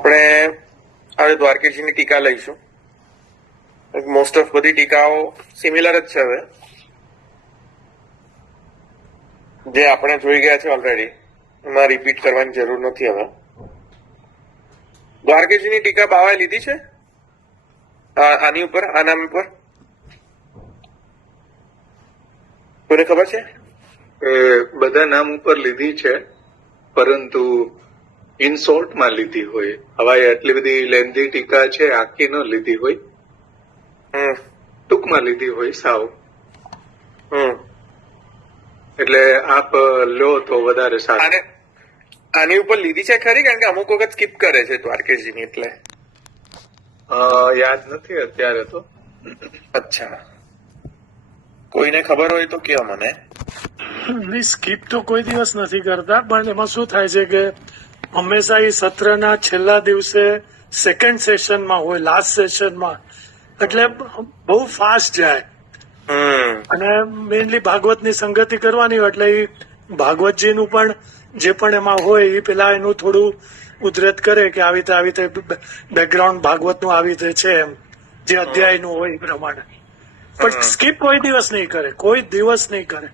આપણે હવે દ્વારકેશજીની ટીકા લઈશું. મોસ્ટ ઓફ બધી ટીકાઓ સિમિલર જ છે. હવે જે આપણે જોઈ ગયા છે ઓલરેડી, એમાં રિપીટ કરવાની જરૂર નથી. હવે દ્વારકેશજીની ટીકા બાવાએ લીધી છે આની ઉપર, આ નામ ઉપર કોઈને ખબર છે? બધા નામ ઉપર લીધી છે, પરંતુ ઇન શોર્ટ માં લીધી હોય. હવે એટલી બધી લેન્ધી ટીકા છે, આખી ન લીધી હોય, ટૂંકમાં લીધી હોય સાવ. એટલે આપ લો તો વધારે સારું. આની ઉપર લીધી છે ખરી? કારણ કે અમુક વખત સ્કીપ કરે છે દ્વારકેશજીની, એટલે યાદ નથી અત્યારે તો. અચ્છા, કોઈને ખબર હોય તો કયો મને. સ્કીપ તો કોઈ દિવસ નથી કરતા, પણ એમાં શું થાય છે કે હંમેશા એ સત્રના છેલ્લા દિવસે સેકન્ડ સેશનમાં હોય, લાસ્ટ સેશનમાં, એટલે બહુ ફાસ્ટ જાય. અને મેઇનલી ભાગવતની સંગતિ કરવાની હોય એટલે એ ભાગવતજીનું પણ જે પણ એમાં હોય એ પેલા એનું થોડું ઉદ્ધરેત કરે કે આવી રીતે બેકગ્રાઉન્ડ ભાગવતનું આવી રીતે છે, એમ જે અધ્યાયનું હોય એ પ્રમાણે. પણ સ્કીપ કોઈ દિવસ નહીં કરે, કોઈ દિવસ નહીં કરે.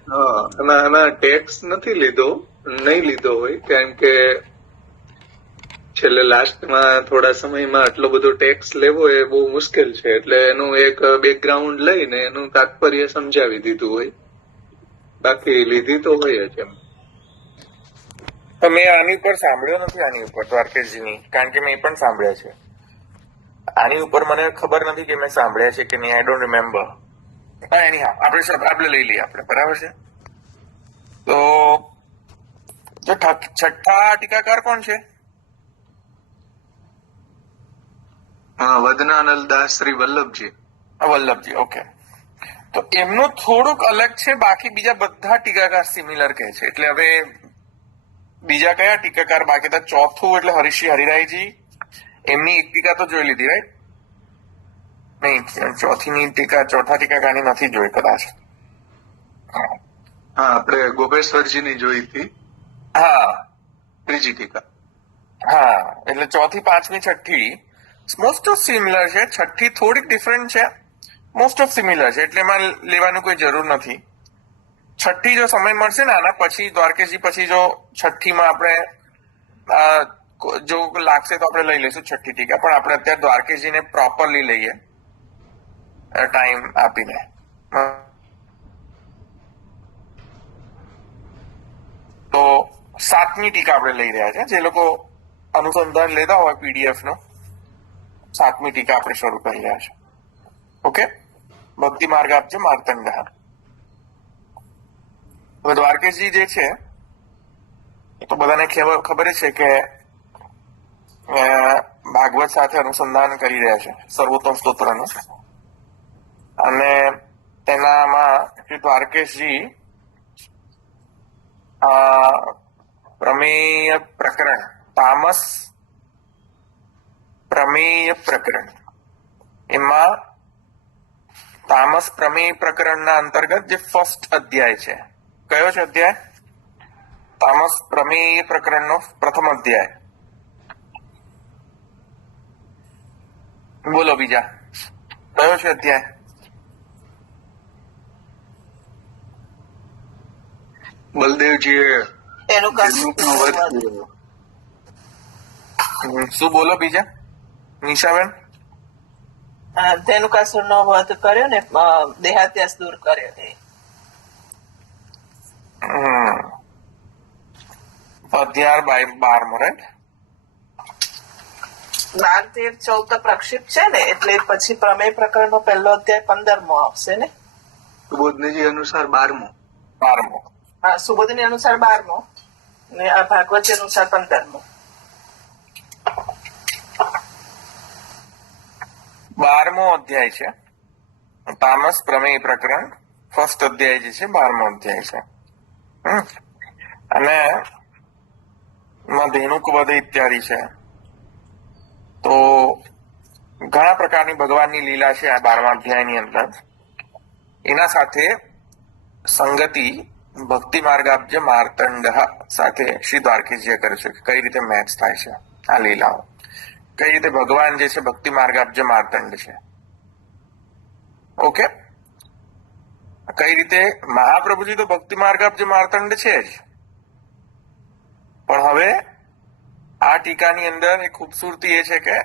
આના ટેક્સ નથી લીધો, નહીં લીધો હોય, કારણ કે છેલ્લે લાસ્ટમાં થોડા સમયમાં આટલો બધો ટેક્સ લેવો એ બહુ મુશ્કેલ છે. એટલે એનું એક બેકગ્રાઉન્ડ લઈને એનું તાત્પર્ય સમજાવી દીધું હોય, બાકી લીધી તો હોય જ એમ. મેં આની ઉપર સાંભળ્યો નથી, આની ઉપર દ્વારકેશજીની, કારણ કે મેં પણ સાંભળ્યા છે. આની ઉપર મને ખબર નથી કે મેં સાંભળ્યા છે કે નહીં, આઈ ડોન્ટ રિમેમ્બર. એની હા, આપણે લઈ લઈએ આપણે, બરાબર છે. તો જો છઠ્ઠા ટીકાકાર કોણ છે? વદનાનલદાસ શ્રી વલ્લભજી. વલ્લભજી, ઓકે. તો એમનું થોડુંક અલગ છે, બાકી બીજા બધા ટીકાકાર સિમિલર કહે છે. એટલે હવે બીજા કયા ટીકાકાર બાકી હતા? ચોથું એટલે હરીશ્રી હરિરાયજી, એમની એક ટીકા તો જોઈ લીધી, રાઈટ? નહીં, ચોથા ટીકાકારની નથી જોઈ કદાચ. હા, આપણે ગોપેશ્વરજીની જોઈ હતી. હા, ત્રીજી ટીકા. હા, એટલે ચોથી, પાંચમી, છઠ્ઠી મોસ્ટ ઓફ સિમિલર છે. છઠ્ઠી થોડીક ડિફરન્ટ છે, મોસ્ટ ઓફ સિમિલર છે, એટલે એમાં લેવાની કોઈ જરૂર નથી. છઠ્ઠી જો સમય મળશે ને આના પછી, દ્વારકેશજી પછી જો છઠ્ઠીમાં આપણે જો લાગશે તો આપણે લઈ લઈશું છઠ્ઠી ટીકા. પણ આપણે અત્યારે દ્વારકેશજીને પ્રોપરલી લઈએ, ટાઈમ આપીને. તો સાતમી ટીકા આપણે લઈ રહ્યા છે. જે લોકો અનુસંધાન લેતા હોય પીડીએફ નો, સાતમી ટીકા આપણે શરૂ કરી રહ્યા છે. ઓકે, ભક્તિ માર્ગ આપજો માર્તંડ. હવે દ્વારકેશજી જે છે એ તો બધાને ખબર છે કે ભાગવત સાથે અનુસંધાન કરી રહ્યા છે સર્વોત્તમ સ્તોત્રનું. અને તેનામાં દ્વારકેશજી પ્રમેય પ્રકરણ, તામસ પ્રમેય પ્રકરણ, એમાં તામસ પ્રમેય પ્રકરણના અંતર્ગત જે ફર્સ્ટ અધ્યાય છે, કયો છે અધ્યાય? તામસ પ્રમેય પ્રકરણનો પ્રથમ અધ્યાય. બોલો બીજા, કયો છે અધ્યાય? બલદેવજીએ શું બોલો બીજા, નિશાબેન? ધેનુકાસુરનો વધ કર્યો ને, દેહાત્યાસ દૂર કર્યો. અધ્યાય 12, રાઈટ? 12, 13, 14 તો પ્રક્ષિપ્ત છે ને, એટલે પછી પ્રમેય પ્રકરણ નો પહેલો અધ્યાય 15મો આવશે ને. સુબોધનીજી અનુસાર 12મો. હા, સુબોધની અનુસાર 12મો ને આ ભાગવતી અનુસાર 15મો. 12મો અધ્યાય છે તામસ પ્રમેય પ્રકરણ. ફર્સ્ટ અધ્યાય જે છે 12મો અધ્યાય છે. અને ધેનુક વધ ઇત્યાદિ છે. તો ઘણા પ્રકારની ભગવાનની લીલા છે આ 12મા અધ્યાયની અંદર. એના સાથે સંગતિ ભક્તિ માર્ગાબ્જ માર્તંડ સાથે શ્રી દ્વારકેશજીએ કરે છે કે કઈ રીતે મેચ થાય છે આ લીલાઓ. કઈ રીતે ભગવાન જે છે ભક્તિ માર્ગાબ્જ માર્તંડ છે. ઓકે, કઈ રીતે મહાપ્રભુજી તો ભક્તિ માર્ગાબ્જ માર્તંડ છે જ, પણ હવે આ ટીકાની અંદર એક ખૂબસૂરતી એ છે કે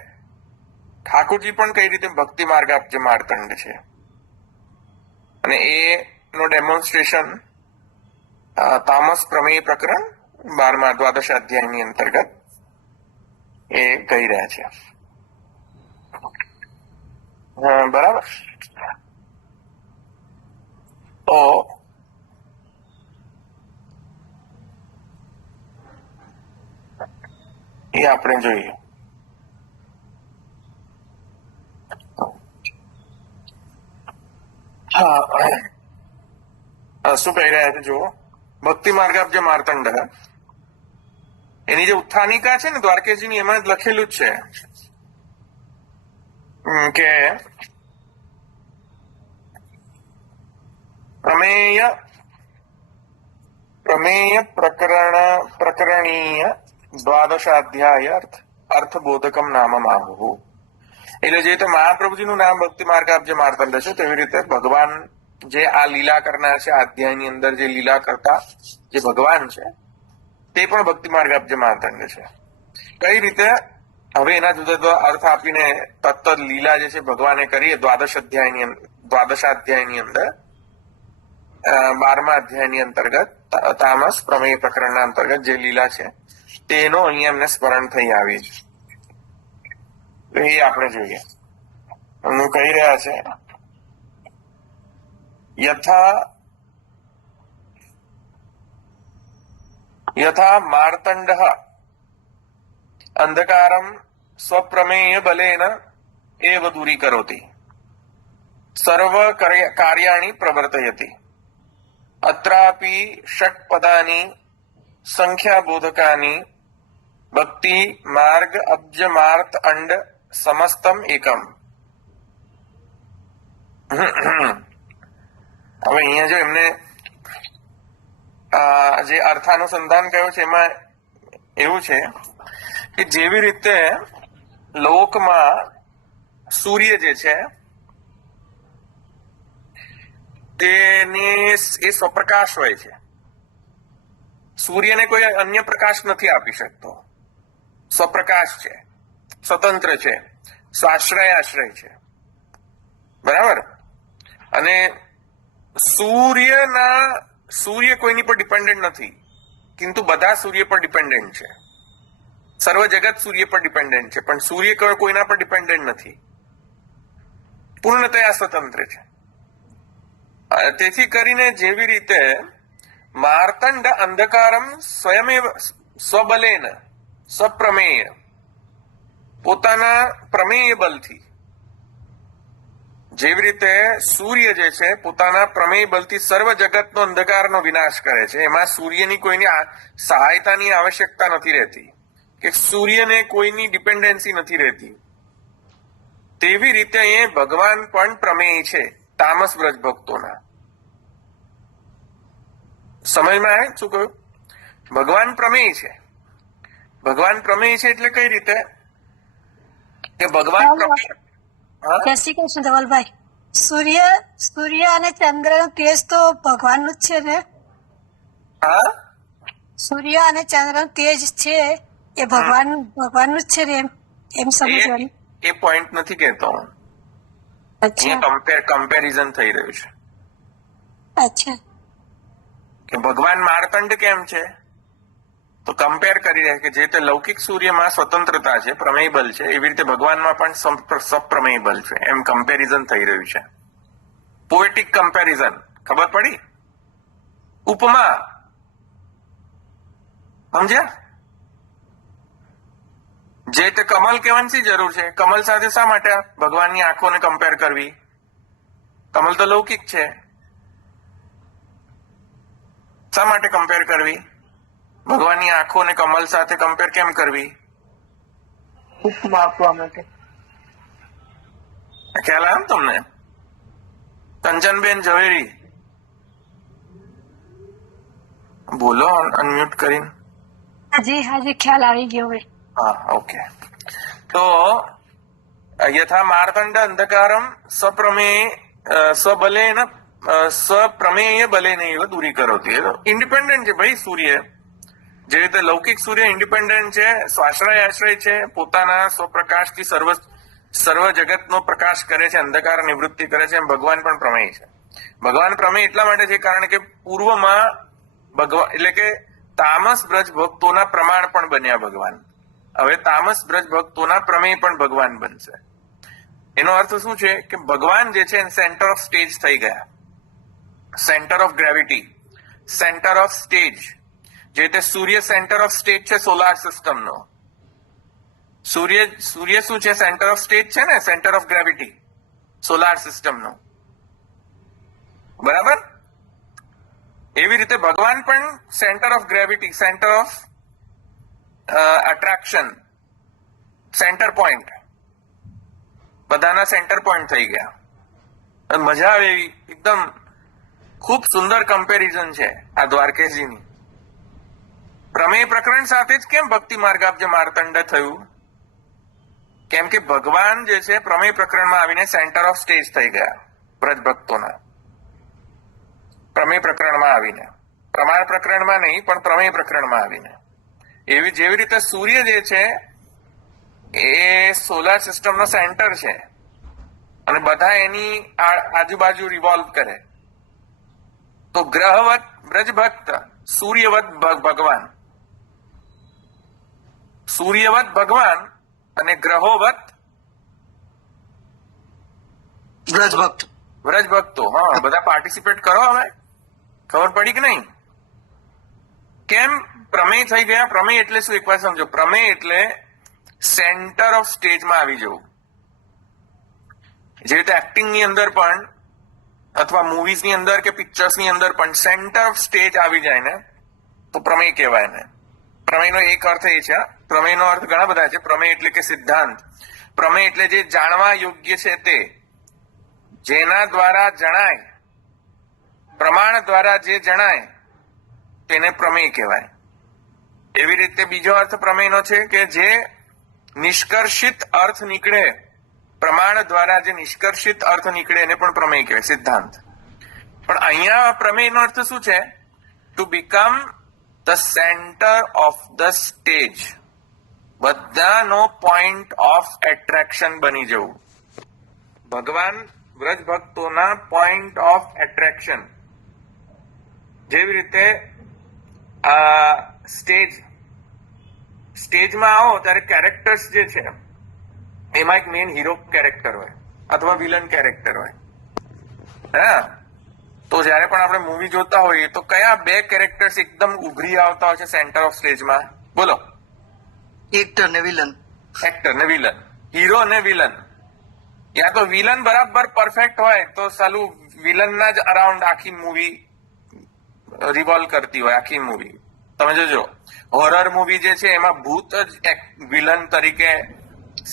ઠાકોરજી પણ કઈ રીતે ભક્તિ માર્ગાબ્જ માર્તંડ છે, અને એનો ડેમોન્સ્ટ્રેશન તામસ પ્રમેય પ્રકરણ 12મા દ્વાદશાધ્યાયની અંતર્ગત એ કહી રહ્યા છે. બરાબર. તો એ આપણે જોઈએ. શું કહી રહ્યા છે જુઓ. ભક્તિ માર્ગાબ્જ માર્તંડ, એની જે ઉત્થાનિકા છે ને દ્વારકેશજીની, એમાં જ લખેલું જ છે કે પ્રમેય પ્રકરણીય દ્વાદશાધ્યાય અર્થબોધકમ નામ આહુ. એટલે જે રીતે મહાપ્રભુજીનું નામ ભક્તિ માર્ગાબ્જ માર્તંડ છે, તેવી રીતે ભગવાન જે આ લીલા કરનાર છે, આ અધ્યાયની અંદર જે લીલા કરતા જે ભગવાન છે તે પણ ભક્તિ માર્ગાબ્જ માર્તંડ છે. કઈ રીતે? હવે એના જુદા જુદા અર્થ આપીને તત્ત લીલા જે છે ભગવાને કરી દ્વાદશાધ્યાયની અંદર 12મા અધ્યાયની અંતર્ગત તામસ પ્રમેય પ્રકરણના અંતર્ગત જે લીલા છે તેનો અહીંયા એમને સ્મરણ થઈ આવી છે. એ આપણે જોઈએ. હું કહી રહ્યા છે યથા માર્તંડ અંધકારમ સ્વપ્રમેય બલેન એવ દૂરીકરોતિ સર્વ કાર્યાણિ પ્રવર્તયતિ અત્રાપી ષટ્પદાની સંખ્યાબોધકાની ભક્તિ માર્ગ અબ્જ માર્ત અંડ સમસ્તમ એકમ. હવે અહીંયા જો એમને જે અર્થાનુસંધાન કહ્યું છે એમાં એવું છે કે જેવી રીતે લોકમાં સૂર્ય જે છે તેને એ સ્વપ્રકાશ હોય છે. સૂર્યને કોઈ અન્ય પ્રકાશ નથી આપી શકતો. સ્વપ્રકાશ છે, સ્વતંત્ર છે, સ્વાશ્રય આશ્રય છે. બરાબર. અને સૂર્ય કોઈની પર ડિપેન્ડન્ટ નથી, કિંતુ બધા સૂર્ય પર ડિપેન્ડન્ટ છે. સર્વ જગત સૂર્ય પર ડિપેન્ડન્ટ છે, પણ સૂર્ય કોઈના પર ડિપેન્ડન્ટ નથી, પૂર્ણતયા સ્વતંત્ર છે. તેથી કરીને જેવી રીતે માર્તંડ અંધકારમ સ્વયમેવ સ્વબલેન સ્વપ્રમેય પોતાના પ્રમેય બલથી, જેવી રીતે સૂર્ય જે છે પોતાના પ્રમેય બલથી સર્વ જગતનો અંધકારનો વિનાશ કરે છે, એમાં સૂર્યની કોઈની સહાયતાની આવશ્યકતા નથી રહેતી કે સૂર્યને કોઈની ડિપેન્ડન્સી નથી રહેતી. તેવી રીતે અહીંયા ભગવાન પણ પ્રમેય છે તામસ વ્રજ ભક્તોના. સમજમાં આવે શું કહ્યું? ભગવાન પ્રમેય છે. ભગવાન પ્રમેય છે એટલે કઈ રીતે કે ભગવાન પ્રમેય. જય શ્રી કૃષ્ણ ધવલભાઈ. સૂર્ય અને ચંદ્ર નો તેજ તો ભગવાનનું જ છે ને? હા, સૂર્ય અને ચંદ્ર નું તેજ છે એ ભગવાનનું જ છે ને, એમ સમજવાનું. એ પોઈન્ટ નથી કહેતો. અહીંયા કમ્પેરિઝન થઈ રહ્યું છે. અચ્છા. કે ભગવાન માર્તંડ કેમ છે તો કમ્પેર કરી રહ્યા કે જે તે લૌકિક સૂર્યમાં સ્વતંત્રતા છે, પ્રમેય બલ છે, એવી રીતે ભગવાનમાં પણ સપ્રમેય બલ છે, એમ કમ્પેરિઝન થઈ રહ્યું છે. Poetic comparison. ખબર પડી? ઉપમા. સમજ્યા? જે તે કમલ કહેવાની જરૂર છે? કમલ સાથે શા માટે ભગવાનની આંખોને કમ્પેર કરવી? કમલ તો લૌકિક છે, શા માટે કમ્પેર કરવી? ભગવાનની આંખોને કમલ સાથે કમ્પેર કેમ કરવી? ઉપમા આપવા માટે. ખ્યાલ આવે તમને? કંચનબેન ઝવેરી બોલો અનમ્યુટ કરીને. હાજી ખ્યાલ આવી ગયો હવે. હા, ઓકે. તો યથા માર્તંડ અંધકારમ સ્વપ્રમેય બલેનૈવ દૂરી કરોતી. ઇન્ડિપેન્ડન્ટ છે ભાઈ સૂર્ય. જે રીતે લૌકિક સૂર્ય ઇન્ડિપેન્ડન્ટ છે, સ્વાશ્રય છે, પોતાના સ્વપ્રકાશથી સર્વ જગતનો પ્રકાશ કરે છે, અંધકાર નિવૃત્તિ કરે છે. એમ ભગવાન પણ પ્રમેય છે. ભગવાન પ્રમેય એટલા માટે છે કારણ કે પૂર્વમાં ભગવાન એટલે કે તામસ બ્રજ ભક્તોના પ્રમાણ પણ બન્યા ભગવાન. હવે તામસ બ્રજ ભક્તોના પ્રમેય પણ ભગવાન બનશે. એનો અર્થ શું છે કે ભગવાન જે છે સેન્ટર ઓફ સ્ટેજ થઈ ગયા, centre of gravity, centre of stage. જે રીતે સૂર્ય સેન્ટર ઓફ સ્ટેજ છે સોલાર સિસ્ટમનો. સૂર્ય શું છે? સેન્ટર ઓફ સ્ટેજ છે ને, સેન્ટર ઓફ ગ્રેવિટી સોલાર સિસ્ટમનો. બરાબર? એવી રીતે ભગવાન પણ centre of gravity, centre of attraction, centre point, બધાના સેન્ટર પોઈન્ટ થઈ ગયા. મજા આવે એવી એકદમ ખૂબ સુંદર કમ્પેરિઝન છે આ દ્વારકેશજીની. પ્રમેય પ્રકરણ સાથે જ કેમ ભક્તિ માર્ગાબ્જ માર્તંડ થયું? કેમ કે ભગવાન જે છે પ્રમેય પ્રકરણમાં આવીને સેન્ટર ઓફ સ્ટેજ થઈ ગયા બ્રજ ભક્તોના. પ્રમેય પ્રકરણમાં આવીને, પ્રમાણ પ્રકરણમાં નહીં પણ પ્રમેય પ્રકરણમાં આવીને. એવી જેવી રીતે સૂર્ય જે છે એ સોલાર સિસ્ટમનો સેન્ટર છે અને બધા એની આજુબાજુ રિવોલ્વ કરે. તો ગ્રહવત બ્રજભક્ત, સૂર્યવત ભગવાન. સૂર્યવત ભગવાન અને ગ્રહોવત વ્રજભક્તો. હા, બધા પાર્ટિસિપેટ કરો. હવે ખબર પડી કે નહીં? કેમ પ્રમેય થઈ ગયા? પ્રમેય એટલે શું? એક વાર સમજો. પ્રમેય એટલે સેન્ટર ઓફ સ્ટેજમાં આવી જવું. જે રીતે એક્ટિંગની અંદર પણ અથવા મૂવીઝની અંદર કે પિક્ચર્સની અંદર પણ સેન્ટર ઓફ સ્ટેજ આવી જાય ને તો પ્રમેય કહેવાય ને. પ્રમેયનો એક અર્થ એ છે, પ્રમેયનો અર્થ ઘણા બધા છે. પ્રમેય એટલે કે સિદ્ધાંત. પ્રમેય એટલે જે જાણવા યોગ્ય છે તે, જેના દ્વારા જણાય, પ્રમાણ દ્વારા જે જણાય તેને પ્રમેય કહેવાય. એવી રીતે બીજો અર્થ પ્રમેયનો છે કે જે નિષ્કર્ષિત અર્થ નીકળે, પ્રમાણ દ્વારા જે નિષ્કર્ષિત અર્થ નીકળે એને પણ પ્રમેય કહેવાય, સિદ્ધાંત. પણ અહીંયા પ્રમેયનો અર્થ શું છે? To become the centre of the stage. બધાનો પોઈન્ટ ઓફ એટ્રેક્શન બની જવું. ભગવાન વ્રજ ભક્તોના પોઈન્ટ ઓફ એટ્રેક્શન. જેવી રીતે સ્ટેજમાં આવો ત્યારે કેરેક્ટર્સ જે છે એમાં એક મેઇન હીરો કેરેક્ટર હોય અથવા વિલન કેરેક્ટર હોય. હા, તો જયારે પણ આપણે મૂવી જોતા હોઈએ તો કયા બે કેરેક્ટર્સ એકદમ ઉભરી આવતા હોય છે સેન્ટર ઓફ સ્ટેજમાં? બોલો. એક્ટર ને વિલન. એક્ટર ને વિલન, હીરો અને વિલન. યા તો વિલન બરાબર પરફેક્ટ હોય તો સાલું વિલનના જ અરાઉન્ડ આખી મૂવી રિવોલ્વ કરતી હોય. આખી મૂવી તમે જોજો, હોરર મૂવી જે છે એમાં ભૂત જ વિલન તરીકે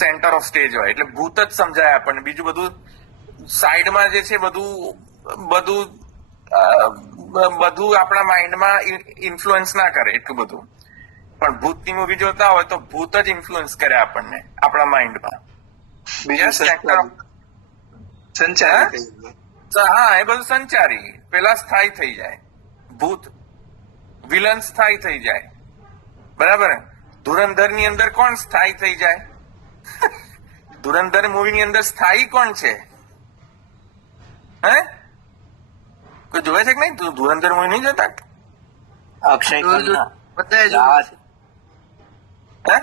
સેન્ટર ઓફ સ્ટેજ હોય, એટલે ભૂત જ સમજાય આપણને. બીજું બધું સાઈડમાં જે છે બધું આપણા માઇન્ડમાં ઇન્ફ્લુઅન્સ ના કરે એટલું બધું. પણ ભૂતની મૂવી જોતા હોય તો ભૂત જ ઇન્ફ્લુઅન્સ કરે આપણને આપણા માઇન્ડમાં. બીજું સંચારી. હા, એ બધું સંચારી. પેલા સ્થાયી થઈ જાય, ભૂત વિલન સ્થાયી થઈ જાય. બરાબર. ધુરંધર ની અંદર કોણ સ્થાયી થઈ જાય? ધુરંધર મૂવી ની અંદર સ્થાયી કોણ છે? હે, કોઈ જોવે છે કે નહીં? ધુરંધર મૂવી નહીં જોતા? અક્ષય ખન્ના બધા જોયા છે. હે,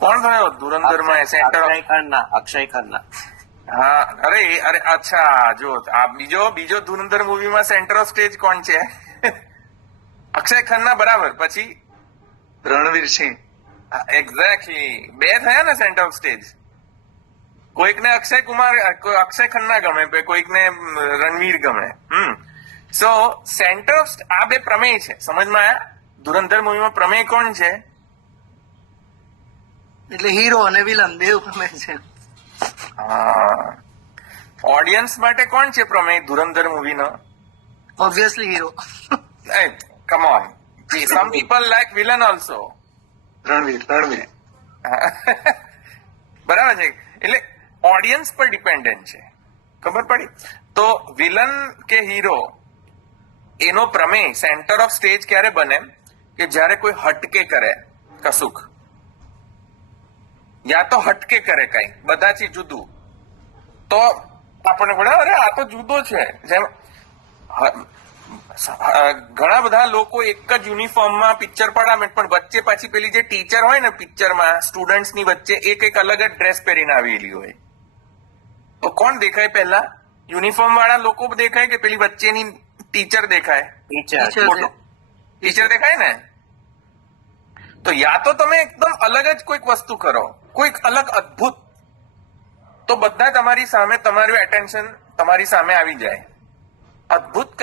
કોણ થયો ધુરંધર માં સેન્ટર? અક્ષય ખન્ના. હા, અરે અચ્છા. જો આ બીજો ધુરંધર મૂવીમાં સેન્ટર ઓફ સ્ટેજ કોણ છે? અક્ષય ખન્ના. બરાબર. પછી રણવીર સિંહ. એક્ઝેક્ટલી. બે થયા ને સેન્ટર ઓફ સ્ટેજ. કોઈકને અક્ષય ખન્ના ગમે, કોઈકને રણવીર ગમે. સો સેન્ટર ઓફ આ બે પ્રમેય છે. સમજમાં આવ્યા? ધુરંધર મૂવીમાં પ્રમેય કોણ છે? એટલે હીરો અને વિલન બે પ્રમેય છે. ઓડિયન્સ માટે કોણ છે પ્રમેય ધુરંધર મૂવીનો? Obviously hero. Come on, some people like villain also. Ranveer. બરાબર છે. એટલે ઓડિયન્સ પર ડિપેન્ડન્ટ છે. ખબર પડી? તો વિલન કે હીરો એનો પ્રમેય સેન્ટર ઓફ સ્ટેજ ક્યારે બને કે જ્યારે કોઈ હટકે કરે કશુંક, યા તો હટકે કરે કઈ બધાથી જુદું, તો આપણને પડે અરે આ તો જુદો છે. જેમ ઘણા બધા લોકો એક જ યુનિફોર્મમાં પિક્ચર પડાવે, પણ વચ્ચે પાછી પેલી જે ટીચર હોય ને પિક્ચરમાં સ્ટુડન્ટ્સ ની વચ્ચે એ કંઈક અલગ જ ડ્રેસ પહેરીને આવેલી હોય, તો કોણ દેખાય પહેલા? યુનિફોર્મ વાળા લોકો દેખાય કે પેલી વચ્ચેની ટીચર દેખાય? ટીચર દેખાય ને. તો યા તો તમે એકદમ અલગ જ કોઈક વસ્તુ કરો, કોઈક અલગ અદ્ભુત, તો બધા તમારી સામે, તમારું એટેન્શન તમારી સામે આવી જાય. અદ્ભુત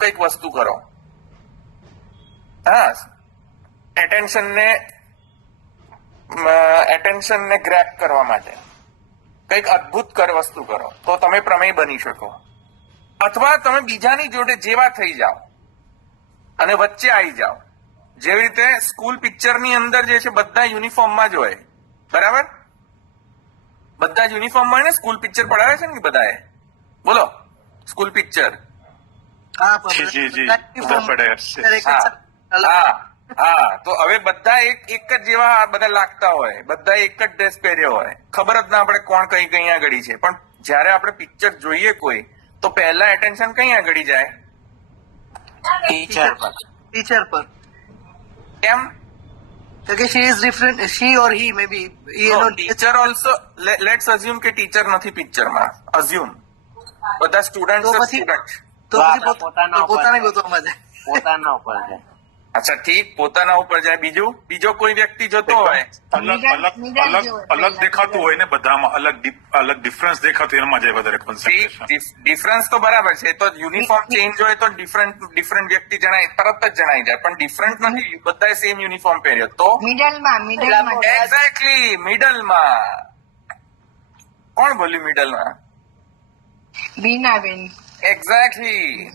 કઈક વસ્તુ કરો. હા, એટેન્શન ને ગ્રેપ કરવા માટે કઈક અદ્ભુત વસ્તુ કરો, તો તમે પ્રમેય બની શકો. અથવા તમે બીજાની જોડે જેવા થઈ જાઓ અને વચ્ચે આવી જાઓ. જેવી રીતે સ્કૂલ પિક્ચરની અંદર જે છે બધા યુનિફોર્મમાં જ હોય, બરાબર? બધા જ યુનિફોર્મમાં હોય ને, સ્કૂલ પિક્ચર પડાવે છે ને બધાએ. બોલો, સ્કૂલ પિક્ચર. હા, તો હવે બધા એક જ જેવા બધા લાગતા હોય, બધા એક જ ડ્રેસ પહેર્યો હોય, ખબર જ ના પડે કોણ કઈ આગળ છે. પણ જયારે આપણે પિક્ચર જોઈએ કોઈ, તો પહેલા એટેન્શન કઈ આગળ જાય? ટીચર પર. કેમ? કે she is different, she or he maybe, teacher also, let's assume કે ટીચર નથી પિક્ચરમાં, અઝ્યુમ બધા સ્ટુડન્ટ. તો પછી પોતાને ગોતવામાં જાય. પોતાના ઉપર છે. અચ્છા ઠીક, પોતાના ઉપર જાય. બીજો કોઈ વ્યક્તિ જતો હોય, અલગ દેખાતું હોય ને બધામાં, અલગ ડિફરન્સ દેખાતું એમાં જાય વધારે કોન્સન્ટ્રેશન. ડિફરન્સ તો બરાબર છે. તો યુનિફોર્મ ચેન્જ હોય તો ડિફરન્ટ વ્યક્તિ તરત જ જણાઈ જાય, પણ ડિફરન્ટ નથી, બધાએ સેમ યુનિફોર્મ પહેર્યો તો મિડલમાં એક્ઝેક્ટલી મિડલમાં. કોણ બોલ્યું મિડલમાં? બીનાબેન. એક્ઝેક્ટલી.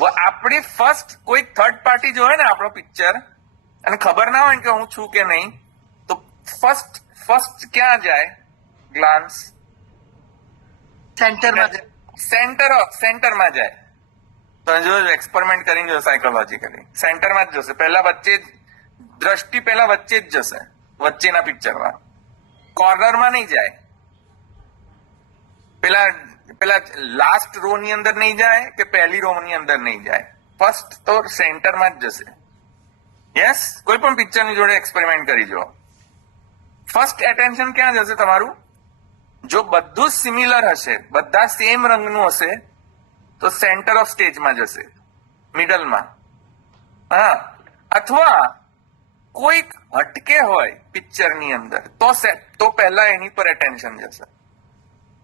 આપણી ફર્સ્ટ કોઈ થર્ડ પાર્ટી જો હોય ને આપણો પિક્ચર, અને ખબર ના હોય ને કે હું છું કે નહીં, તો ફર્સ્ટ ક્યાં જાય ગ્લાન્સ? સેન્ટરમાં જાય. તો જો એક્સપેરિમેન્ટ કરીને જો સાયકોલોજીકલી સેન્ટરમાં જ જશે. પહેલા વચ્ચે જ દ્રષ્ટિ પહેલા વચ્ચે જ જશે, વચ્ચેના પિક્ચરમાં. કોર્નરમાં નહીં જાય. પેલા લાસ્ટ રો ની અંદર નહીં જાય કે પહેલી રો ની અંદર નહીં જાય. ફર્સ્ટ તો સેન્ટરમાં જ જશે. યસ, કોઈ પણ પિક્ચર ની જોડે એક્સપેરિમેન્ટ કરી જો. ફર્સ્ટ એટેન્શન ક્યાં જશે તમારું? જો બધું સિમિલર હશે, બધા સેમ રંગનું હશે, તો સેન્ટર ઓફ સ્ટેજમાં જશે, મિડલમાં. હા, અથવા કોઈક હટકે હોય પિક્ચરની અંદર, તો પહેલા એની પર એટેન્શન જશે.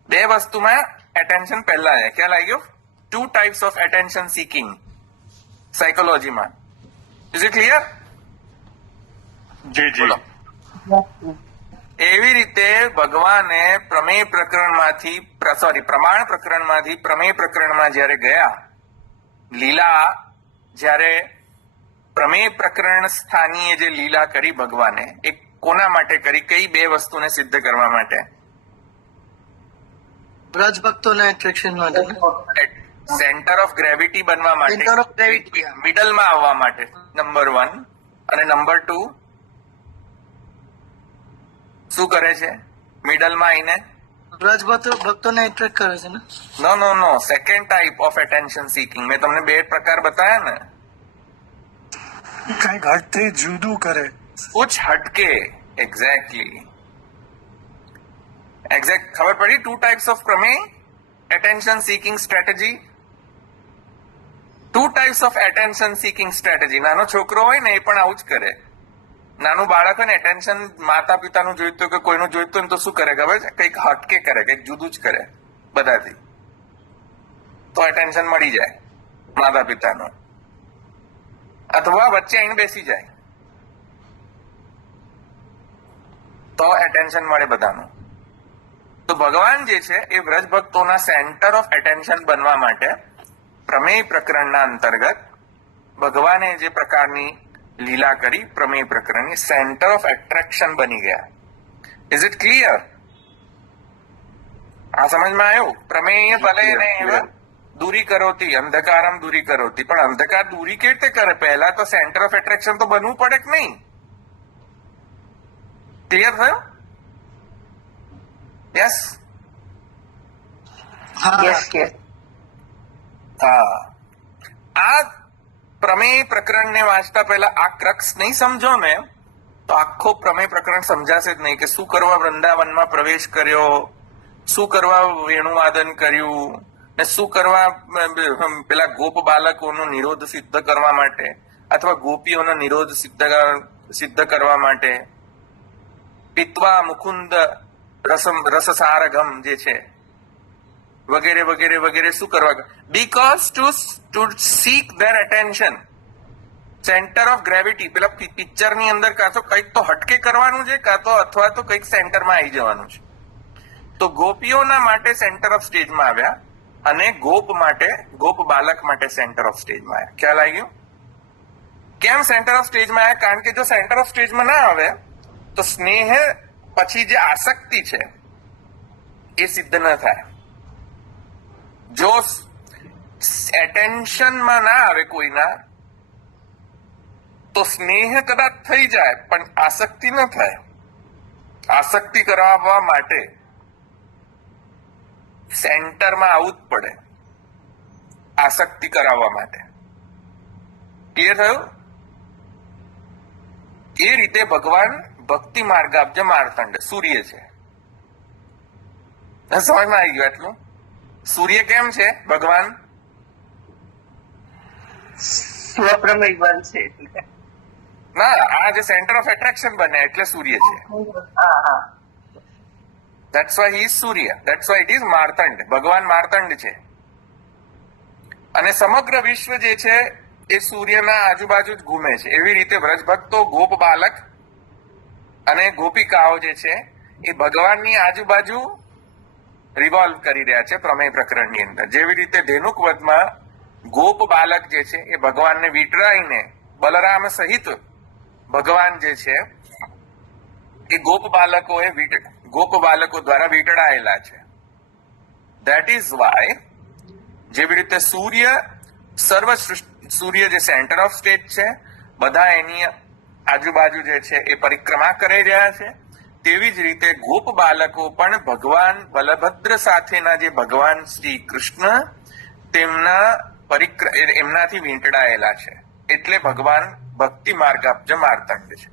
બે વસ્તુમાં એટેન્શન પહેલા છે. ખ્યાલ આવી ગયો? 2 types ઓફ એટેન્શન સિકિંગ સાયકોલોજીમાં. Is it clear? જી. એવી રીતે ભગવાને પ્રમેય પ્રકરણમાંથી પ્રમાણ પ્રકરણમાંથી પ્રમેય પ્રકરણમાં જ્યારે ગયા, લીલા જ્યારે પ્રમેય પ્રકરણ સ્થાનીય જે લીલા કરી ભગવાને, એ કોના માટે કરી? કઈ બે વસ્તુને સિદ્ધ કરવા માટે? બ્રજ ભક્તોને એટ્રેક્શન માટે, સેન્ટર ઓફ ગ્રેવિટી બનવા માટે, Center of gravity, મિડલમાં આવવા માટે, નંબર 1. અને નંબર 2 શું કરે છે મિડલમાં આવીને? બ્રજ ભક્તોને એટ્રેક્ટ કરે છે ને. No, second type of attention seeking. મેં તમને 2 પ્રકાર બતાવ્યા ને. કઈક હટથી જુદું કરે, કુછ હટકે. એક્ઝેક્ટલી. ખબર પડી? 2 types ઓફ પ્રમેય attention seeking strategy. 2 types of attention seeking strategy. નાનો છોકરો હોય ને એ પણ આવું જ કરે. નાનું બાળક હોય ને, એટેન્શન માતા પિતાનું જોઈતું કે કોઈનું જોઈતું ને, તો શું કરે ખબર છે? કંઈક હટકે કરે, કંઈક જુદું જ કરે બધાથી, તો એટેન્શન મળી જાય માતા પિતાનું. અથવા વચ્ચે આવીને બેસી જાય તો એટેન્શન મળે બધાનું. તો ભગવાન જે છે એ વ્રજ ભક્તોના સેન્ટર ઓફ એટેન્શન બનવા માટે પ્રમેય પ્રકરણના અંતર્ગત ભગવાને જે પ્રકારની લીલા કરી પ્રમેય પ્રકરણની સેન્ટર ઓફ એટ્રેક્શન બની ગયા. Is it clear? આ સમજમાં આવ્યું? પ્રમેય ભલે ને એવા દૂરી કરોતી, અંધકારમ દૂરી કરોતી, પણ અંધકાર દૂરી કેવી રીતે કરે? પહેલા તો સેન્ટર ઓફ એટ્રેક્શન તો બનવું પડે કે નહીં? ક્લિયર થયું? યસ. હા, આ પ્રમેય પ્રકરણને વાંચતા પહેલા આ ક્રક્સ નહીં સમજો ને તો આખો પ્રમેય પ્રકરણ સમજાશે જ નહીં કે શું કરવા વૃંદાવનમાં પ્રવેશ કર્યો, શું કરવા વેણુવાદન કર્યું, ને શું કરવા પેલા ગોપ બાલકોનો નિરોધ સિદ્ધ કરવા માટે અથવા ગોપીઓનો નિરોધ સિદ્ધ કરવા માટે પીત્વા મુકુંદ રસસારગમ જે છે વગેરે વગેરે વગેરે શું કરવા? Because to seek their attention, centre of gravity. પેલા પિક્ચર ની અંદર કાં તો કંઈક તો હટકે કરવાનું છે, કાં તો અથવા તો કંઈક સેન્ટરમાં આવી જવાનું છે. તો ગોપીઓના માટે સેન્ટર ઓફ સ્ટેજમાં આવ્યા અને ગોપ બાલક માટે સેન્ટર ઓફ સ્ટેજમાં આવ્યા. ખ્યાલ આવી ગયો? કેમ સેન્ટર ઓફ સ્ટેજમાં આવ્યા? કારણ કે જો સેન્ટર ઓફ સ્ટેજમાં ના આવે તો સ્નેહ પછી જે આસક્તિ છે એ સિદ્ધ ન થાય. જો એટેન્શનમાં ના આવે કોઈના તો સ્નેહ કદાચ થઈ જાય પણ આસક્તિ ન થાય. આસક્તિ કરાવવા માટે સેન્ટરમાં આવવું જ પડે, આસક્તિ કરાવવા માટે. ક્લિયર થયું? એ રીતે ભગવાન ભક્તિ માર્ગાબ્જ માર્તંડ સૂર્ય છે. સમજમાં આવી ગયું એટલું? સૂર્ય કેમ છે ભગવાન? સ્વપ્રમેય બનશે એટલે. ના, આ જે સેન્ટર ઓફ એટ્રેક્શન બને એટલે સૂર્ય છે. That's why he is Surya. That's why it is માર્તંડ. ભગવાન માર્તંડ છે. અને સમગ્ર વિશ્વ જે છે એ સૂર્યના આજુબાજુ જ ઘૂમે છે. એવી રીતે વ્રજ ભક્તો, ગોપ બાલક અને ગોપિકાઓ જે છે એ ભગવાનની આજુબાજુ રિવોલ્વ કરી રહ્યા છે પ્રમેય પ્રકરણની અંદર. જેવી રીતે ધેનુક વધમાં ગોપ બાલક જે છે એ ભગવાનને વીંટળાઈને બલરામ સહિત ભગવાન જે છે એ ગોપ બાલકો દ્વારા વીંટળાયેલા છે. ધેટ ઇઝ વાય જેવી રીતે સૂર્ય જે સેન્ટર ઓફ સ્ટેજ છે, બધા એની આજુબાજુ જે છે એ પરિક્રમા કરી રહ્યા છે, તેવી જ રીતે ગોપ બાલકો પણ ભગવાન બલભદ્ર સાથેના જે ભગવાન શ્રી કૃષ્ણ એમનાથી વીંટળાયેલા છે. એટલે ભગવાન ભક્તિ માર્ગાબ્જ માર્તંડ છે.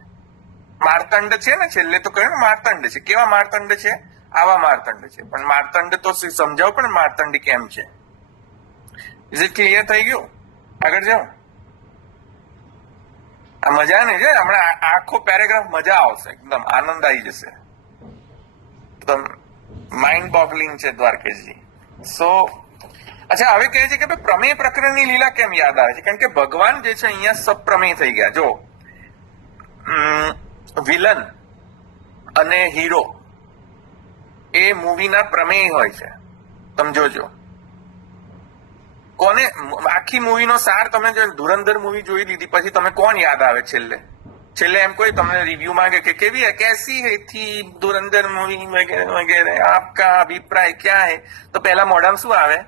માર્તંડ છે ને, છેલ્લે તો કહ્યું માર્તંડ છે. કેવા માર્તંડ છે? આવા માર્તંડ છે. પણ માર્તંડ તો સમજાવો પણ માર્તંડ કેમ છે? ઇઝ ઇટ ક્લિયર થઈ ગયું? આગળ જાઓ. આ મજા નહીં છે. હમણાં આખો પેરેગ્રાફ મજા આવશે, એકદમ આનંદ આવી જશે. માઇન્ડ બોગલિંગ છે દ્વારકેશજી. અચ્છા, હવે કહે છે કે પ્રમેય પ્રકરણની લીલા કેમ યાદ આવે છે? કારણ કે ભગવાન જે છે અહીંયા સપ્રમેય થઈ ગયા. જો વિલન અને હીરો એ મૂવીના પ્રમેય હોય છે. તમે જોજો. કોને આખી મૂવીનો સાર તમે જો ધુરંધર મૂવી જોઈ લીધી પછી તમે કોણ યાદ આવે છેલ્લે એમ કોઈ તમને રિવ્યુ માંગે કે કેવી है, कैसी है थी धुरंधर मूवी वगैरह वगैरह, आपका अभिप्राय क्या है? તો પહેલા મોઢામાં શું આવે?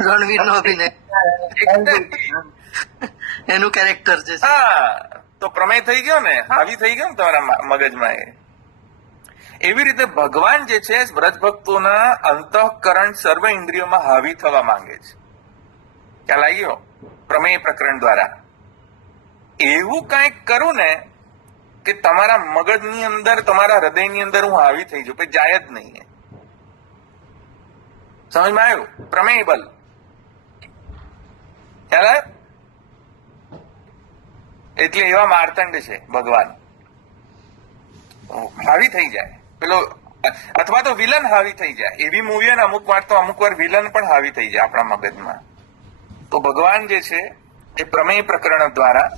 રણવીર નો અભિનય, એનું કેરેક્ટર છે. હા, તો પ્રમેય થઈ ગયો ને, હાવી થઈ ગયો ને તમારા મગજમાં. એવી રીતે ભગવાન જે છે વ્રજ ભક્તોના અંતઃકરણ સર્વ ઇન્દ્રિયોમાં હાવી થવા માંગે છે. ખ્યાલ આવી ગયો? પ્રમેય પ્રકરણ દ્વારા એવું કંઈક કરું ને કે તમારા મગજની અંદર, તમારા હૃદયની અંદર હું હાવી થઈ જાઉં, પછી જાય જ નહીં. સમજમાં આવ્યું? પ્રમેય બલ. ખ્યાલ આવ્યો? એટલે એવા માર્તંડ છે ભગવાન, હાવી થઈ જાય. પેલો અથવા તો વિલન હાવી થઈ જાય. એવી મૂવી ને અમુક વાર વિલન પણ હાવી થઈ જાય આપણા મગજમાં. તો ભગવાન જે છે એ પ્રમેય પ્રકરણ દ્વારા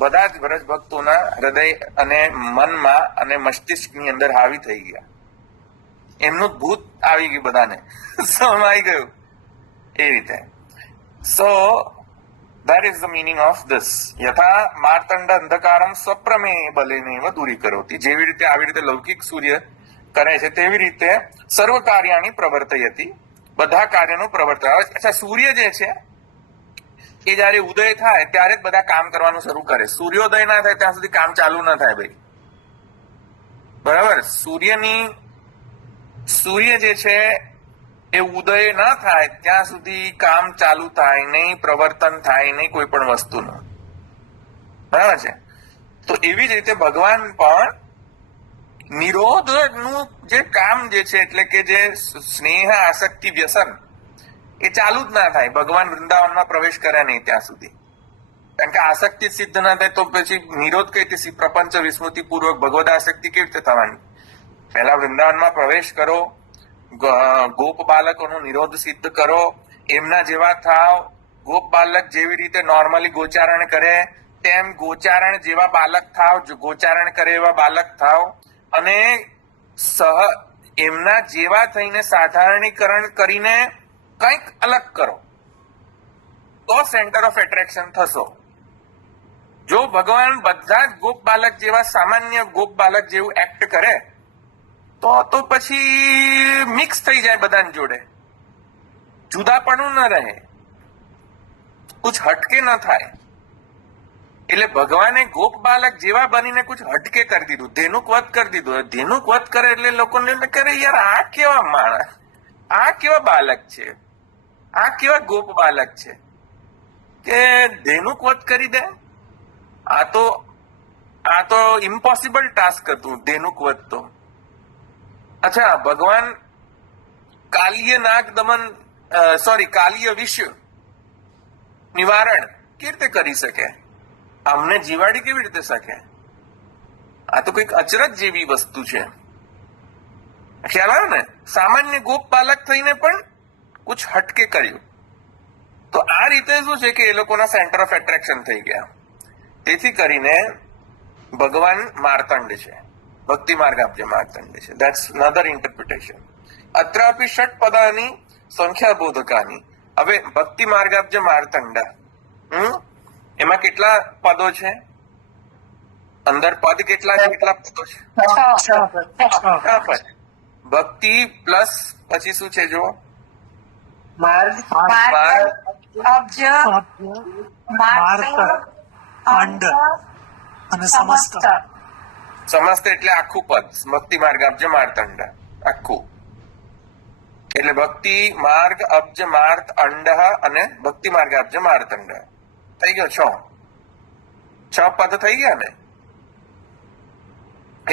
બધા જ વ્રજ ભક્તોના હૃદય અને મનમાં અને મસ્તિષ્કની અંદર હાવી થઈ ગયા. એમનું ભૂત આવી ગયું, બધાને સમજ આવી ગયું. એ રીતે That is the meaning of this. યથા માર્તંડ અંધકારમ સ્વપ્રમેય બલેનૈવ દૂરીકરોતિ. જેવી રીતે આવી રીતે લૌકિક સૂર્ય કરે છે તેવી રીતે સર્વ કાર્યાની પ્રવર્તયતી, બધા કાર્યનું પ્રવર્તન. અચ્છા, સૂર્ય જે છે એ જયારે ઉદય થાય ત્યારે જ બધા કામ કરવાનું શરૂ કરે. સૂર્યોદય ના થાય ત્યાં સુધી કામ ચાલુ ના થાય ભાઈ. બરાબર? સૂર્ય જે છે એ ઉદય ના થાય ત્યાં સુધી કામ ચાલુ થાય નહીં, પ્રવર્તન થાય નહીં કોઈ પણ વસ્તુનું. બરાબર છે? તો એવી જ રીતે ભગવાન પણ નિરોધનું જે કામ જે છે, એટલે કે જે સ્નેહ આસક્તિ વ્યસન એ ચાલુ જ ના થાય ભગવાન વૃંદાવનમાં પ્રવેશ કરે નહીં ત્યાં સુધી. કારણ કે આસક્તિ સિદ્ધ ના થાય તો પછી નિરોધ કઈ રીતે? પ્રપંચ વિસ્મૃતિ પૂર્વક ભગવદ આસક્તિ કેવી રીતે થવાની? પહેલા વૃંદાવનમાં પ્રવેશ કરો, ગોપ બાલકોનો નિરોધ સિદ્ધ કરો, એમના જેવા થાવ. ગોપ બાલક જેવી રીતે નોર્મલી ગોચારણ કરે તેમ ગોચારણ જેવા બાલક થાવ, ગોચારણ કરે એવા બાલક થાવ, અને એમના જેવા થઈને સાધારણીકરણ કરીને કંઈક અલગ કરો તો સેન્ટર ઓફ એટ્રેક્શન થશો. જો ભગવાન બધા જ ગોપ બાલક જેવા સામાન્ય ગોપ બાલક જેવું એક્ટ કરે તો પછી મિક્સ થઈ જાય બધાની જોડે, જુદાપણું ન રહે, કુછ હટકે ન થાય. એટલે ભગવાને ગોપ બાલક જેવા બનીને કુછ હટકે કરી દીધું, ધેનુક વધ કરી દીધું. ધેનુક વધ કરે એટલે લોકોને કરે યાર આ કેવા માણસ, આ કેવા બાલક છે, આ કેવા ગોપ બાલક છે કે ધેનુક વધ કરી દે. આ તો ઇમ્પોસિબલ ટાસ્ક હતું ધેનુક વધ તો. અચ્છા, ભગવાન કાલીય નાગ દમન કાલીય વિશ્વ નિવારણ કેવી રીતે કરી શકે? અમને જીવાડી કેવી રીતે શકે? આ તો કઈક અચરજ જેવી વસ્તુ છે. ખ્યાલ આવે ને? સામાન્ય ગોપ બાલક થઈને પણ કુછ હટકે કર્યું. તો આ રીતે શું છે કે એ લોકોના સેન્ટર ઓફ એટ્રેક્શન થઈ ગયા. તેથી કરીને ભગવાન માર્તંડ છે, ભક્તિ માર્ગાબ્જ માર્તંડ છે. That's another interpretation. અત્રાપી ષટ પદાની સંખ્યા બોધકાની. હવે ભક્તિ માર્ગાબ્જ માર્તંડ એમાં કેટલા પદો છે? અંદર પદ કેટલા છે? કેટલા પદો છે? 6 પદ. ભક્તિ પ્લસ પછી શું છે? જો માર્ગ, અબ્જ, અંડ અને સમસ્ત. સમસ્ત એટલે આખું પદ. ભક્તિ માર્ગ અબ્જ માર્તંડ આખું. એટલે ભક્તિ માર્ગ અબ્જ માર્ત અંડ અને ભક્તિ માર્ગ અબ્જ માર્તંડ થઈ ગયો. 6 પદ થઈ ગયા ને?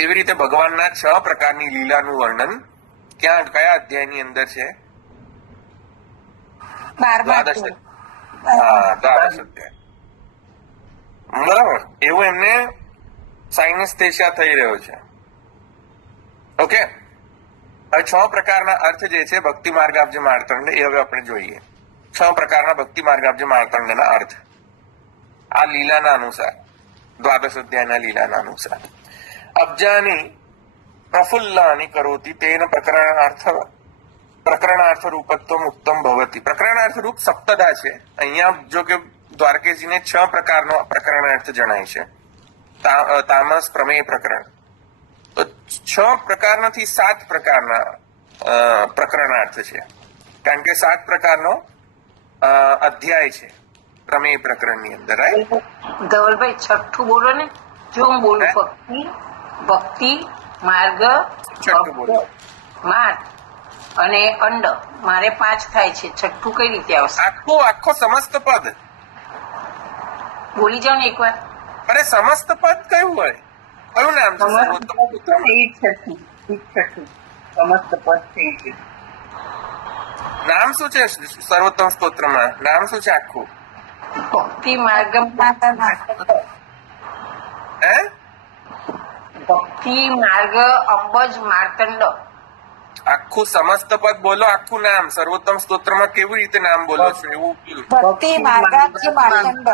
એવી રીતે ભગવાનના 6 પ્રકારની લીલાનું વર્ણન કયા અધ્યાયની અંદર છે? દ્વાદશ અધ્યાય. બરાબર. એવું એમને સાઇનેસ્થેશિયા થઈ રહ્યો છે. ઓકે, હવે 6 પ્રકારના અર્થ જે છે ભક્તિ માર્ગાબ્જ માર્તંડ એ હવે આપણે જોઈએ. 6 પ્રકારના ભક્તિ માર્ગાબ્જ માર્તંડના અર્થ આ લીલાના અનુસાર, દ્વાદશ અધ્યાયના લીલાના અનુસાર. અબ્જાની પ્રફુલ્લાની કરોતી તેન પ્રકરણાર્થ રૂપત્વમ ઉત્તમ ભવતી. પ્રકરણાર્થ રૂપ સપ્તધા છે. અહીંયા જો કે દ્વારકેજીને 6 પ્રકારનો પ્રકરણાર્થ જણાય છે. તામસ પ્રમેય પ્રકરણ. તો 6 પ્રકાર નથી, 7 પ્રકારના પ્રકરણાર્થ છે. કારણ કે 7 પ્રકારનો અધ્યાય છે પ્રમેય પ્રકરણની અંદર. રાઈટ ધવલભાઈ? છઠ્ઠું બોલો ને. જો હું બોલું ભક્તિ માર્ગ માર્ગ અને અંડ, મારે 5 થાય છે. છઠ્ઠું કઈ રીતે આવશે? આખો સમસ્ત પદ બોલી જાઓ ને એકવાર. અરે સમસ્ત પદ કયું હોય? કયું નામ છે? નામ શું છે સર્વોત્તમ સ્તોત્રમાં? નામ શું છે આખું? ભક્તિ માર્ગ હે? ભક્તિ માર્ગ અંબજ માર્તંડ. આખું સમસ્ત પદ બોલો, આખું નામ. સર્વોત્તમ સ્તોત્રમાં કેવી રીતે નામ બોલો છો એવું? ભક્તિ માર્ગાબ્જ માર્તંડ.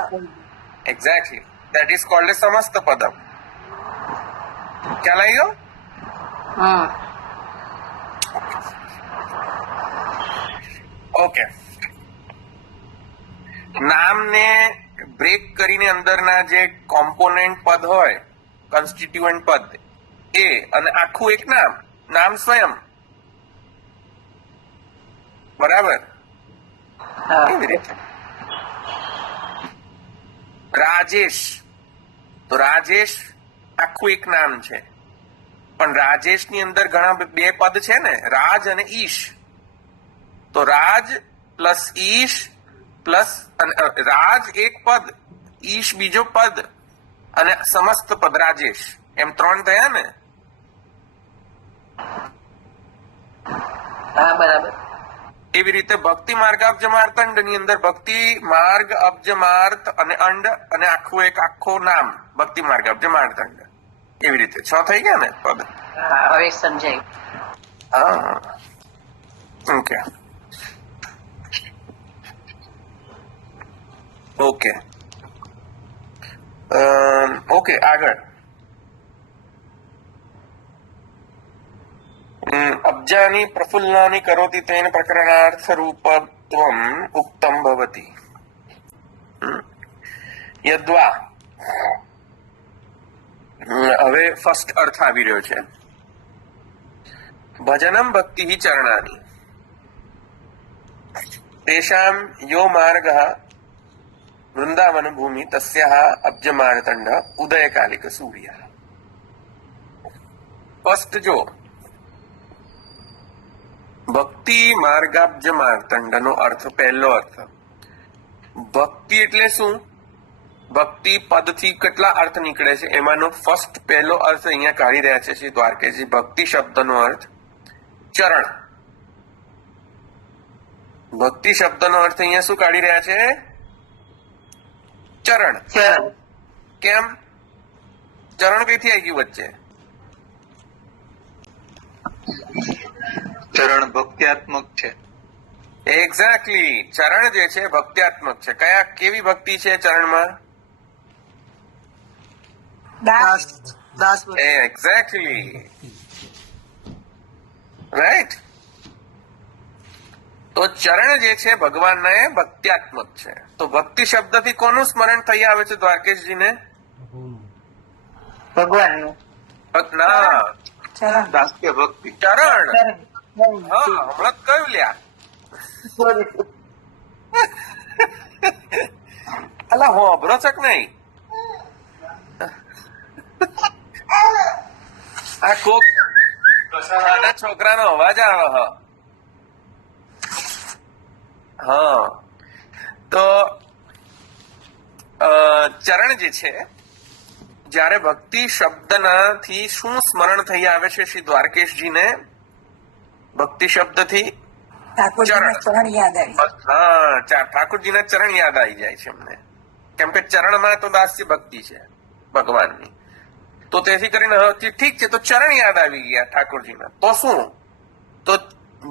Exactly, that is called a સમસ્ત પદમ. ખ્યાલ આવી ગયો? ઓકે. નામને બ્રેક કરીને અંદરના જે કોમ્પોનેન્ટ પદ હોય, કોન્સ્ટિટ્યુઅન્ટ પદ એ, અને આખું એક નામ, નામ સ્વયં. બરાબર? હા એવી રીતે રાજેશ, તો રાજેશ આખું એક નામ છે, પણ રાજેશ ની અંદર ઘણા બે પદ છે ને, રાજ અને ઈશ. તો રાજ પ્લસ ઈશ પ્લસ રાજ એક પદ, ઈશ બીજો પદ, અને સમસ્ત પદ રાજેશ, એમ 3 થયા ને. હા બરાબર. એવી રીતે ભક્તિ માર્ગાબ્જમાર્તંડ ની અંદર ભક્તિ માર્ગ અબ્જમાર્ત અને અંડ અને આખું એક આખો નામ ભક્તિ માર્ગાબ્જમાર્તંડ. એવી રીતે 6 થઈ ગયા ને પદ. હા હવે સમજાયું. હા, ઓકે ઓકે ઓકે, આગળ. અબ્જાની પ્રફુલ્લાની કરોતિ તેન પ્રકરણાર્થ રૂપત્વમ ઉક્તમ ભવતિ. યદ્વા. હવે ફર્સ્ટ અર્થ આવી રહ્યો છે. ભજનમ ભક્તિ ચરણાની તેષામ યો માર્ગ વૃંદાવન ભૂમિ તસ્યાઃ અબ્જમાર્તંડ ઉદયકાલિક સૂર્ય. ફર્સ્ટ જો ભક્તિ માર્ગાબ્જમાર્તંડ નો અર્થ, પહેલો અર્થ, ભક્તિ એટલે શું? ભક્તિ પદથી કેટલા અર્થ નીકળે છે, એમાંનો ફર્સ્ટ પહેલો અર્થ અહીંયા કાઢી રહ્યા છે શ્રી દ્વારકેજી. ભક્તિ શબ્દનો અર્થ ચરણ. ભક્તિ શબ્દનો અર્થ અહીંયા શું કાઢી રહ્યા છે? ચરણ. કેમ? ચરણ કઈથી આવી ગયું વચ્ચે? ચરણ ભક્ત્યાત્મક છે. એક્ઝેક્ટલી, ચરણ જે છે ભક્ત્યાત્મક છે. કેવી ભક્તિ છે ચરણમાં? દાસ એક્ઝેક્ટલી, રાઈટ. તો ચરણ જે છે ભગવાનના એ ભક્ત્યાત્મક છે. તો ભક્તિ શબ્દથી કોનું સ્મરણ થઈ આવે છે દ્વારકેશજીને? ભગવાનનું. ના, દાસ્ય ભક્તિ. ચરણ. હા, હમણાં જ કયું લ્યા. અલા હો, અભરો છે કે નહીં? આ કોક નાના છોકરાનો અવાજ આવે. હા, તો ચરણ જે છે, જ્યારે ભક્તિ શબ્દનાથી શું સ્મરણ થઈ આવે છે શ્રી દ્વારકેશજીને? ભક્તિ શબ્દથી ચરણ યાદ આવી. હા, ઠાકોરજીના ચરણ યાદ આવી જાય છે એમને. કેમ કે ચરણમાં તો દાસ્ય ભક્તિ છે ભગવાનની. તો તેથી કરીને ઠીક છે, તો ચરણ યાદ આવી ગયા ઠાકોરજીના. તો શું? તો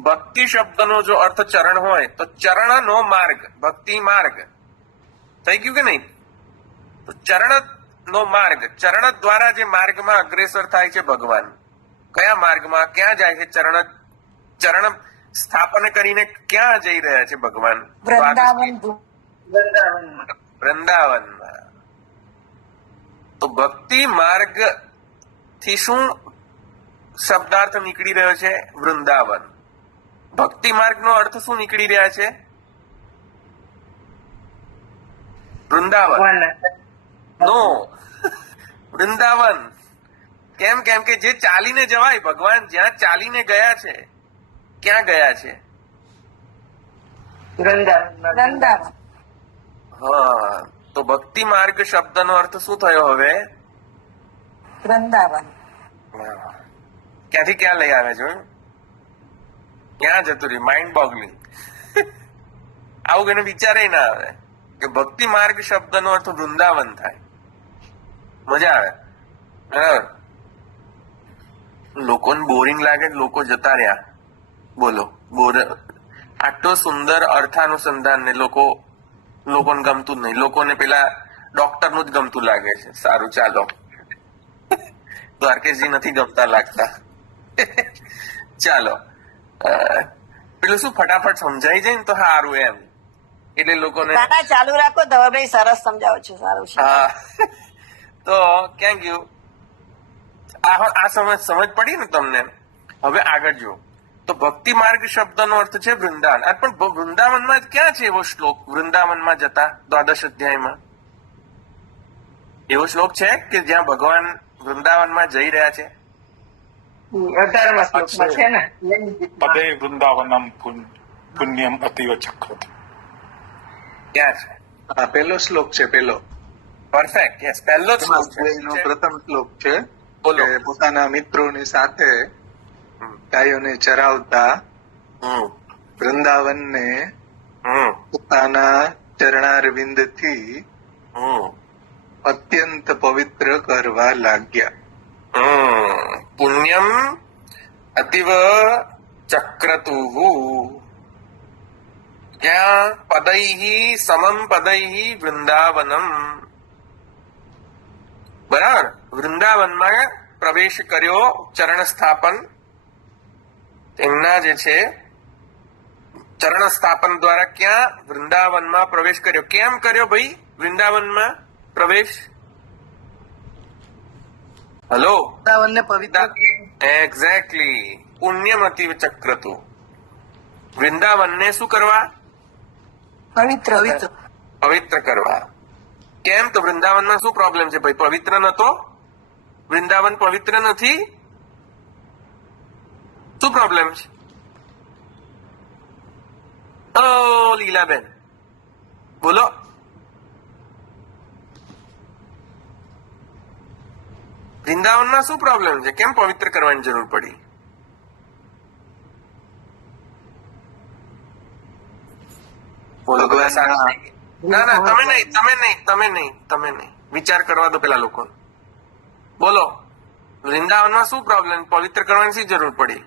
ભક્તિ શબ્દનો જો અર્થ ચરણ હોય તો ચરણનો માર્ગ, ભક્તિ માર્ગ થઈ ગયું કે નહીં? તો ચરણ નો માર્ગ, ચરણ દ્વારા જે માર્ગમાં અગ્રેસર થાય છે ભગવાન, કયા માર્ગમાં, ક્યાં જાય છે? ચરણ સ્થાપન કરીને ક્યાં જઈ રહ્યા છે ભગવાન? વૃંદાવનમાં. તો ભક્તિ માર્ગ થી શું શબ્દાર્થ નીકળી રહ્યો છે? વૃંદાવન. ભક્તિ માર્ગ નો અર્થ શું નીકળી રહ્યા છે? વૃંદાવન. નો, વૃંદાવન. કેમ? કેમ કે જે ચાલીને જવાય, ભગવાન જ્યાં ચાલીને ગયા છે, ક્યાં ગયા છે? વૃંદાવન. હા, તો ભક્તિ માર્ગ શબ્દનો અર્થ શું થયો હવે? વૃંદાવન. ક્યાંથી ક્યાં લઈ આવે છે? ક્યાં જતું રહ્યું? માઇન્ડ બોગલિંગ. આવું એને વિચારે ના આવે કે ભક્તિ માર્ગ શબ્દનો અર્થ વૃંદાવન થાય. મજા આવે. બરાબર. લોકોને બોરિંગ લાગે, લોકો જતા રહ્યા. બોલો, આટલો સુંદર અર્થાનુસંધાન ને લોકોને ગમતું જ નહીં. લોકોને પેલા ડોક્ટર નું જ ગમતું લાગે છે. સારું, ચાલો. દ્વારકેશજી નથી ગમતા લાગતા. ચાલો, પેલું શું ફટાફટ સમજાઈ જાય ને તો સારું એમ. એટલે લોકોને ના ચાલુ રાખો ધવલભાઈ, સરસ સમજાવો છો, સારું છે. હા તો ક્યાં ગયું આ સમજ પડી ને તમને? હવે આગળ જો તો ભક્તિ માર્ગ શબ્દનો અર્થ છે વૃંદાવન. પણ વૃંદાવનમાં ક્યાં છે એવો શ્લોક વૃંદાવનમાં જતા દ્વાદશ અધ્યાયમાં? એવો શ્લોક છે કે જ્યાં ભગવાન વૃંદાવનમાં જઈ રહ્યા છે? 18મા શ્લોકમાં છે ને. પદે વૃંદાવનમ પુણ્યમ અતિવ ચક્રત. ક્યાં છે? હા, પેલો શ્લોક છે, પેલો પરફેક્ટ, યસ, પહેલો જ શ્લોક છે. એનો પ્રથમ શ્લોક છે બોલો. કે પોતાના મિત્રોની સાથે ગાયોને ચરાવતા હમ વૃંદાવનને હમ પોતાના ચરણારવિંદથી હમ અત્યંત પવિત્ર કરવા લાગ્યા. પુણ્યમ અતિવ ચક્રતુહુ. ક્યાં? પદૈહી સમમ પદૈહી વૃંદાવનમ. બરાબર, વૃંદાવનમાં પ્રવેશ કર્યો, ચરણ સ્થાપન એમના જે છે ચરણ સ્થાપન દ્વારા ક્યાં? વૃંદાવનમાં પ્રવેશ કર્યો. કેમ કર્યો ભાઈ વૃંદાવનમાં પ્રવેશ? હલો, વૃંદાવનને પવિત્ર એક્ઝેક્ટલી, પુણ્યમતી ચક્રતુ. વૃંદાવનને શું કરવા? પવિત્ર પવિત્ર કરવા. કેમ? તો વૃંદાવનમાં શું પ્રોબ્લેમ છે ભાઈ? પવિત્ર નતો? વૃંદાવન પવિત્ર નથી? શું પ્રોબ્લેમ છે? ઓ લીલાબેન બોલો. વૃંદાવનમાં શું પ્રોબ્લેમ છે? કેમ પવિત્ર કરવાની જરૂર પડી? બોલો. ના તમે નહીં વિચાર કરવા દો પેલા લોકો. બોલો, વૃંદાવનમાં શું પ્રોબ્લેમ? પવિત્ર કરવાની શી જરૂર પડી?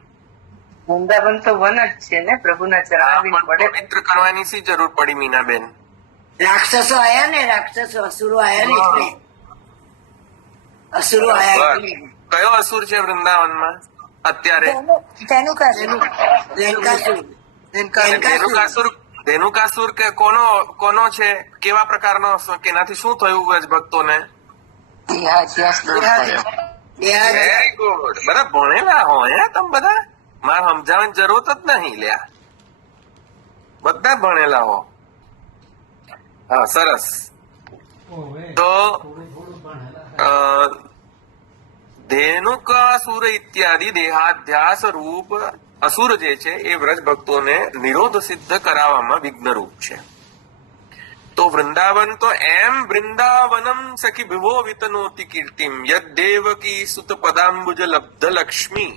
વૃંદાવન તો વન જ છે ને, પ્રભુના હા, ચરણારવિંદ પણ પડે. પવિત્ર કરવાની શી જરૂર પડી મીનાબેન? રાક્ષસો આયા ને, અસુરો આયા ને એટલે. અસુરો આયા એટલે. કયો અસુર છે વૃંદાવનમાં અત્યારે? ધેનુકાસુર કે કોનો છે? કેવા પ્રકારનો અસુર? કે એનાથી શું થયું ભક્તોને? Very good. બધા ભણેલા હોય તમે બધા. મારે સમજાવવાની જરૂરત જ નહીં લ્યા. બધા ભણેલા હો. હા, સરસ. તો ધેનુકાસુર ઇત્યાદિ દેહાધ્યાસ રૂપ અસુર જે છે એ વ્રજ ભક્તોને નિરોધ સિદ્ધ કરાવવામાં વિઘ્નરૂપ છે. તો વૃંદાવન તો એમ વૃંદાવનમ સખી વિભો વિતનોતિ કીર્તિમ યદ્દેવકી સુત પદાંબુજ લબ્ધ લક્ષ્મી.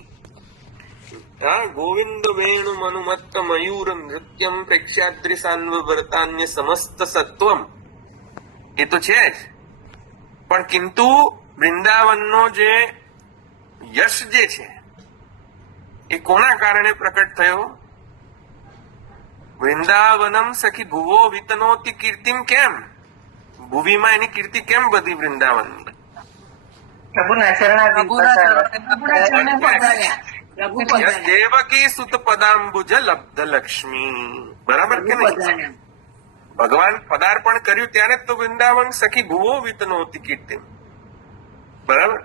ગોવિંદ વેણુ મનુમત્ત મયુર નૃત્યમ પ્રેક્ષ્યાદ્રિસાન્વ વર્તાન્ય સમસ્ત સત્વમ. એ તો છે જ, પણ કિંતુ વૃંદાવનનો જે યશ જે છે એ કોના કારણે પ્રકટ થયો? વૃંદાવનમ સખી ભુવો વિતનોતિ કીર્તિમ. કેમ? ભુવીમાં એની કીર્તિ કેમ બધી વૃંદાવનની? પ્રભુના ચરણારવિંદ દેવકી સુત પદાંબુજ લબ્ધ લક્ષ્મી. બરાબર કે નહીં? ભગવાન પદાર્પણ કર્યું ત્યારે તો વૃંદાવન સખી ભુવો વિતનોતિ કીર્તિમ. બરાબર,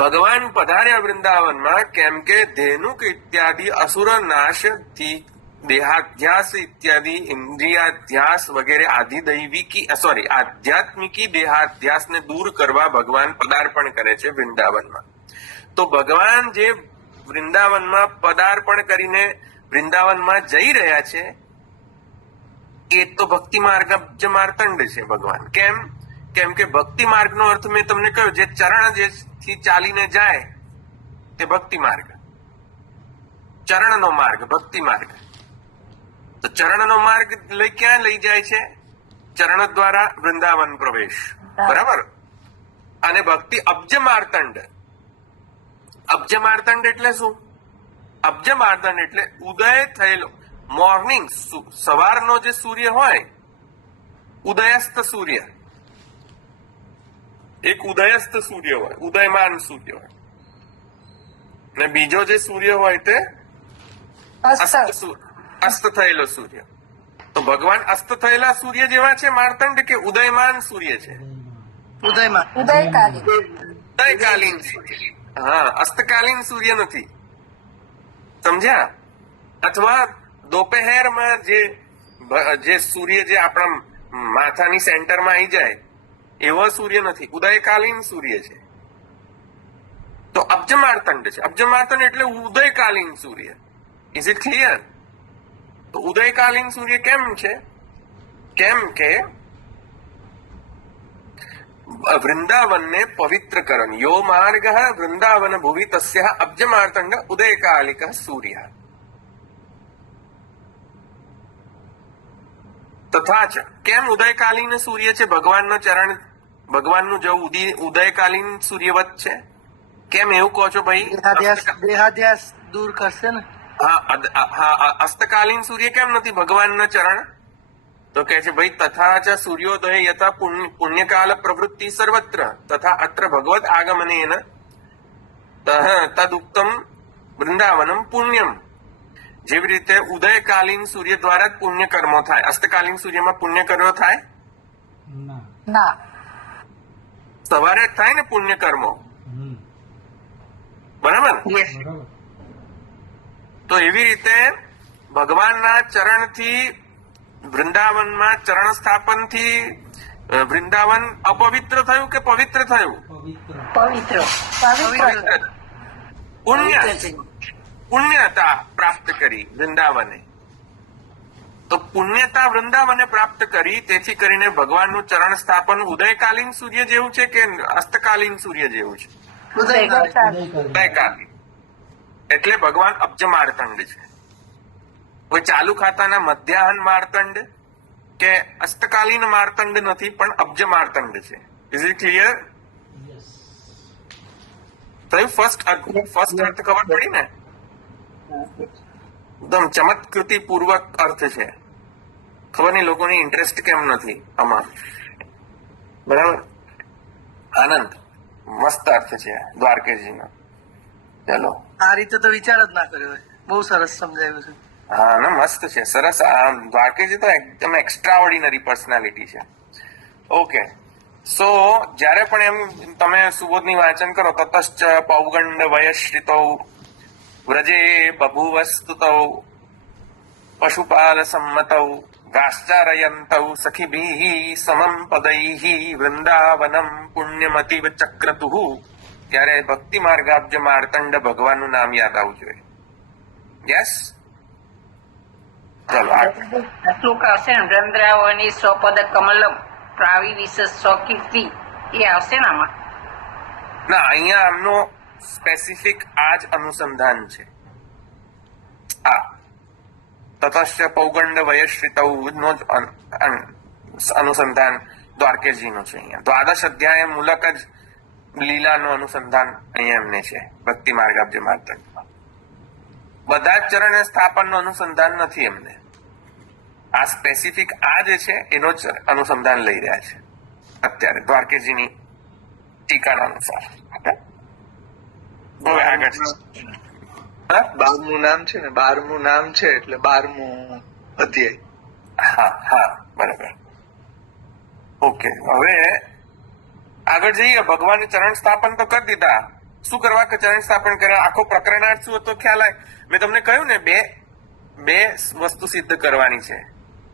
ભગવાન પધાર્યા વૃંદાવનમાં કેમ કે ધેનુક ઇત્યાદિ અસુર નાશ થી દેહાધ્યાસ ઇત્યાદિ ઇન્દ્રિયાધ્યાસ વગેરે આધ્યાત્મિકી દેહાધ્યાસને દૂર કરવા ભગવાન પદાર્પણ કરે છે વૃંદાવનમાં. તો ભગવાન જે વૃંદાવનમાં પદાર્પણ કરીને વૃંદાવનમાં જઈ રહ્યા છે એ તો ભક્તિ માર્ગ માર્તંડ છે ભગવાન. કેમ કે ભક્તિ માર્ગનો અર્થ મેં તમને કહ્યું, જે ચરણ જે થી ચાલીને જાય તે ભક્તિ માર્ગ, ચરણનો માર્ગ ભક્તિ માર્ગ. તો ચરણનો માર્ગ ક્યાં લઈ જાય છે? ચરણ દ્વારા વૃંદાવન પ્રવેશ. બરાબર. અને ભક્તિ અબ્જ માર્તંડ. અબ્જ માર્તંડ એટલે શું? અબ્જ માર્તંડ એટલે ઉદય થયેલો મોર્નિંગ, સવારનો જે સૂર્ય હોય, ઉદયસ્ત સૂર્ય, એક ઉદયસ્ત સૂર્ય હોય, ઉદયમાન સૂર્ય હોય, ને બીજો જે સૂર્ય હોય તે અસ્ત થયેલો સૂર્ય. તો ભગવાન અસ્ત થયેલા સૂર્ય જેવા છે માર્તંડ કે ઉદયમાન સૂર્ય છે? ઉદયમાં ઉદયકાલીન સૂર્ય. હા, અસ્તકાલીન સૂર્ય નથી. સમજ્યા? અથવા દોપહેરમાં જે સૂર્ય જે આપણા માથાની સેન્ટરમાં આવી જાય એવો સૂર્ય નથી, ઉદયકાલીન સૂર્ય છે. તો અબ્જમાર્તંડ છે. અબ્જમાર્તંડ એટલે ઉદયકાલીન સૂર્ય. Is it clear? તો ઉદયકાલીન સૂર્ય કેમ છે? કેમ કે વૃંદાવનને પવિત્રકરણ યો માર્ગ વૃંદાવન ભુવિ તસ્ય અબ્જમાર્તંડ ઉદયકાલિક સૂર્ય તથા ચ. કેમ ઉદયકાલીન સૂર્ય છે? ભગવાનનો ચરણ, ભગવાનનું જવું ઉદયકાલીન સૂર્યવત છે. કેમ એવું કહો છો ભાઈ? દેહાધ્યાસ દૂર કરશે ને. હા, અસ્તકાલીન સૂર્ય કેમ નથી ભગવાનના ચરણ? તો કે છે ભાઈ તથા ચ સૂર્યોદય યથા પુણ્યકાલ પ્રવૃત્તિ સર્વત્ર તથા અત્ર ભગવત આગમનેન તદુક્તમ વૃંદાવનમ પુણ્યમ. જેવી રીતે ઉદયકાલીન સૂર્ય દ્વારા જ પુણ્ય કર્મો થાય. અસ્તકાલીન સૂર્યમાં પુણ્ય કર્મો થાય? ના. સવારે જ થાય ને પુણ્ય કર્મો, બરાબર? યસ. તો એવી રીતે ભગવાનના ચરણથી વૃંદાવનમાં ચરણ સ્થાપનથી વૃંદાવન અપવિત્ર થયું કે પવિત્ર થયું? પવિત્ર. પુણ્યતા પ્રાપ્ત કરી વૃંદાવને. તો પુણ્યતા વૃંદાવને પ્રાપ્ત કરી, તેથી કરીને ભગવાનનું ચરણ સ્થાપન ઉદયકાલીન સૂર્ય જેવું છે કે અસ્તકાલીન સૂર્ય જેવું છે? ઉદયકાલીન. એટલે ભગવાન અબ્જ માર્તંડ છે. કોઈ ચાલુ ખાતાના મધ્યાહન માર્તંડ કે અસ્તકાલીન માર્તંડ નથી, પણ અબ્જ માર્તંડ છે. Is it clear? થયું? ફર્સ્ટ અર્થ ખબર પડી ને? એકદમ ચમત્કૃતિ પૂર્વક અર્થ છે. ખબર નહીં લોકોની ઇન્ટરેસ્ટ કેમ નથી આમાં. બરાબર? આનંદ, મસ્ત અર્થ છે દ્વારકેજીનો. ચલો, આ રીતે તો વિચાર જ ના કર્યો હોય. બહુ સરસ સમજાવ્યું છે. હા ના, મસ્ત છે, સરસ. દ્વારકેજી તો એકદમ એક્સ્ટ્રા ઓર્ડિનરી પર્સનાલિટી છે. ઓકે, સો જયારે પણ એમ તમે સુબોધની વાંચન કરો, તતશ્ચ પૌગંડ વયશ્રિતૌ વ્રજે બભુવસ્તુતૌ પશુપાલ સંમતૌ ગાશ્ચારયંતૌ સખીભિઃ સમમ પદૈઃ વૃંદાવનમ પુણ્યમતીવ ચક્રતુઃ. ત્યારે ભક્તિ માર્ગાબ્જ માર્તંડ ભગવાનનું નામ યાદ આવવું જોઈએ. યસ, ચલો શ્લોક આવશે ને, વૃંદાવની સ્વપદ કમલમ પ્રાવી વિશેષ સ્વકીર્તિ, એ આવશે ને આમાં? ના, અહીંયા આમનો સ્પેસિફિક આ જ અનુસંધાન છે. આ તતશ્ચ પૌગંડ વયશ્રિતૌ નો જ અનુસંધાન દ્વારકેશજીનો છે. અહીંયા દ્વાદશ અધ્યાય મૂલક જ લીલાનું અનુસંધાન અહીંયા એમને છે ભક્તિ માર્ગાબ્જ માર્તંડમાં. બધા જ ચરણ સ્થાપનનું અનુસંધાન નથી એમને. આ સ્પેસિફિક આ જે છે એનો જ અનુસંધાન લઈ રહ્યા છે અત્યારે દ્વારકેશજીની ટીકાના અનુસાર. હવે આગળ 12મું નામ છે ને, 12મું નામ છે એટલે 12મું અધ્યાય. હા હા, બરાબર. ઓકે, હવે આગળ જઈએ. ભગવાને ચરણ સ્થાપન તો કરી દીધા. શું કરવા કે ચરણ સ્થાપન કર્યા? આખો પ્રકરણાર્થ શું હતો ખ્યાલ આવે? મેં તમને કહ્યું ને, બે વસ્તુ સિદ્ધ કરવાની છે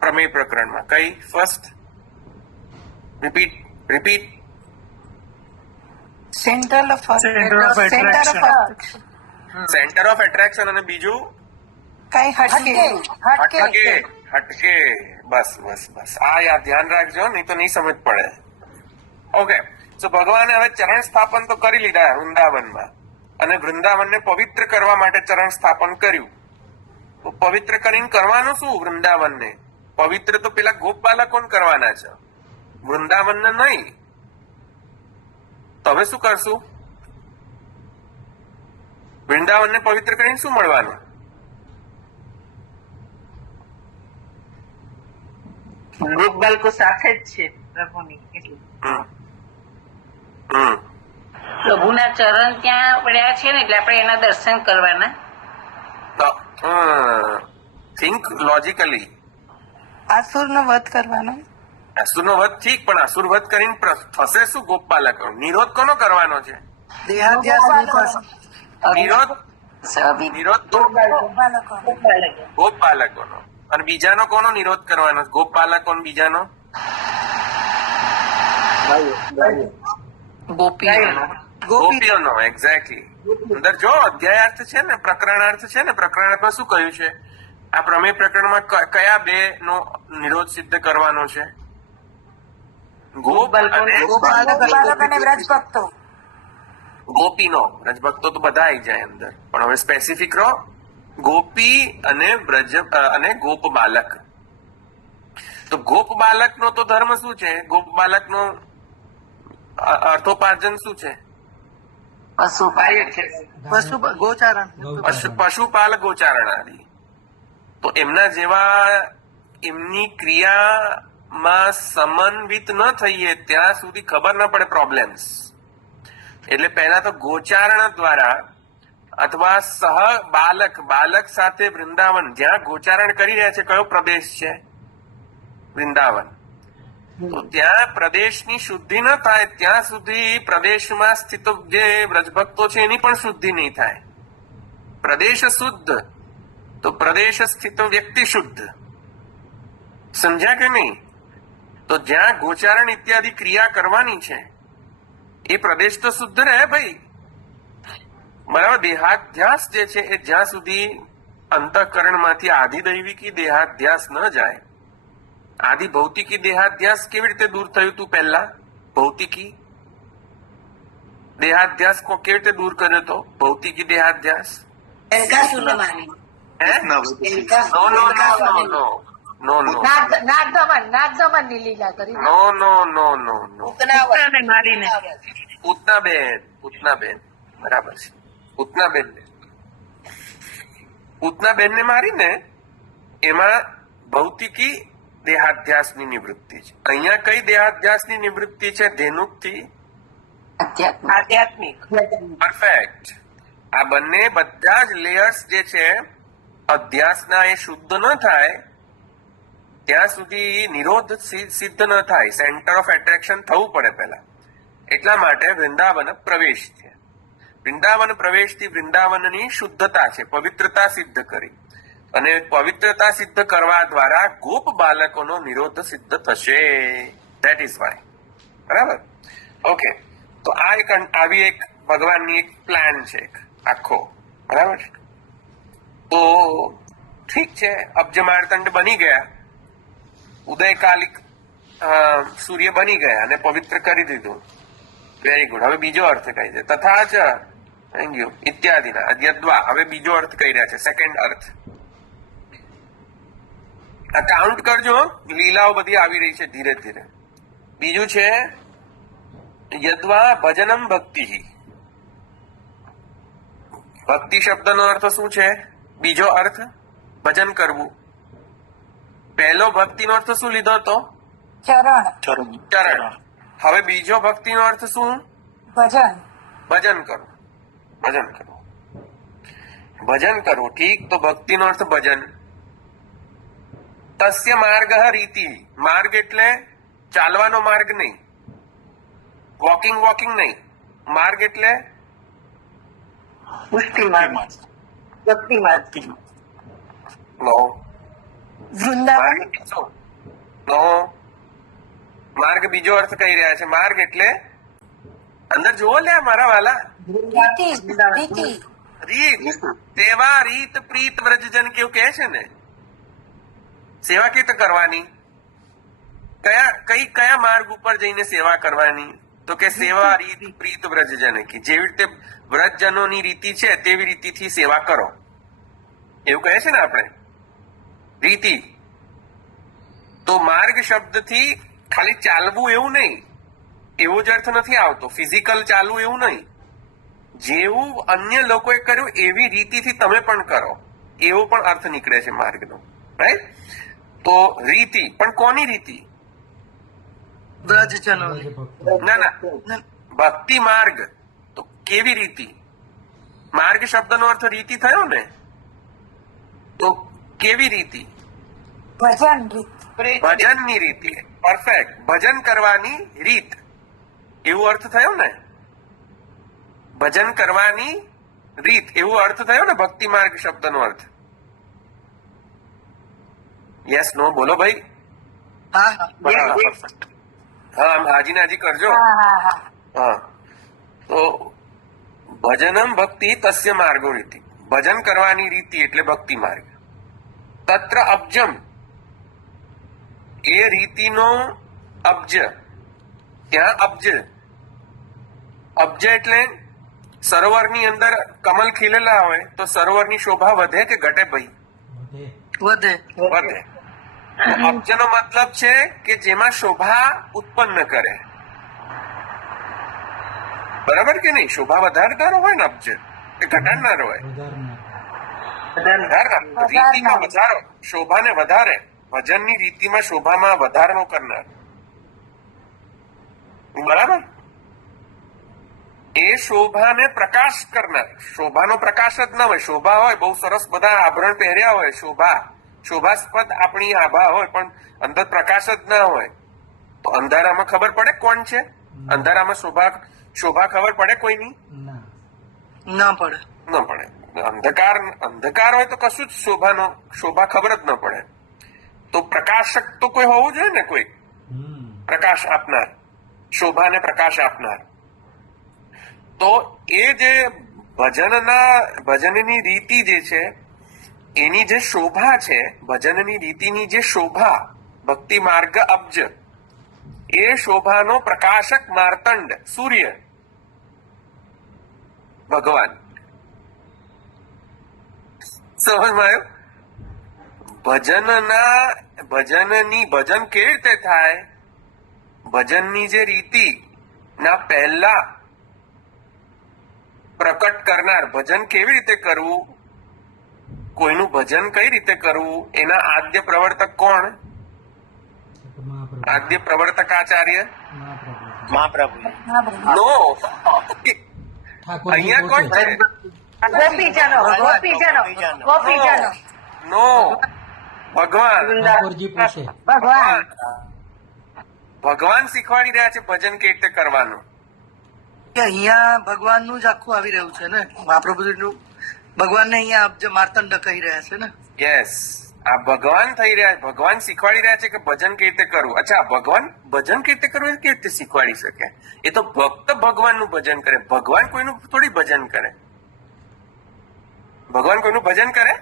પ્રમેય પ્રકરણમાં. કઈ? First, repeat. Centre of attraction. અને બીજું કઈ હટકે. બસ આ યાર ધ્યાન રાખજો, નહીં તો નહીં સમજ પડે. ઓકે, તો ભગવાને હવે ચરણ સ્થાપન તો કરી લીધા વૃંદાવનમાં, અને વૃંદાવનને પવિત્ર કરવા માટે ચરણ સ્થાપન કર્યું. તો પવિત્ર કરીને કરવાનું શું? વૃંદાવનને પવિત્ર તો પેલા ગોપ બાલકોને કરવાના છે, વૃંદાવનને નહીં. તો હવે શું કરશું? વૃંદાવનને પવિત્ર કરીને શું મળવાનું? ગોપ બાળકો સાથે જ છે પ્રભુની. એટલે પ્રભુના ચરણ ત્યાં પડ્યા છે ને, એટલે આપણે એના દર્શન કરવાના. Think logically. આસુરનો વધ કરવાનો. અસુરનો વધ ઠીક, પણ અસુર વધ કરીને થશે શું ગોપ બાલકો? નિરોધ કોનો કરવાનો છે? નિરોધ નિરોધ તો ગોપ બાલકોનો. અને બીજાનો કોનો નિરોધ કરવાનો? ગોપ બાલકો બીજાનો ગોપીઓનો. એક્ઝેક્ટલી. અંદર જો અધ્યાયાર્થ છે ને, પ્રકરણાર્થ છે ને, પ્રકરણાર્થમાં શું કહ્યું છે? આ પ્રમેય પ્રકરણમાં કયા બે નો નિરોધ સિદ્ધ કરવાનો છે? ગોપ અને ગોપીનો. રજભક્તો તો બધા આવી જાય અંદર, પણ હવે સ્પેસિફિક રહો. ગોપી અને બ્રજ અને ગોપ બાલક. તો ગોપ બાલક નો તો ધર્મ શું છે? ગોપ બાલક નો અર્થોપાર્જન શું છે? પશુપાલ ગોચારણ આદિ. તો એમના જેવા એમની ક્રિયામાં સમન્વિત ન થઈએ ત્યાં સુધી ખબર ન પડે પ્રોબ્લેમ્સ. એટલે પહેલા તો ગોચારણ દ્વારા અથવા સહ બાલક સાથે વૃંદાવન, જ્યાં ગોચારણ કરી રહ્યા છે, કયો પ્રદેશ છે? વૃંદાવન. તો ત્યાં પ્રદેશની શુદ્ધિ ન થાય ત્યાં સુધી પ્રદેશમાં સ્થિત જે વ્રજભક્તો છે એની પણ શુદ્ધિ નહીં થાય. પ્રદેશ શુદ્ધ તો પ્રદેશ સ્થિત વ્યક્તિ શુદ્ધ. સમજ્યા કે નહીં? તો જ્યાં ગોચારણ ઇત્યાદિ ક્રિયા કરવાની છે એ પ્રદેશ તો શુદ્ધ રહે ભાઈ. બરાબર. દેહાધ્યાસ જે છે એ જ્યાં સુધી અંતઃકરણમાંથી આધિદૈવિકી દેહાધ્યાસ ન જાય. આદિ ભૌતિકી દેહાધ્યાસ કેવી રીતે દૂર થયું તું? પહેલા ભૌતિકી દેહાધ્યાસ કેવી રીતે દૂર કર્યો તો? ભૌતિકી દેહાધ્યાસ શંકાસુરને મારી. નો નો નો નો નો નો નાગદમનની લીલા કરી. નો નો નો નો નો. પૂતનાબેન બરાબર છે. પૂતનાબેન ને મારીને એમાં ભૌતિકી દેહાધ્યાસની નિવૃત્તિ છે. અહીંયા કઈ દેહાધ્યાસની નિવૃત્તિ છે? ધેનુકથી આધ્યાત્મિક. પરફેક્ટ. આ બંને બધા જ લેયર્સ જે છે અધ્યાસના એ શુદ્ધ ન થાય ત્યાં સુધી નિરોધ સિદ્ધ ન થાય. સેન્ટર ઓફ એટ્રેક્શન થવું પડે પહેલા. એટલા માટે વૃંદાવન પ્રવેશ છે. વૃંદાવન પ્રવેશથી વૃંદાવનની શુદ્ધતા છે, પવિત્રતા સિદ્ધ કરી. અને પવિત્રતા સિદ્ધ કરવા દ્વારા ગોપ બાલકોનો નિરોધ સિદ્ધ થશે. That is why. બરાબર. ઓકે. તો આ એક આવી એક ભગવાનની એક પ્લાન છે આખો. બરાબર. તો ઠીક છે, અબ્જ માર્તંડ બની ગયા, ઉદયકાલિક સૂર્ય બની ગયા અને પવિત્ર કરી દીધું. Very good. હવે બીજો અર્થ કહી છે તથા ચ ઇત્યાદિના અદ્યદ્વા. હવે બીજો અર્થ કહી રહ્યા છે, સેકન્ડ અર્થ. કાઉન્ટ કરજો, લીલાઓ બધી આવી રહી છે ધીરે ધીરે. બીજું છે યદ્વા ભજનમ ભક્તિ. ભક્તિ શબ્દનો અર્થ શું છે? બીજો અર્થ ભજન કરવું. પહેલો ભક્તિનો અર્થ શું લીધો હતો? ચરણ. હવે બીજો ભક્તિનો અર્થ શું? ભજન કરવું. ભજન કરવું. ઠીક. તો ભક્તિનો અર્થ ભજન. તસ્ય માર્ગ રીતિ. માર્ગ એટલે ચાલવાનો માર્ગ નહીં, વોકિંગ નહીં. માર્ગ એટલે નો. વૃંદાવન. નો. માર્ગ બીજો અર્થ કહી રહ્યા છે. માર્ગ એટલે અંદર જોવો લે મારા વાલા. રીત. સેવા રીત પ્રીત વ્રજજન કેવું કહે છે ને. સેવા કેવી રીતે કરવાની? કયા માર્ગ ઉપર જઈને સેવા કરવાની? તો કે સેવા રીત પ્રીત વ્રજજન કી. જેવી રીતે વ્રજજનોની રીતિ છે તેવી રીતિથી સેવા કરો, એવું કહે છે ને આપણે. રીતિ. તો માર્ગ શબ્દથી ખાલી ચાલવું એવું નહીં, એવો જ અર્થ નથી આવતો. ફિઝિકલ ચાલવું એવું નહીં. જેવું અન્ય લોકોએ કર્યું એવી રીતિથી તમે પણ કરો, એવો પણ અર્થ નીકળે છે માર્ગનો. રાઈટ. તો રીતિ, પણ કોની રીતિ? ના, ભક્તિ માર્ગ. તો કેવી રીતિ? માર્ગ શબ્દનો અર્થ રીતિ થયો ને, તો કેવી રીતિ? ભજન રીત ભજનની રીતિ, પરફેક્ટ, ભજન કરવાની રીત, એવું અર્થ થયો ને? ભજન કરવાની રીત એવો અર્થ થયો ને ભક્તિ માર્ગ શબ્દનો અર્થ? યસ નો બોલો ભાઈ. હા હા બરાબર, perfect. હા આમ હાજી નાજી કરજો. હા તો ભજનમ ભક્તિ તસ્ય માર્ગો રીતિ, ભજન કરવાની રીતિ એટલે ભક્તિ માર્ગ. તત્ર અબ્જમ, એ રીતિનો અબ્જ, ત્યાં અબ્જ, અબ્જ એટલે સરોવરની અંદર કમલ ખીલેલા હોય તો સરોવરની શોભા વધે કે ઘટે ભાઈ? વધે વધે. અબ્જનો મતલબ છે કે જેમાં શોભા ઉત્પન્ન કરે, બરાબર કે નહીં? શોભા વધારનારો હોય ને અબ્જ, કે ઘટાડનારો હોય? વધારનાર. રીતિમાં વધારો, શોભાને વધારે, ભજનની રીતિમાં શોભામાં વધારો કરનાર, બરાબર? એ શોભાને પ્રકાશ કરનાર. શોભાનો પ્રકાશ જ ના હોય, શોભા હોય બહુ સરસ બધા આભરણ પહેર્યા હોય, શોભાસ્પદ આપણી આભા હોય, પણ અંદર પ્રકાશ જ ના હોય તો અંધારામાં ખબર પડે કોણ છે? અંધારામાં શોભા ખબર પડે કોઈની? ના પડે. ન પડે. અંધકાર હોય તો કશું જ શોભા ખબર જ ન પડે. તો પ્રકાશક તો કોઈ હોવું જોઈએ ને, કોઈ પ્રકાશ આપનાર, શોભાને પ્રકાશ આપનાર. તો એ જે ભજનની રીતિ જે છે એની જે શોભા છે, ભજનની રીતિની જે શોભા, ભક્તિ માર્ગ અબ્જ, એ શોભાનો પ્રકાશક માર્તંડ, સૂર્ય ભગવાન. સમજમાં આવ્યું? ભજન કેવી રીતે થાય? ભજનની જે રીતિ ના પહેલા પ્રકટ કરનાર, ભજન કેવી રીતે કરવું, કોઈનું ભજન કઈ રીતે કરવું, એના આદ્ય પ્રવર્તક કોણ? આદ્ય પ્રવર્તક આચાર્ય મહાપ્રભુ. નો. અહીંયા કોણ છે? ગોપીજનો નો, ભગવાન. ભગવાન ભગવાન શીખવાડી રહ્યા છે ભજન કેવી રીતે કરવાનું. કે અહીંયા ભગવાનનું જ આખું આવી રહ્યું છે ને, મહાપ્રભુજીનું ભગવાનને અહીંયા અબ્જ માર્તંડ કહી રહ્યા છે ને. યસ, આ ભગવાન થઈ રહ્યા, ભગવાન શીખવાડી રહ્યા છે કે ભજન કેવી રીતે કરવું. અચ્છા, ભગવાન ભજન કેવી રીતે કરવું એ કેવી રીતે શીખવાડી શકે? એ તો ભક્ત ભગવાનનું ભજન કરે, ભગવાન કોઈનું થોડી ભજન કરે. ભગવાન કોઈનું ભજન કરે?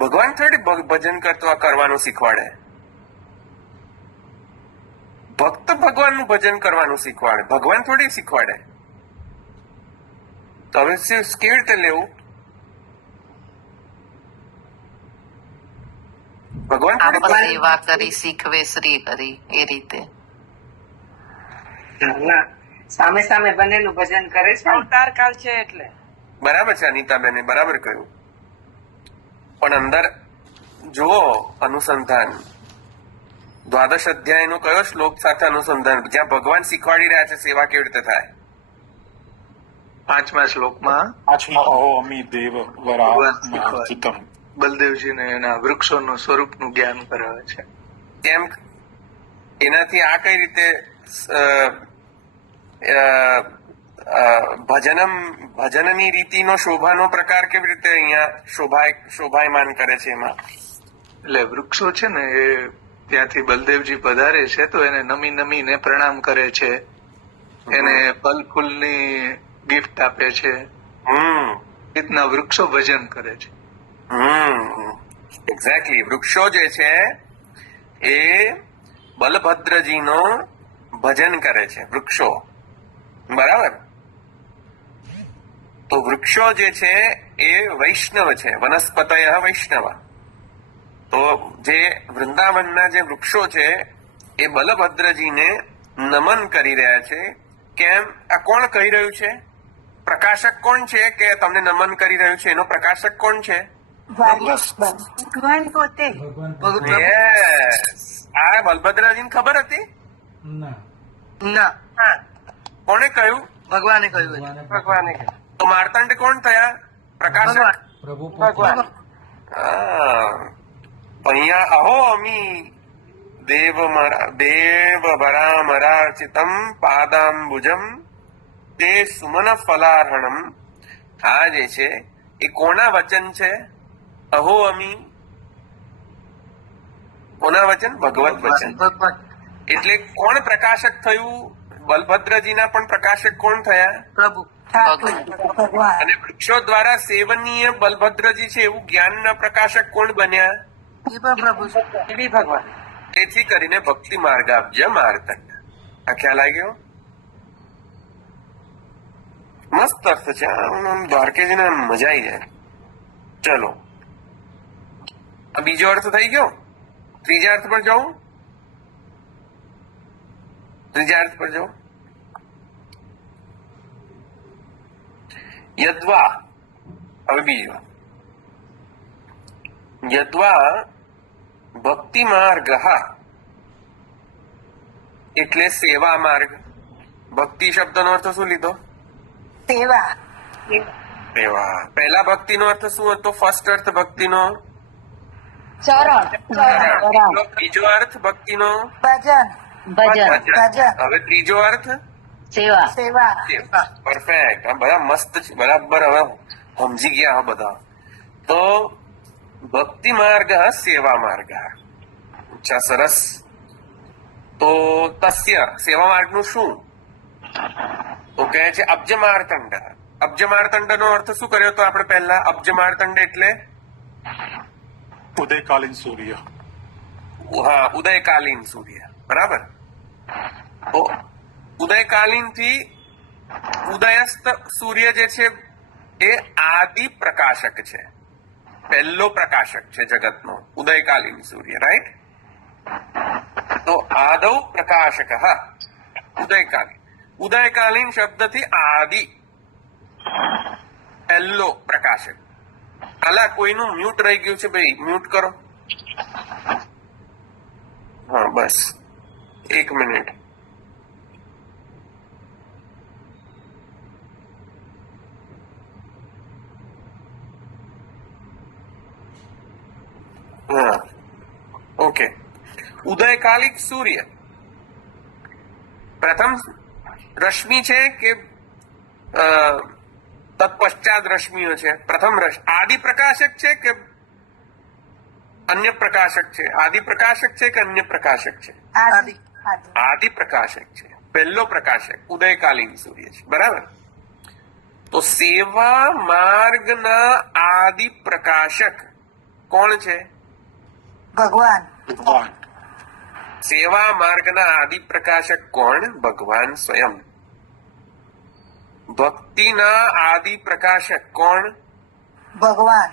ભગવાન થોડી ભજન કરવાનું શીખવાડે. ભક્ત ભગવાનનું ભજન કરવાનું શીખવાડે, ભગવાન થોડી શીખવાડે. તો હવે કેવી રીતે લેવું? ભગવાન થોડી સેવા કરી શીખવે શ્રી હરિ, એ રીતે. સામે સામે બંનેનું ભજન કરે છે. અવતાર કાળ છે એટલે. બરાબર છે અનિતાબેને બરાબર કહ્યું, પણ અંદર જુઓ અનુસંધાન. દ્વાદશ અધ્યાયનો કયો શ્લોક સાથે અનુસંધાન, જ્યાં ભગવાન શીખવાડી રહ્યા છે સેવા કેવી રીતે થાય? 5મા શ્લોકમાં અમી દેવ વરાચિતમ, બલદેવજીને એના વૃક્ષોનું સ્વરૂપનું જ્ઞાન કરાવે છે. કેમ? એનાથી આ કઈ રીતે ભજનની રીતિનો શોભાનો પ્રકાર કેવી રીતે અહીંયા શોભાયમાન કરે છે એમાં? એટલે વૃક્ષો છે ને એ ત્યાંથી બલદેવજી પધારે છે તો એને નમીને પ્રણામ કરે છે, એને ફલ ફૂલની ગિફ્ટ આપે છે. રીતના વૃક્ષો ભજન કરે છે. એક્ઝેક્ટલી. વૃક્ષો જે છે એ બલભદ્રજીનો ભજન કરે છે, વૃક્ષો. બરાબર? તો વૃક્ષો જે છે એ વૈષ્ણવ છે, વનસ્પતય વૈષ્ણવ. તો જે વૃંદાવનના જે વૃક્ષો છે એ બલભદ્રજીને નમન કરી રહ્યા છે. કેમ? આ કોણ કહી રહ્યું છે? પ્રકાશક કોણ છે કે તમને નમન કરી રહ્યું છે? એનો પ્રકાશક કોણ છે? ભગવાન પોતે. યસ. આ બલભદ્રજીને ખબર હતી? ના, કોને કહ્યું? ભગવાને કહ્યું. ભગવાને તો માર્તંડ કોણ થયા? પ્રકાશક. ભગવાન. અહીંયા અહો અમી દેવ ભરામરાર્ચિતમ પાદાંબુજમ તે સુમન ફલાર્હણમ. આ જે છે એ કોના વચન છે? અહો અમી કોના વચન? ભગવત વચન. ભગવાન એટલે કોણ પ્રકાશક થયું? બલભદ્રજીના પણ પ્રકાશક કોણ થયા? પ્રભુ ભગવાન અને વૃક્ષો દ્વારા સેવનીય બલભદ્રજી છે એવું જ્ઞાનના પ્રકાશક કોણ બન્યા? એ પણ પ્રભુ છે. એ બી ભગવાન. તેથી કરીને ભક્તિ માર્ગાબ્જ માર્તંડ. આ ખ્યાલ આવી ગયો? મસ્ત અર્થ છે. આમ દ્વારકેજીને આમ મજા આવી જાય. ચલો, આ બીજો અર્થ થઈ ગયો. ત્રીજા અર્થ પર જાઉં. ત્રીજા અર્થ પર જાઉં. યદ્વા. હવે બીજો યદ્વા ભક્તિ માર્ગ એટલે સેવા માર્ગ. ભક્તિ શબ્દનો અર્થ શું લીધો? સેવા સેવા. પહેલા ભક્તિનો અર્થ શું હતો? ફર્સ્ટ અર્થ ભક્તિનો ચરણ બીજો અર્થ ભક્તિનો ભજન ભજન ભજન હવે ત્રીજો અર્થ સેવા સેવા પરફેક્ટ. આ બધા મસ્ત છે. બરાબર. હવે સમજી ગયા આ બધા. તો ભક્તિ માર્ગ સેવા માર્ગ. અચ્છા, સરસ. તો તસ્ય સેવા માર્ગનું શું? તો કહે છે અબ્જ માર્તંડ. અબ્જ માર્તંડ નો અર્થ શું કર્યો તો આપણે પહેલા? અબ્જ માર્તંડ એટલે ઉદયકાલીન સૂર્ય. હા, ઉદયકાલીન સૂર્ય. બરાબર. તો ઉદયકાલીન થી ઉદયસ્ત સૂર્ય જે છે એ આદિ પ્રકાશક છે. પહેલો પ્રકાશક છે જગતનો ઉદયકાલીન સૂર્ય. રાઈટ? તો આદૌ પ્રકાશક ઉદયકાલીન. ઉદયકાલીન શબ્દથી આદિ પહેલો પ્રકાશક. અલા, કોઈનું મ્યુટ રહી ગયું છે ભાઈ, મ્યુટ કરો. હા, બસ 1 મિનિટ. હા, ઓકે. ઉદયકાલિક સૂર્ય પ્રથમ રશ્મિ છે કે તત્પશ્ચાત રશ્મિઓ છે? પ્રથમ આદિ પ્રકાશક છે કે અન્ય પ્રકાશક છે? આદિ પ્રકાશક છે કે અન્ય પ્રકાશક છે? આદિ આદિ પ્રકાશક છે. પહેલો પ્રકાશક ઉદયકાલીન સૂર્ય છે. બરાબર. તો સેવા માર્ગના આદિ પ્રકાશક કોણ છે? ભગવાન ભગવાન. સેવા માર્ગના આદિ પ્રકાશક કોણ? ભગવાન સ્વયં. ભક્તિના આદિ પ્રકાશક કોણ? ભગવાન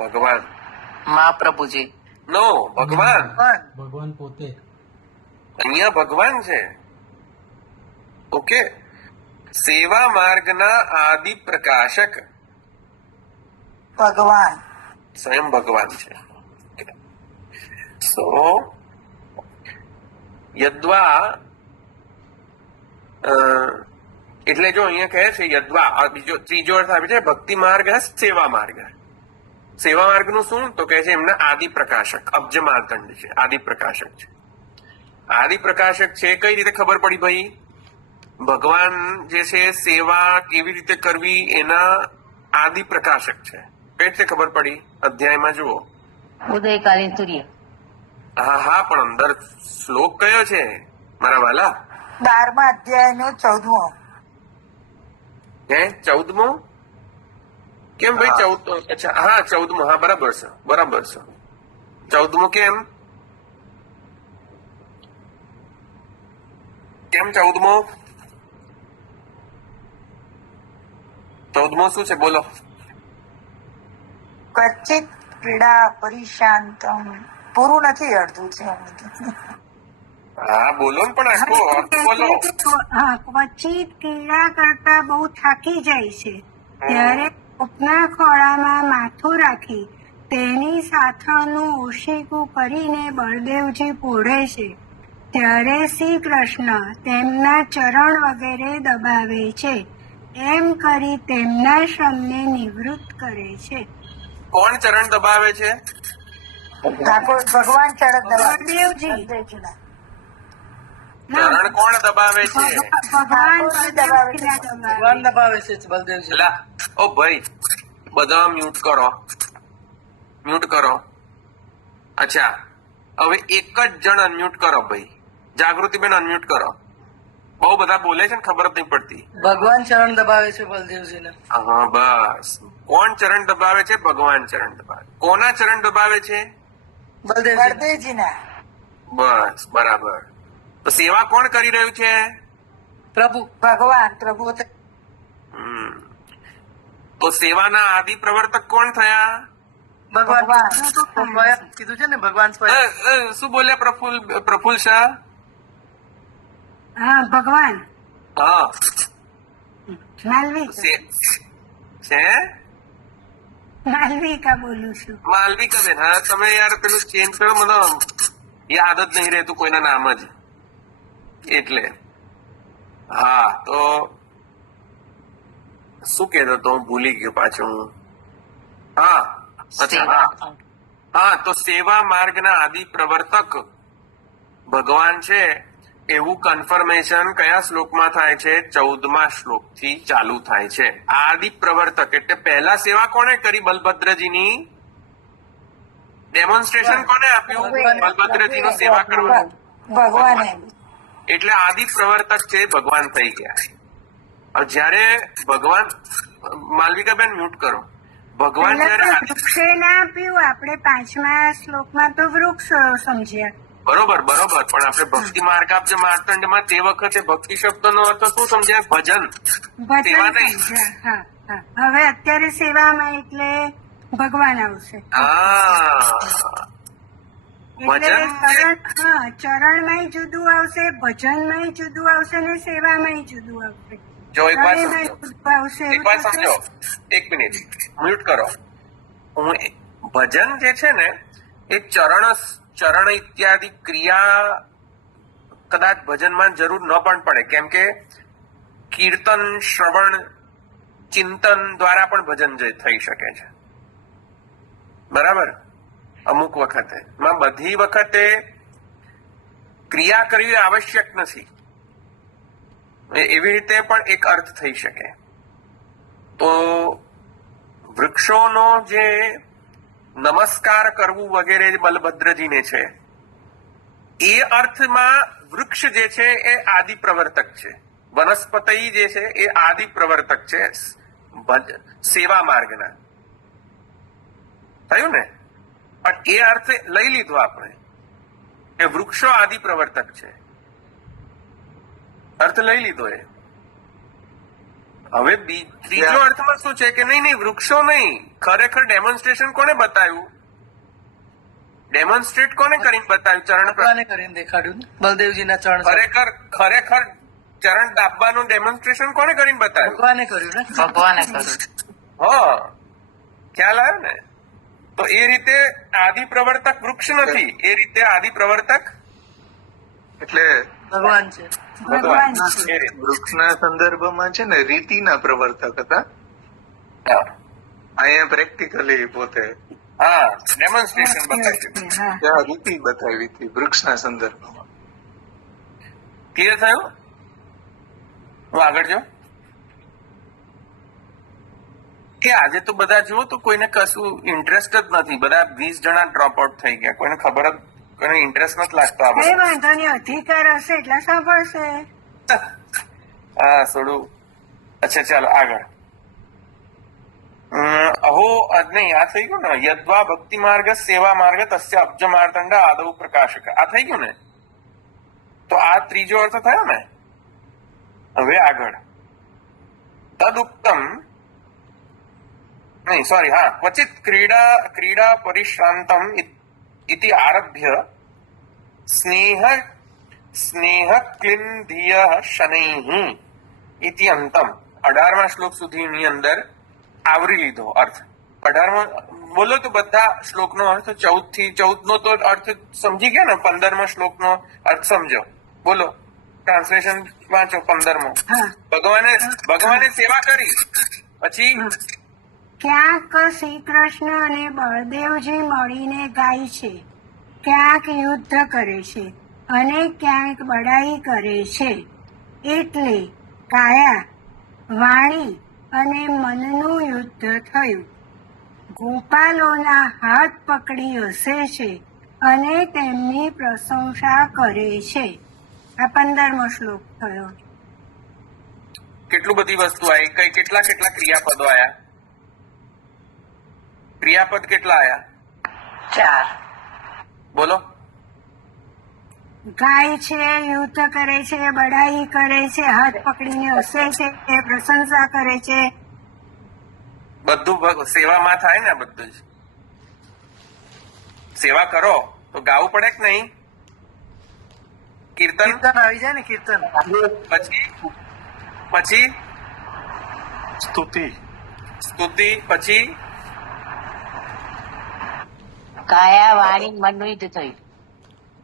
ભગવાન. મહાપ્રભુજી. નો, ભગવાન. ભગવાન પોતે અહીંયા ભગવાન છે. ઓકે. સેવા માર્ગના આદિ પ્રકાશક ભગવાન સ્વયં ભગવાન છે. સો યદ્વા એટલે જો અહીંયા કહે છે યદ્વા, આ બીજો ત્રીજો અર્થ આપે છે ભક્તિ માર્ગ સેવા માર્ગ. સેવા માર્ગ નું શું? તો કહે છે એમના આદિ પ્રકાશક અબ્જ માર્તંડ છે. આદિ પ્રકાશક છે. આદિ પ્રકાશક છે. કઈ રીતે ખબર પડી ભાઈ? ભગવાન જે છે સેવા કેવી રીતે કરવી એના આદિ પ્રકાશક છે. કઈ રીતે ખબર પડી? અધ્યાયમાં જુઓ. ઉદયકાલીન સૂર્ય. હા, પણ અંદર શ્લોક કયો છે મારા વાલા? 12મા અધ્યાયનો 14મો. હે, 14મો? કેમ ભાઈ 14? અચ્છા, હા 14મો. હા, બરાબર છે, બરાબર છે. 14મો કેમ 14મો? 14મો શું છે? બોલો. ક્વચિત પીડા પરિશાંતમ. પૂરું નથી, અડધું છે. હા, બોલો ને, પણ આખો અર્થ બોલો. હા, ક્વચિત પીડા કરતા બહુ થાકી જાય છે ત્યારે ઉપના ખોળામાં માથું રાખી તેની સાથળનું ઓશીકું કરીને બળદેવજી પોઢે છે ત્યારે શ્રી કૃષ્ણ તેમના ચરણ વગેરે દબાવે છે. એમ કરી તેમના શ્રમને નિવૃત્ત કરે છે. કોણ ચરણ દબાવે છે? ઠાકોર ભગવાન ચરણ દબાવે. બળદેવજી. બળદેવજીના. ચરણ કોણ દબાવે છે? ભગવાન દબાવે છે. બળદેવજીના દબાવે. ભગવાન દબાવે છે બલદેવજી. એલા, ઓ ભાઈ, બધા મ્યુટ કરો, મ્યુટ કરો. અચ્છા, હવે એક જ જણ અનમ્યુટ કરો ભાઈ. જાગૃતિબેન અનમ્યુટ કરો. બહુ બધા બોલે છે ને, ખબર જ નહીં પડતી. ભગવાન ચરણ દબાવે છે બલદેવજીને. હા, બસ. કોણ ચરણ દબાવે છે? ભગવાન ચરણ દબાવે. કોના ચરણ દબાવે છે? બલદેવજી. બળદેવજીના. બસ, બરાબર. તો સેવા કોણ કરી રહ્યું છે? પ્રભુ. ભગવાન પ્રભુ. હમ. તો સેવાના આદિ પ્રવર્તક કોણ થયા? ભગવાન. ભગવાન. સ્વયં કીધું છે ને ભગવાન સ્વયં. શું બોલ્યા પ્રફુલ્લ શાહ? હા, ભગવાન. હા, માલવિકા. છે માલવિકા બોલું છું. માલવિકા બેન. હા, તમે યાર પેલું ચેન્જ કરો, મને યાદ જ નહીં રહેતું કોઈના નામ જ, એટલે. હા, તો શું કહેતો તો હું ભૂલી ગયો પાછું. હા, અચ્છા, હા. હા, તો સેવા માર્ગના આદિ પ્રવર્તક ભગવાન છે એવું કન્ફર્મેશન કયા શ્લોકમાં થાય છે? 14મા શ્લોક થી ચાલુ થાય છે. આદિ પ્રવર્તક એટલે પહેલા સેવા કોને કરી? બલભદ્રજીની. ડેમોન્સ્ટ્રેશન કોને આપ્યું? બલભદ્રજીનો સેવા કરવા. ભગવાને. એટલે આદિ પ્રવર્તક છે ભગવાન થઈ ગયા. જયારે ભગવાન, માલવિકાબેન મ્યુટ કરો. ભગવાન જયારે વૃક્ષે ના આપ્યું, આપણે 5મા શ્લોકમાં તો વૃક્ષ સમજ્યા. બરોબર, બરોબર. પણ આપણે ભક્તિ માર્ગાબ્જ માર્તંડમાં તે વખતે ભક્તિ શબ્દનો અર્થ શું સમજ્યા? ભજન, સેવા નહીં. સમજ્યા. હા, હા. હવે અત્યારે સેવામાં એટલે ભગવાન આવશે. હા, એટલે ભજન. ચરણમાંય જુદું આવશે, ભજનમાંય જુદું આવશે ને સેવામાંય જુદું આવશે. જો એક વાત ત્રણેયમાં સમજો, જુદું આવશે. એક વાત સમજો. એક મિનિટ મ્યુટ કરો. ભજન જે છે ને એ ચરણ ઇત્યાદિ ક્રિયા કદાચ ભજનમાં જરૂર ન પણ પડે, કેમ કે કીર્તન, શ્રવણ, ચિંતન દ્વારા પણ ભજન થઈ શકે છે. બરાબર? અમુક વખતે, બધી વખતે ક્રિયા કરવી આવશ્યક નથી. એવી રીતે પણ એક અર્થ થઈ શકે. તો વૃક્ષોનો જે નમસ્કાર કરવું વગેરે બલભદ્રજીને છે, એ અર્થમાં વૃક્ષ જે છે એ આદિ પ્રવર્તક છે. વનસ્પતિ જે છે એ આદિ પ્રવર્તક છે સેવા માર્ગના. થયું ને? પણ એ અર્થે લઈ લીધો આપણે કે વૃક્ષો આદિ પ્રવર્તક છે. અર્થ લઈ લીધો એ. હવે ત્રીજો અર્થમાં શું છે કે નહીં, વૃક્ષો નહીં, ખરેખર ડેમોન્સ્ટ્રેશન કોને બતાવ્યું? ડેમોન્સ્ટ્રેટ કોને કરીને બતાવ્યું? ચરણ. ભગવાને કરીને દેખાડ્યું ને બલદેવજીના ચરણ. ખરેખર ચરણ દાબવાનું ડેમોન્સ્ટ્રેશન કોને કરીને બતાવ્યું? ભગવાને કર્યું ને. ભગવાને કર્યું. હા, ખ્યાલ આવ્યો ને? તો એ રીતે આદિ પ્રવર્તક વૃક્ષ નથી, એ રીતે આદિ પ્રવર્તક એટલે ભગવાન છે. ભગવાન એ રીતે. વૃક્ષના સંદર્ભમાં છે ને રીતિના પ્રવર્તક હતા. હા, અહીંયા પ્રેક્ટિકલી પોતે હા, ડેમોન્સ્ટ્રેશન બતાવ્યું. હા. ત્યાં રીતિ બતાવી હતી વૃક્ષના સંદર્ભમાં. ક્લિયર થયું? હું આગળ જાઉં કે આજે તો બધા જુઓ તો કોઈને કશું ઇન્ટરેસ્ટ જ નથી. બધા 20 જણા ડ્રોપ આઉટ થઈ ગયા. કોઈને ખબર જ, કોઈને ઇન્ટરેસ્ટ નથી લાગતો આ કઈ બધું. વાંધો નહીં, અધિકાર હશે એટલે સાંભળશે. હા, થોડું. અચ્છા, ચાલો આગળ. અહો નહીં, આ થઈ ગયું ને. યદ્વા ભક્તિ માર્ગ સેવા માર્ગ તસ્ય અબ્જ માર્તંડ આદવ પ્રકાશક. આ થઈ ગયું ને? તો આ ત્રીજો અર્થ થયો ને. હવે આગળ તદુક્તમ, નહીં, સોરી, હા, ક્વચિત ક્રીડા પરિશ્રાંતમ ઇતિ આરભ્ય સ્નેહ ક્લિન્ધિય શનૈઃ ઇતિ અંતમ. 18મા શ્લોક સુધીની અંદર આવરી લીધો અર્થ. 18મા બોલો તો બધા શ્લોકનો અર્થ 14 નો તો અર્થ સમજી ગયા ને? 15મા શ્લોકનો અર્થ સમજો. બોલો, ટ્રાન્સલેશન વાંચો. 15મો. ભગવાને સેવા કરી, પછી ક્યાંક શ્રી કૃષ્ણ અને બળદેવજી મળીને ગાય છે, ક્યાંક યુદ્ધ કરે છે અને ક્યાંક બડાઈ કરે છે. એટલે કાયા, વાણી અને મનનું યુદ્ધ થયું. ગોપાલોના હાથ પકડી હસે છે અને તેમની પ્રશંસા કરે છે. આ 15મો શ્લોક થયો. કેટલું બધી વસ્તુ આવી, કેટલા ક્રિયાપદો આયા? ક્રિયાપદ કેટલા આયા? 4. બોલો. ગાય છે, યુદ્ધ કરે છે, બડાઈ કરે છે, હાથ પકડીને હસે છે, પ્રશંસા કરે છે. બધું સેવામાં થાય ને. બધું જ સેવા કરો તો ગાવું પડે કે નહીં? કીર્તન કીર્તન આવી જાય ને, કીર્તન. પછી સ્તુતિ પછી કાયા વાણી મનનું યુદ્ધ થયું.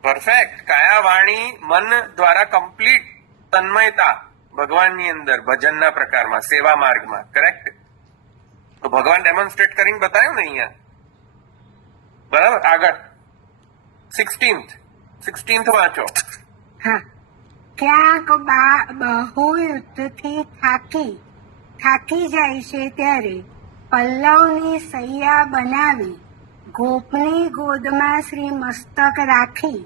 પરફેક્ટ. કાયા વાણી મન દ્વારા કમ્પ્લીટ તન્મયતા ભગવાનની અંદર, ભજનના પ્રકારમાં, સેવા માર્ગમાં. કરેક્ટ. તો ભગવાન ડેમોન્સ્ટ્રેટ કરીને બતાવ્યું ને અહીંયા. બરાબર. આગળ 16th વાંચો. હા. ક્યાંક બહુ યુદ્ધથી થાકી જાય છે ત્યારે પલ્લવની સૈયા બનાવી ગોપની ગોદમાં શ્રી મસ્તક રાખી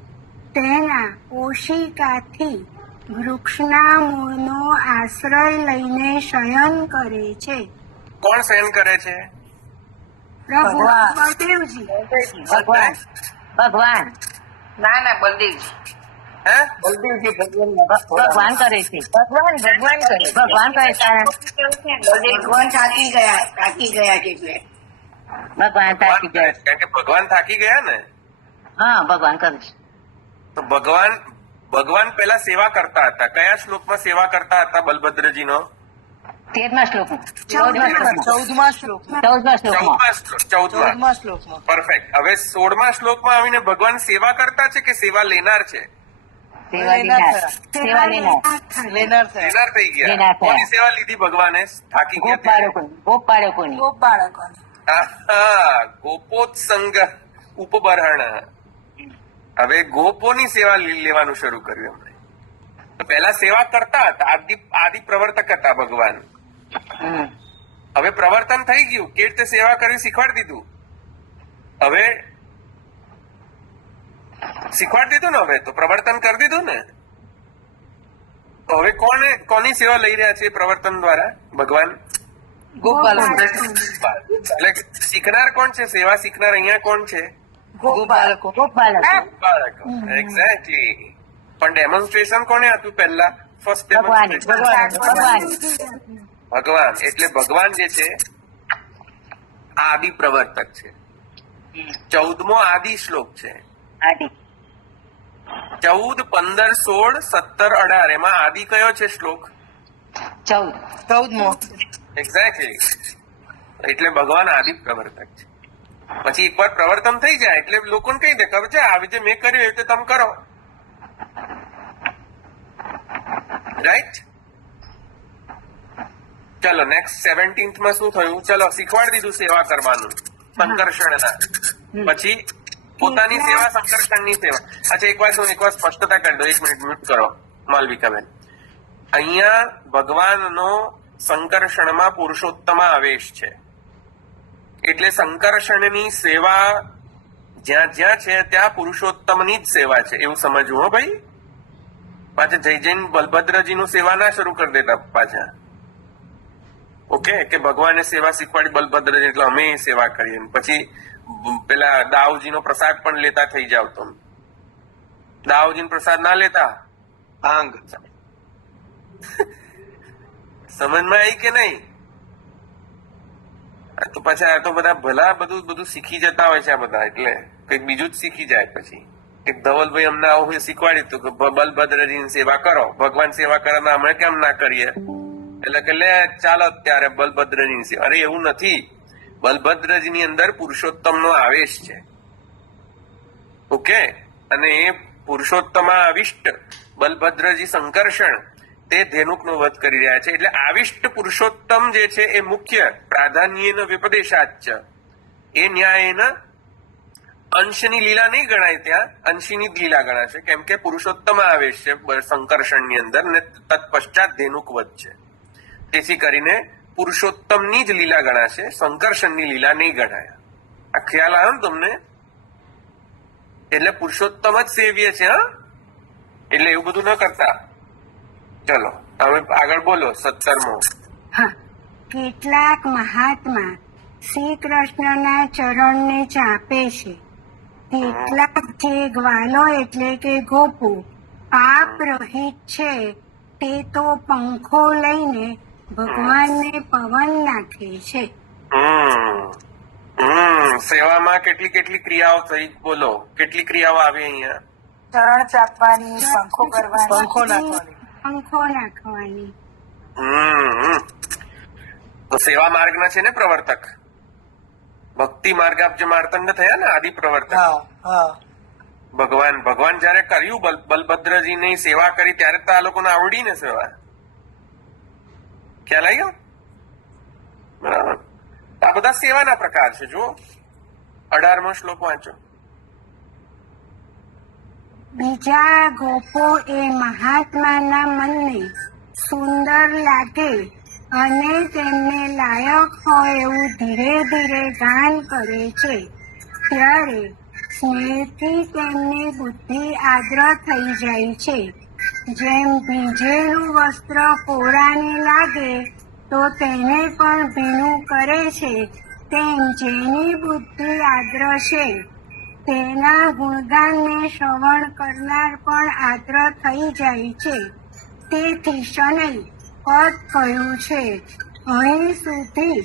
તેના ઓશિકાથી વૃક્ષના મૂળનો આશ્રય લઈને શયન કરે છે. કોણ શયન કરે છે? પ્રભુ ભગવાન. બળદેવજી. ભગવાન. ના બલદેવજી. હે? ભગવાન કરે છે. ભગવાન કરે. ભગવાન થાકી ગયા એટલે ભગવાન થાકી ગયા. કારણ કે ભગવાન થાકી ગયા ને. હા, ભગવાન કરે છે. તો ભગવાન પહેલા સેવા કરતા હતા. કયા શ્લોકમાં સેવા કરતા હતા બલભદ્રજીનો? 13મા શ્લોકમાં. 14મા શ્લોકમાં. 14મા. શ્લોકમાં. પરફેક્ટ. હવે 16મા શ્લોકમાં આવીને ભગવાન સેવા કરતા છે કે સેવા લેનાર છે? સેવા લેનાર. લેનાર થયા. લેનાર થઈ ગયા. લેનાર થયા. કોની સેવા લીધી ભગવાને? થાકી ગોપ ગયા. બાળકોની. ગોપ બાળકોને. ગોપોત્સંગ ઉપબર્હણ. હવે ગોપોની સેવા લેવાનું શરૂ કર્યું એમણે. તો પહેલા સેવા કરતા હતા, આદિ પ્રવર્તક હતા ભગવાન. હવે પ્રવર્તન થઈ ગયું, કેવી રીતે સેવા કરવી શીખવાડી દીધું. હવે શીખવાડી દીધું ને. હવે તો પ્રવર્તન કરી દીધું ને. તો હવે કોની સેવા લઈ રહ્યા છે પ્રવર્તન દ્વારા? ભગવાન. એટલે શીખનાર કોણ છે? સેવા શીખનાર અહીંયા કોણ છે? બાળકો. બાળકો. એક્ઝેક્ટલી. પણ ડેમોન્સ્ટ્રેશન કોને હતું પહેલા? ફર્સ્ટ ભગવાન. એટલે ભગવાન જે છે આદિ પ્રવર્તક છે. 14મો આદિ શ્લોક છે. 14, 15, 16, 17, 18 એમાં આદિ કયો છે શ્લોક? 14મો. એક્ઝેક્ટલી. એટલે ભગવાન આદિ પ્રવર્તક છે. પછી એકવાર પ્રવર્તન થઈ જાય એટલે લોકોને કહી દે કે છે આવી જે મેં કર્યું એ રીતે તમે કરો. રાઈટ. ચલો નેક્સ્ટ 17th માં શું થયું? ચલો શીખવાડી દીધું સેવા કરવાનું સંકર્ષણના. પછી પોતાની સેવા, સંકર્ષણની સેવા. અચ્છા, એક વાર સ્પષ્ટતા કરી દો. 1 મિનિટ મ્યુટ કરો માલવિકાબેન. અહીંયા ભગવાનનો સંકર્ષણમાં પુરુષોત્તમ આવેશ છે. એટલે સંકર્ષણની સેવા જ્યાં છે ત્યાં પુરુષોત્તમની જ સેવા છે એવું સમજવું. હો ભાઈ. પાછા જૈન બલભદ્રજીનું સેવા ના શરૂ કરી દેતા પાછા. ઓકે, કે ભગવાને સેવા શીખવાડી બલભદ્રજી એટલે અમે સેવા કરીએ. પછી પેલા દાઉજીનો પ્રસાદ પણ લેતા થઈ જાવ. તો દાઉજીનો પ્રસાદ ના લેતા? ભાંગ. સમજમાં આવી કે નહીં? તો પછી આ તો બધા ભલા બધું શીખી જતા હોય છે આ બધા. એટલે કઈક બીજું જ શીખી જાય. પછી એક ધવલભાઈ અમને આવું શીખવાડ્યું હતું કે બલભદ્રજીની સેવા કરો. ભગવાન સેવા કરે અમે કેમ ના કરીએ? એટલે કે લે ચાલો ત્યારે બલભદ્રજીની સેવા. અરે એવું નથી. બલભદ્રજીની અંદર પુરુષોત્તમનો આવેશ છે. ઓકે. અને એ પુરુષોત્તમ આવિષ્ટ બલભદ્રજી સંકર્ષણ તે ધેનુકનો વધ કરી રહ્યા છે. એટલે આવિષ્ટ પુરુષોત્તમ જે છે એ મુખ્ય પ્રાધાન્યનો વિપદેશાચ એ ન્યાયના અંશની લીલા નહીં ગણાય, ત્યાં અંશીની જ લીલા ગણાશે, કેમ કે પુરુષોત્તમ આવેશ છે સંકર્ષણની અંદર ને તત્પશ્ચાત ધેનુક વધ છે. તેથી કરીને પુરુષોત્તમની જ લીલા ગણાશે, સંકર્ષણની લીલા નહીં ગણાય. આ ખ્યાલ આવ્યો ને તમને? એટલે પુરુષોત્તમ જ સેવ્ય છે. હા, એટલે એવું બધું ન કરતા. ચલો હવે આગળ બોલો. 17મો. હા, કેટલાક મહાત્મા શ્રી કૃષ્ણના ચરણને ચાપે છે. કેટલાક જે ગ્વાલો એટલે કે ગોપો પાપ રહિત છે તે તો પંખો લઈને ભગવાનને પવન નાખે છે. સેવામાં કેટલી કેટલી ક્રિયાઓ થઈ? બોલો, કેટલી ક્રિયાઓ આવી અહીંયા? ચરણ ચાપવાની, પંખો કરવાની, પંખો નાખવાની. પંખો નાખવાની. તો સેવા માર્ગના છે ને પ્રવર્તક. ભક્તિ માર્ગાબ્જ માર્તંડ થયા ને આદિ પ્રવર્તક. હા હા ભગવાન જયારે કર્યું બલભદ્રજીની સેવા કરી ત્યારે તો આ લોકોને આવડી ને સેવા. ખ્યાલ આવી ગયો? બરાબર. આ બધા સેવાના પ્રકાર છે. જુઓ 18મો શ્લોક વાંચો. બીજા ગોપો એ મહાત્માના મનને સુંદર લાગે અને તેમને લાયક હોય એવું ધીરે ધીરે ગાન કરે છે. ત્યારે સ્નેહથી તેમની બુદ્ધિ આદ્ર થઈ જાય છે. જેમ ભીંજેલું વસ્ત્ર કોરાને લાગે તો તેને પણ ભીનું કરે છે, તેમ જેની બુદ્ધિ આદ્ર છે તેના ગુણગાનને શ્રવણ કરનાર પણ આદ્ર થઈ જાય છે. તેથી શનૈ પદ કહ્યું છે. અહીં સુધી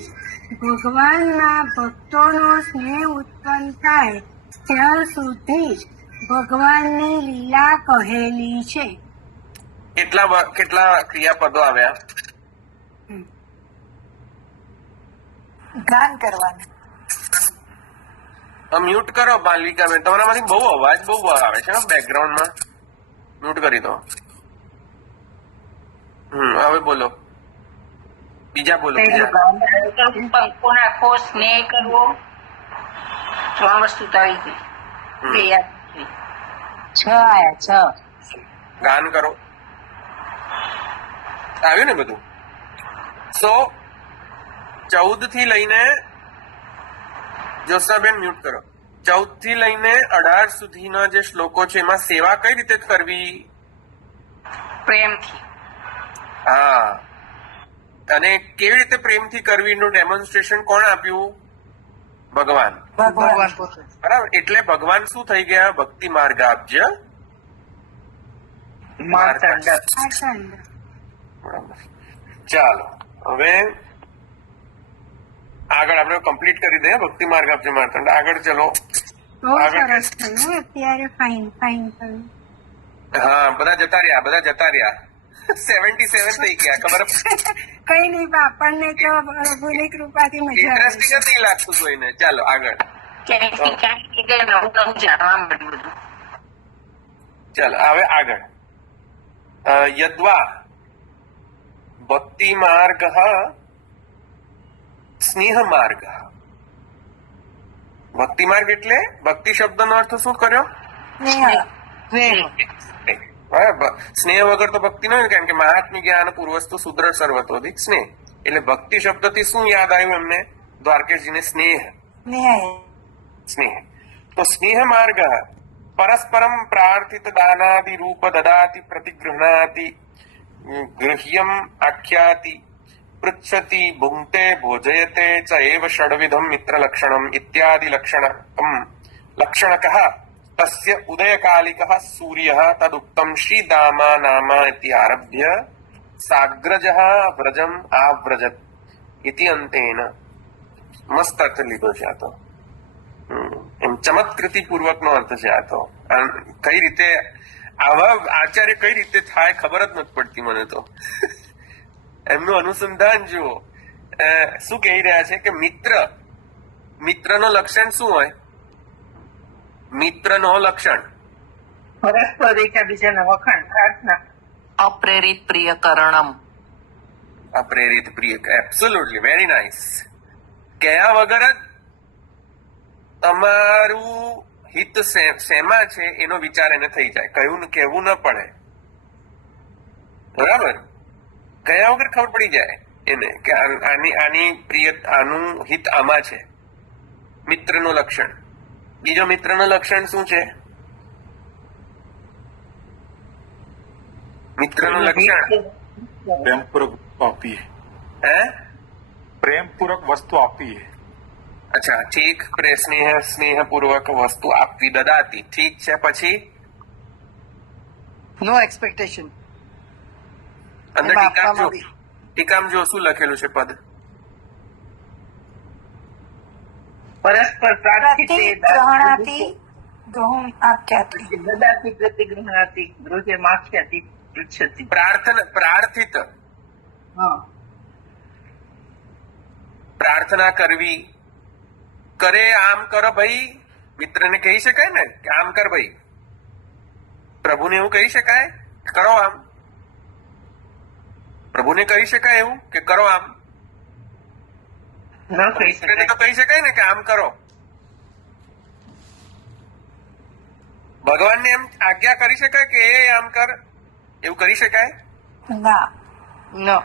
ભગવાનના ભક્તોનો સ્નેહ ઉત્પન્ન થાય ત્યાં સુધી જ ભગવાનની લીલા કહેલી છે. કેટલા ક્રિયાપદો આવ્યા? ગાન કરવાનું. મ્યુટ કરો માલવિકાબેન, તમારામાંથી બહુ અવાજ બહુ આવે છે બેકગ્રાઉન્ડમાં. મ્યુટ કરી દો. હવે બોલો, બીજા બોલો. પંખો નાખવો, સ્નેહ કરવો, 3 વસ્તુ તો આવી ગઈ. બે યાદ રાખવી. 6 આયા 6. ગાન કરો. આવ્યું ને બધું? 14 થી લઈને, જ્યોત્સનાબેન મ્યુટ કરો. 14 થી લઈને 18 સુધીના જે શ્લોકો છે એમાં સેવા કઈ રીતે કરવી? પ્રેમથી. હા, અને કેવી રીતે પ્રેમથી કરવીનું ડેમોન્સ્ટ્રેશન કોણ આપ્યું? ભગવાન. ભગવાન પોતે. બરાબર. એટલે ભગવાન શું થઈ ગયા? ભક્તિ માર્ગાબ્જ માર્તંડ. આસંડ. બરાબર. ચાલો હવે આગળ આપણે કમ્પ્લીટ કરી દઈએ ભક્તિ માર્ગાબ્જ માર્તંડ. આગળ ચલો. બહુ સરસ થયું. અત્યારે ફાઇન થયું. હા, બધા જતા રહ્યા 77 થઈ ગયા. ખબર કઈ નહીં, આપણને તો પ્રભુની કૃપાથી મજા આવે. ઇન્ટરેસ્ટિંગ જ નહીં લાગતું કોઈને. ચાલો આગળ. ક્યાંક નવું જાણવા મળ્યું બધું. ચાલો હવે આગળ. યદ્વા ભક્તિ માર્ગ સ્નેહ માર્ગ. ભક્તિ માર્ગ એટલે ભક્તિ શબ્દનો અર્થ શું કર્યો? સ્નેહ વગર તો ભક્તિ નહીં, કારણ કે મહાત્મ્ય જ્ઞાન પૂર્વસ્તુ સુદ્રઢ સર્વતોધિક સ્નેહ. એટલે ભક્તિ શબ્દથી શું યાદ આવ્યું એમને? દ્વારકેશજીને સ્નેહ. તો સ્નેહ માર્ગ પરસ્પરમ પ્રાર્થિત દાનાદિ રૂપ દદાતિ પ્રતિગૃહણાતિ ગૃહ્યમ આખ્યાતિ પૃચ્છતિ ભુંક્તે ભોજયતે ચ એવ ષડવિધમ મિત્ર લક્ષણમ ઇત્યાદિ લક્ષણકઃ તસ્ય ઉદયકાલિકઃ સૂર્યઃ તદુક્તમ શ્રીદામા નામા ઇતિ આરભ્ય સાગ્રજઃ વ્રજમ આવ્રજત ઇતિ અંતેન. મસ્ત અર્થ લીધો છે આ તો. એમ ચમત્કૃતિ પૂર્વકનો અર્થ છે આ તો. કઈ રીતે આવા આચાર્ય કઈ રીતે થાય ખબર જ નથી પડતી મને તો. એમનું અનુસંધાન જુઓ. શું કહી રહ્યા છે કે મિત્રનો લક્ષણ શું હોય? મિત્રનો લક્ષણ પરસ્પર એકબીજાના વખાણ, પ્રાર્થના. અપ્રેરિત પ્રિયકરણમ. અપ્રેરિત પ્રિય, એબ્સોલ્યુટલી વેરી નાઇસ. કયા વગર જ તમારું હિત શેમાં છે એનો વિચાર એને થઈ જાય, કહેવું ન પડે. બરાબર, કયા વગર ખબર પડી જાય એને કે આની પ્રિય, આનું હિત આમાં છે. મિત્રનું લક્ષણ. બીજો મિત્રનું લક્ષણ શું છે? મિત્રનું લક્ષણ પ્રેમપૂર્વક વસ્તુ આપીએ. હે? પ્રેમપૂર્વક વસ્તુ આપીએ. અચ્છા, ઠીક. સ્નેહપૂર્વક વસ્તુ આપવી, દદાતી. ઠીક છે. પછી નો એક્સપેક્ટેશન. અંદર ટીકામ જો શું લખેલું છે પદ? પરસ્પર પ્રાર્થિતે પ્રણાતી ગૌણ આખ્યાતિ દદાતિ પ્રતિગૃહણાતિ ગૃહે માખ્યાતિ પૃચ્છતિ. પ્રાર્થિત, હા, પ્રાર્થના કરવી. કરે આમ કરો ભાઈ, મિત્રને કહી શકાય ને કે આમ કર ભાઈ. પ્રભુને એવું કહી શકાય કરો આમ? પ્રભુને કહી શકાય એવું કે કરો આમ? ન કહી મિત્રને શકાય. તો કહી શકાય ને કે આમ કરો. ભગવાનને એમ આજ્ઞા કરી શકાય કે એ આમ કર, એવું કરી શકાય? ના નો.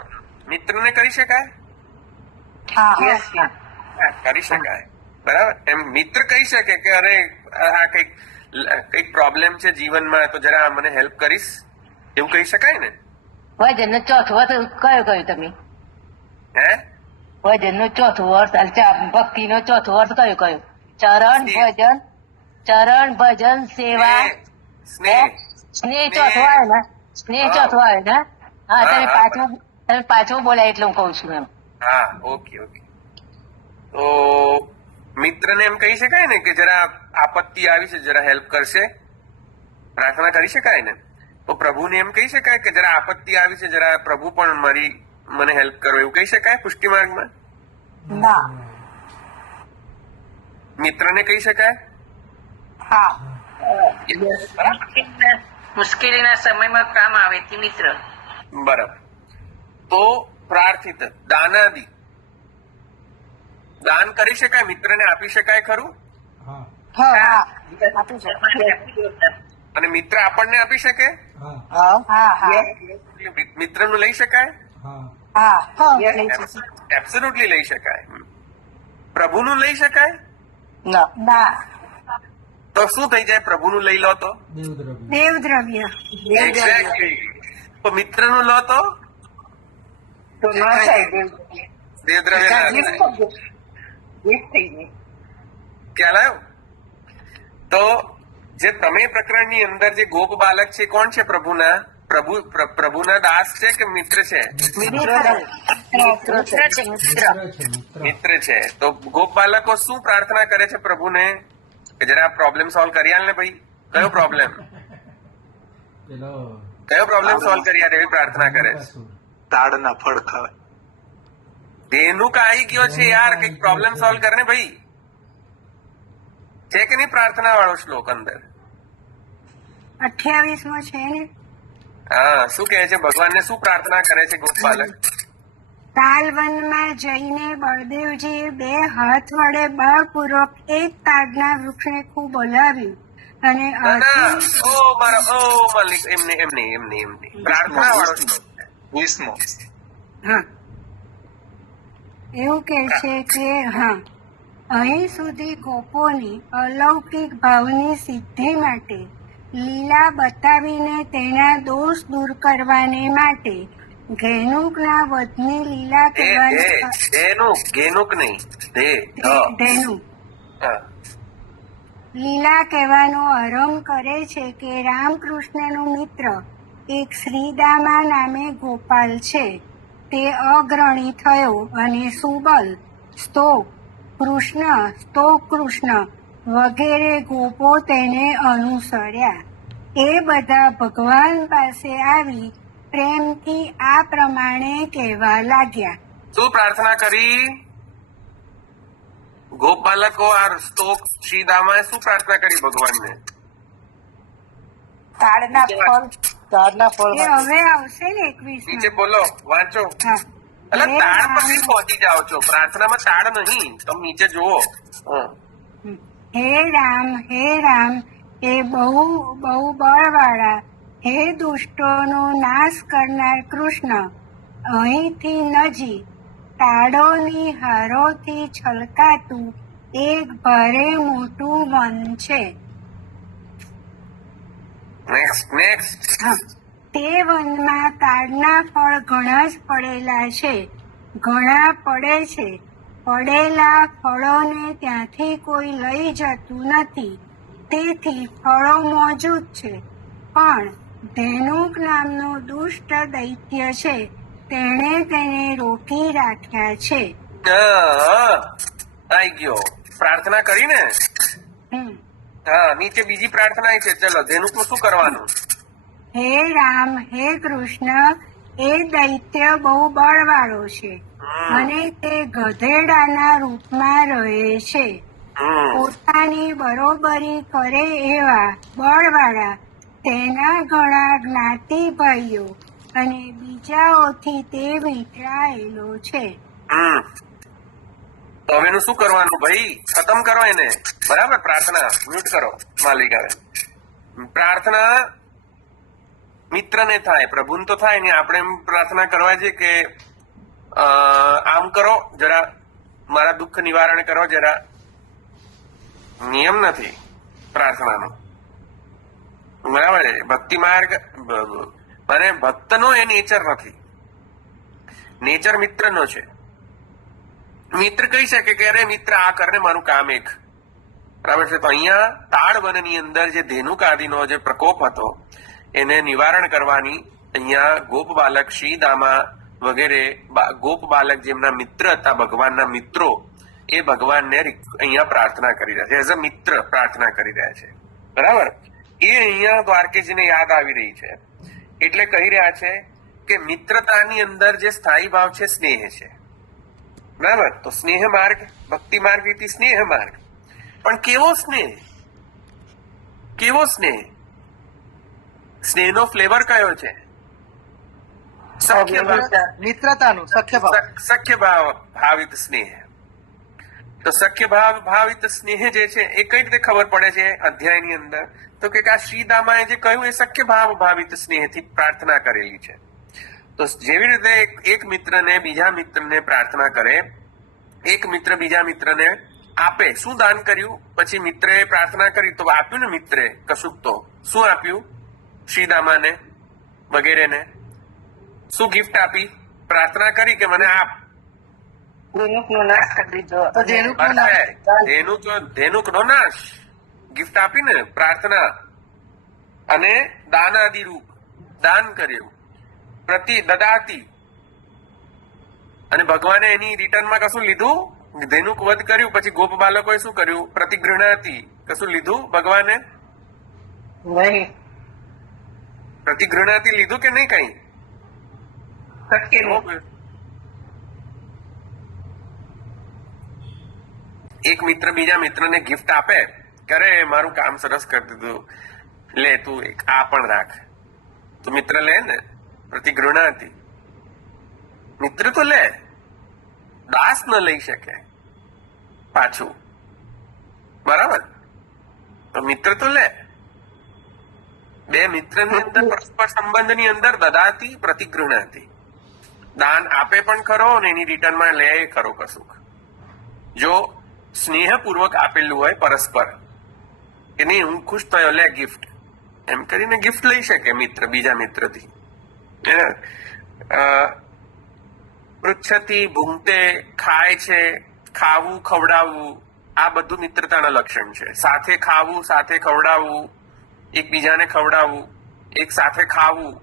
મિત્રને કરી શકાય? હા Yes, yes. કરી શકાય. બરાબર. એમ મિત્ર કહી શકે કે અરે આ કઈક પ્રોબ્લેમ છે જીવનમાં, તો જરા મને હેલ્પ કરીશ, એવું કહી શકાય ને? વજન નું ચોથું વર્ષ કયું કયું તમે? હે? વજન નું ચોથું વર્ષ, ભક્તિ નું ચોથું વર્ષ કયું કયું? ચરણ ભજન સેવા સ્નેહ. સ્નેહ ચોથું આવે ને? સ્નેહ ચોથું આવે ને? હા, તમે પાછું બોલાય એટલે હું કઉ છું એમ. હા, ઓકે ઓકે. તો મિત્રને એમ કહી શકાય ને કે જરા આપત્તિ આવી છે, જરા હેલ્પ કરશે, પ્રાર્થના કરી શકાય ને? તો પ્રભુને એમ કહી શકાય કે જરા આપત્તિ આવી છે, જરા પ્રભુ પણ મને હેલ્પ કરો, એવું કહી શકાય પુષ્ટિ માર્ગમાં? ના મિત્રને કહી શકાય? હા મુશ્કેલીના સમયમાં કામ આવે તે મિત્ર. બરાબર. તો પ્રાર્થિત, દાનાદિ. દાન કરી શકાય, મિત્રને આપી શકાય ખરું? હા હા આપી શકો. અને મિત્ર આપણને આપી શકે? હા હા મિત્રનું લઈ શકાય? હા લઈ જશે. એબ્સોલ્યુટલી લઈ શકાય. પ્રભુનું લઈ શકાય? ના તો શું થઈ જાય પ્રભુનું લઈ લો તો? દેવદ્રવ્ય. એક્ઝેક્ટલી. તો મિત્રનું લો તો તો ન થાય. દેવદ્રવ્ય ના થાય. gift થઈ જાય. ખ્યાલ આવ્યો? તો જે પ્રમેય પ્રકરણની અંદર જે ગોપ બાલક છે કોણ છે? પ્રભુના દાસ છે કે મિત્ર છે? મિત્ર છે. તો ગોપ બાલકો શું પ્રાર્થના કરે છે પ્રભુને કે જરા પ્રોબ્લેમ સોલ્વ કરી આલ ને ભાઈ. કયો પ્રોબ્લેમ સોલ્વ કરી આલ એવી પ્રાર્થના કરે છે. તાડના ફળ ખાવે. દેનું કાઈ ગયો છે યાર, કઈક પ્રોબ્લેમ સોલ્વ કર ને ભાઈ. છે કે નહીં પ્રાર્થના વાળો શ્લોક અંદર? 28 છે ને? હા, શું કહે છે? ભગવાનને શું પ્રાર્થના કરે છે ગોપ બાલક? તાલવનમાં જઈને બળદેવજીએ 2 હાથ વડે બળપૂર્વક એક તાડના વૃક્ષને ખૂબ હલાવ્યું અને માલિક એમની પ્રાર્થના વાળો શ્લોક. 20મો. હા એવું કે છે કે હા, અહીં સુધી ગોપોની અલૌકિક ભાવની સિદ્ધિ માટે લીલા બતાવીને તેના દોષ દૂર કરવાને માટે ઘેનુકના વધની લીલા ઘેનુક નહીં, ધેનુક લીલા કહેવાનો આરંભ કરે છે કે રામકૃષ્ણનો મિત્ર એક શ્રીદામા નામે ગોપાલ છે. તે અગ્રણી થયો અને સુબલ, સ્તોક કૃષ્ણ વગેરે ગોપો તેને અનુસર્યા. એ બધા ભગવાન પાસે આવી પ્રેમથી આ પ્રમાણે કહેવા લાગ્યા. શું પ્રાર્થના કરી ગોપ બાલકો? આ સ્તોક શ્રીદામાએ શું પ્રાર્થના કરી ભગવાનને? તાડના ફળ તાડના ફળ એ માટે. હવે આવશે ને 21 નીચે બોલો, વાંચો. એટલે તાળ પર બી પહોંચી જાઓ છો, પ્રાર્થનામાં તાળ નહીં. તમે નીચે જુઓ. હે રામ એ બહુ બહુ બળવાળા, હે દુષ્ટોનો નાશ કરનાર કૃષ્ણ, અહીંથી નજી તાળોની હારોથી છલકાતું એક ભારે મોટું વન છે. નેક્સ્ટ. તે વનમાં તાડના ફળ ઘણા જ પડેલા છે, ઘણા પડે છે. પડેલા ફળોને ત્યાંથી કોઈ લઈ જતું નથી, તેથી ફળો મોજૂદ છે. પણ ધેનુક નામનો દુષ્ટ દૈત્ય છે, તેણે તેને રોકી રાખ્યા છે. આઈ ગયો. પ્રાર્થના કરીને. હમ. હા, નીચે બીજી પ્રાર્થના છે. ચલો, ધેનુકનું શું કરવાનું? હે રામ, હે કૃષ્ણ, એ દૈત્ય બહુ બળવાળો છે અને તે ગધેડાના રૂપમાં રહે છે. પોતાની બરોબરી કરે એવા બળવાળા તેના ઘણા જ્ઞાતિ ભાઈઓ અને બીજાઓથી તે વીંટળાયેલો છે. તો હવે એનું શું કરવાનું ભાઈ? ખતમ કરો એને. બરાબર. પ્રાર્થના મ્યુટ કરો માલિક. આવે પ્રાર્થના મિત્રને થાય, પ્રભુને તો થાય ને. આપણે એમ પ્રાર્થના કરવા છે કે આમ કરો જરા, મારા દુઃખ નિવારણ કરો જરા. નિયમ નથી પ્રાર્થનાનો. બરાબર છે. ભક્તિ માર્ગ અને ભક્તનો એ નેચર નથી. નેચર મિત્રનો છે. મિત્ર કહી શકે કે અરે મિત્ર આ કરને મારું કામ એક. બરાબર છે. તો અહીંયા તાળ વનની અંદર જે ધેનુક આદિનો જે પ્રકોપ હતો એને નિવારણ કરવાની અહીંયા ગોપ બાલક શ્રીદામા વગેરે ગોપ બાલક જેમના મિત્ર હતા, ભગવાનના મિત્રો, એ ભગવાનને અહીંયા પ્રાર્થના કરી રહ્યા છે. એઝ અ મિત્ર પ્રાર્થના કરી રહ્યા છે. બરાબર. એ અહીંયા દ્વારકેજીને યાદ આવી રહી છે. એટલે કહી રહ્યા છે કે મિત્રતાની અંદર જે સ્થાયી ભાવ છે સ્નેહ છે. બરાબર. તો સ્નેહ માર્ગ, ભક્તિ માર્ગ ઇતિ સ્નેહ માર્ગ. પણ કેવો સ્નેહ? કેવો સ્નેહ? સ્નેહનો ફ્લેવર કયો છે? સખ્ય ભાવ, મિત્રતાનું સખ્ય ભાવ. સખ્ય ભાવ ભાવિત સ્નેહ. તો સખ્ય ભાવ ભાવિત સ્નેહ જે છે એ કઈ રીતે ખબર પડે છે અધ્યાયની અંદર? તો કે આ શ્રીદામાએ જે કહ્યું એ સખ્ય ભાવ ભાવિત સ્નેહથી પ્રાર્થના કરેલી છે. તો જેવી રીતે એક મિત્રને બીજા મિત્રને પ્રાર્થના કરે, એક મિત્ર બીજા મિત્રને આપે. શું દાન કર્યું? પછી મિત્રએ પ્રાર્થના કરી તો આપ્યું ને મિત્રે કશુંક. તો શું આપ્યું? શ્રીદામાને વગેરેને શું ગિફ્ટ આપી? પ્રાર્થના કરી કે મને આપ. ધેનુકનો નાશ કરી દીધો. તો ધેનુકનો નાશ. ધેનુકનો નાશ. ગિફ્ટ આપીને પ્રાર્થના અને દાન આદિ રૂપ દાન કર્યું. પ્રતિ દદાતી. અને ભગવાને એની રિટર્નમાં કશું લીધું? ધેનુક વધ કર્યું. પછી ગોપ બાલકોએ શું કર્યું? પ્રતિગૃહણાથી કશું લીધું ભગવાને? નહીં. પ્રતિગૃહણાથી લીધું કે નહીં કઈ? શક્ય નહીં. એક મિત્ર બીજા મિત્રને ગિફ્ટ આપે, કરે મારું કામ સરસ કરી દીધું, લે તું એક આ પણ રાખ. તો મિત્ર લે ને. પ્રતિગૃહણાથી મિત્ર તો લે, દાસ ન લઈ શકે પાછું. બરાબર. તો મિત્ર તો લે. બે મિત્રની અંદર પરસ્પર સંબંધની અંદર દદાતી પ્રતિગૃહણાથી. દાન આપે પણ ખરો અને એની રિટર્નમાં લે ખરો કશુંક. જો સ્નેહપૂર્વક આપેલું હોય પરસ્પર કે નહીં હું ખુશ થયો લે ગિફ્ટ, એમ કરીને ગિફ્ટ લઈ શકે મિત્ર બીજા મિત્રથી. પૃચ્છતી ભૂંગતે ખાય છે, ખાવું ખવડાવવું, આ બધું મિત્રતાના લક્ષણ છે. સાથે ખાવું, સાથે ખવડાવવું, એકબીજાને ખવડાવવું, એક સાથે ખાવું,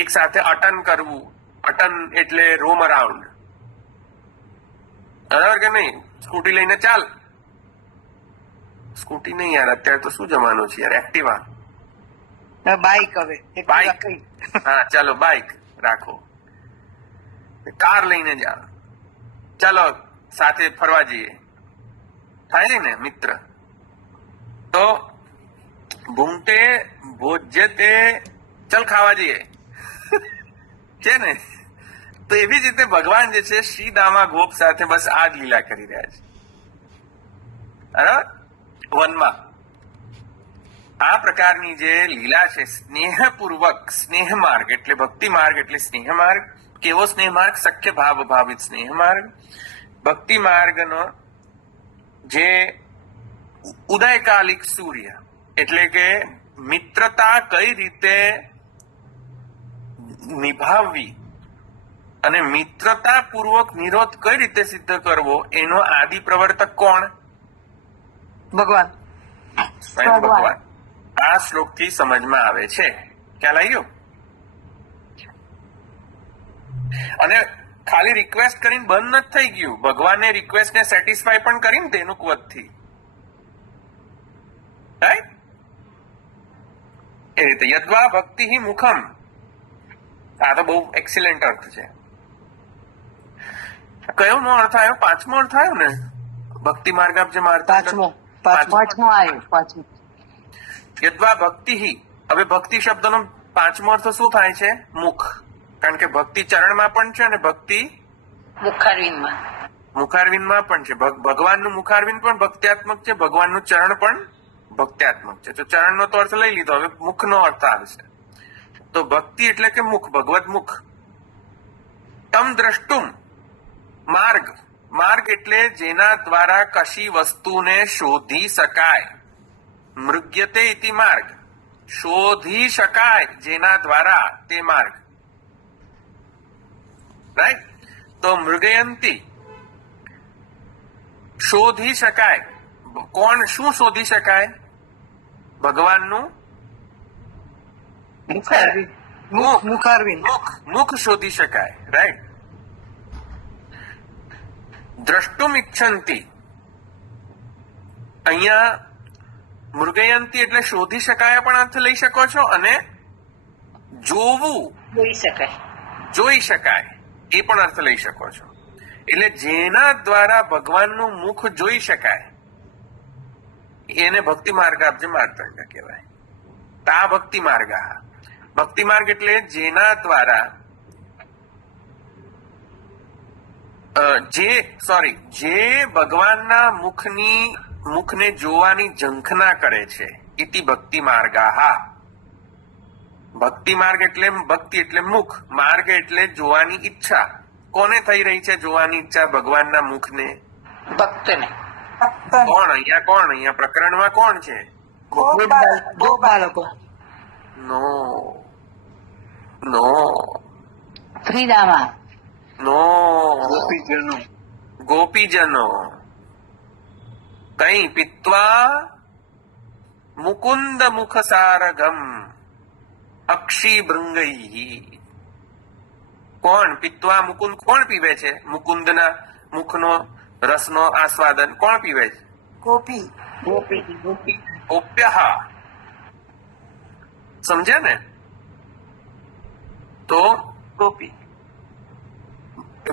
એક સાથે અટન કરવું. અટન એટલે રોમ અરાઉન્ડ. બરાબર કે નહીં? સ્કૂટી લઈને ચાલ. સ્કૂટી નહીં યાર, અત્યારે તો શું જમાનો છે યાર, એક્ટિવા. બાઈક હવે બાઈક. હા ચાલો બાઈક રાખો. કાર લઈને જા, ચાલો સાથે ફરવા જઈએ. થાય છે ને મિત્ર? તો ભૂંગતે ભોજ્યતે ચલ ખાવા જઈએ છે ને. તો એવી જ રીતે ભગવાન જે છે શ્રી દામા ગોપ સાથે બસ આ જ લીલા કરી રહ્યા છે. બરાબર? વનમાં આ પ્રકારની જે લીલા છે, સ્નેહપૂર્વક, સ્નેહ માર્ગ એટલે ભક્તિ માર્ગ એટલે સ્નેહ માર્ગ. કેવો સ્નેહ માર્ગ? સખ્ય ભાવ ભાવિત સ્નેહ માર્ગ. ભક્તિ માર્ગનો જે ઉદયકાલિક સૂર્ય એટલે કે મિત્રતા કઈ રીતે નિભાવવી અને મિત્રતા પૂર્વક નિરોધ કઈ રીતે સિદ્ધ કરવો એનો આદિ પ્રવર્તક કોણ? ભગવાન. સ્વયં ભગવાન. આ શ્લોકથી સમજમાં આવે છે. ખ્યાલ આવી ગયો? અને ખાલી રિક્વેસ્ટ કરીને બંધ નથી થઈ ગયું. ભગવાને રિક્વેસ્ટ ને સેટિસ્ફાય પણ કરીને તેનું કવતથી, રાઈટ? એ રીતે યદ્વા ભક્તિ મુખમ. આ તો બહુ એક્સિલન્ટ અર્થ છે. કયો નો અર્થ આવ્યો? પાંચમો અર્થ આવ્યો ને? ભક્તિ માર્ગ જે માર્ગ પાંચમો આવ્યો. યદ્વા ભક્તિ. હવે ભક્તિ શબ્દનો પાંચમો અર્થ શું થાય છે? મુખ. કારણ કે ભક્તિ ચરણમાં પણ છે અને ભક્તિ મુખારવિંદમાં પણ છે. ભગવાનનું મુખારવિંદ પણ ભક્ત્યાત્મક છે, ભગવાનનું ચરણ પણ ભક્ત્યાત્મક છે. તો ચરણનો તો અર્થ લઈ લીધો, હવે મુખનો અર્થ આવશે. તો ભક્તિ એટલે કે મુખ, ભગવત મુખ. તમ દ્રષ્ટુમ માર્ગ. માર્ગ એટલે જેના દ્વારા કશી વસ્તુને શોધી શકાય. મૃગ્યતે ઇતિ માર્ગ. શોધી શકાય જેના દ્વારા, તે માર્ગ. રાઈટ? તો મૃગયંતી શોધી શકાય. કોણ? શું શોધી શકાય? ભગવાનનું મુખારવિંદ. મુખ શોધી શકાય. રાઈટ? દ્રષ્ટુમ ઈચ્છંતી. અહીંયા મૃગયંતી એટલે શોધી શકાય પણ અર્થ લઈ શકો છો, અને જોવું, જોઈ શકાય એ પણ અર્થ લઈ શકો છો. એટલે જેના દ્વારા ભગવાનનું મુખ જોઈ શકાય એને ભક્તિ માર્ગ આપજે માર્તંડ કહેવાય. તા ભક્તિ માર્ગ. ભક્તિ માર્ગ એટલે જેના દ્વારા જે ભગવાનના મુખને જોવાની ઝંખના કરે છે. ઇતિ ભક્તિ માર્ગા. ભક્તિ માર્ગ એટલે ભક્તિ એટલે મુખ, માર્ગ એટલે જોવાની ઈચ્છા. કોને થઈ રહી છે જોવાની ઈચ્છા? ભગવાનના મુખને, ભક્તને. કોણ અહીંયા? કોણ અહીંયા પ્રકરણમાં કોણ છે? ગોપ બાળકો. નો નો શ્રીદામા. નો ગોપીજનો. કઈ? પિત્વા મુકુંદ મુખ સારગમ અક્ષી ભૃંગઈ. કોણ? પિત્વા મુકુંદ. કોણ પીવે છે મુકુંદના મુખનો રસનો આસ્વાદન? કોણ પીવે છે? ગોપી. ઓપ્યહ. સમજ્યા ને? તો ગોપી.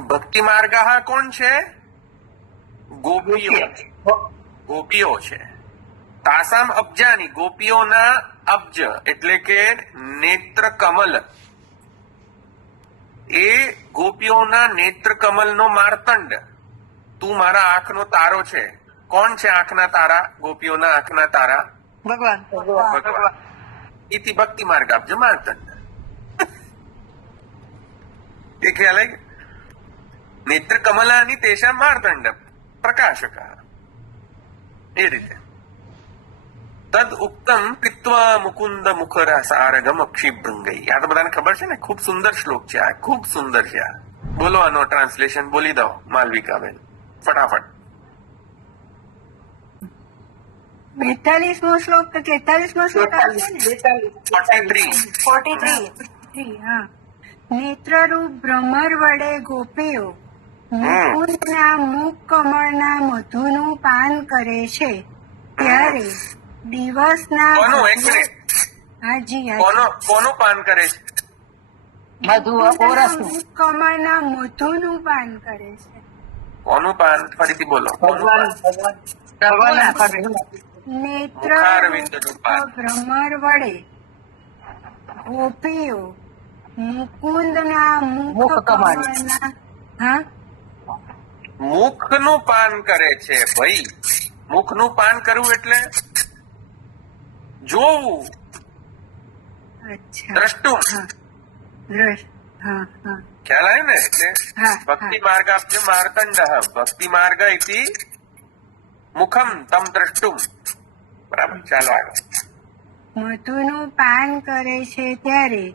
ભક્તિ માર્ગ કોણ છે? ગોપીઓ. ગોપીઓ છે. તાસામ અબ્જાની. ગોપીઓના અબ્જ એટલે કે નેત્ર કમલ. એ ગોપીઓના નેત્ર કમલનો માર્તંડ. તું મારા આંખનો તારો છે. કોણ છે આંખના તારા? ગોપીઓના આંખના તારા ભગવાન. ભગવાન. ઇતિ ભક્તિ માર્ગ આપજો માર્તંડ. એ ખ્યાલ આવી? નેત્ર કમલાની તેષા માર્તંડ પ્રકાશક. એ રીતે તદ ઉક્તમ પિત્વા મુકુંદ મુખર સારગમ અક્ષિભૃંગઈ. આ તો બધાને ખબર છે ને? ખૂબ સુંદર શ્લોક છે આ, ખૂબ સુંદર છે આ. બોલો આનો ટ્રાન્સલેશન બોલી દો માલવિકાબેન ફટાફટ. 42મો શ્લોક કે 43મો શ્લોક આવશે ને? 43. હા. નેત્રરૂપ ભ્રમર વડે ગોપીઓ મુકુંદના મુખ કમળના મધુનું પાન કરે છે ત્યારે દિવસના કોનું? એક મિનિટ. હાજી કોનું પાન કરે છે? મુખ કમળના મધુનું પાન કરે છે. કોનું પાન? ફરીથી બોલો. નેત્ર મુખારવિંદનું પાન. ભ્રમર વડે ગોપીઓ મુકુંદના મુખ મુખ કમળ. કમળના હા મુખનું પાન કરે છે ભાઈ. મુખનું પાન કરવું એટલે જોવું, અચ્છા દ્રષ્ટુમ. હા દ્રશ હા હા ખ્યાલ આવ્યો ને? એટલે હા, ભક્તિ હા. માર્ગાબ્જ માર્તંડ ભક્તિ માર્ગ ઇતિ મુખમ તમ દ્રષ્ટુમ. બરાબર, ચાલો આગળ. મધુનું પાન કરે છે ત્યારે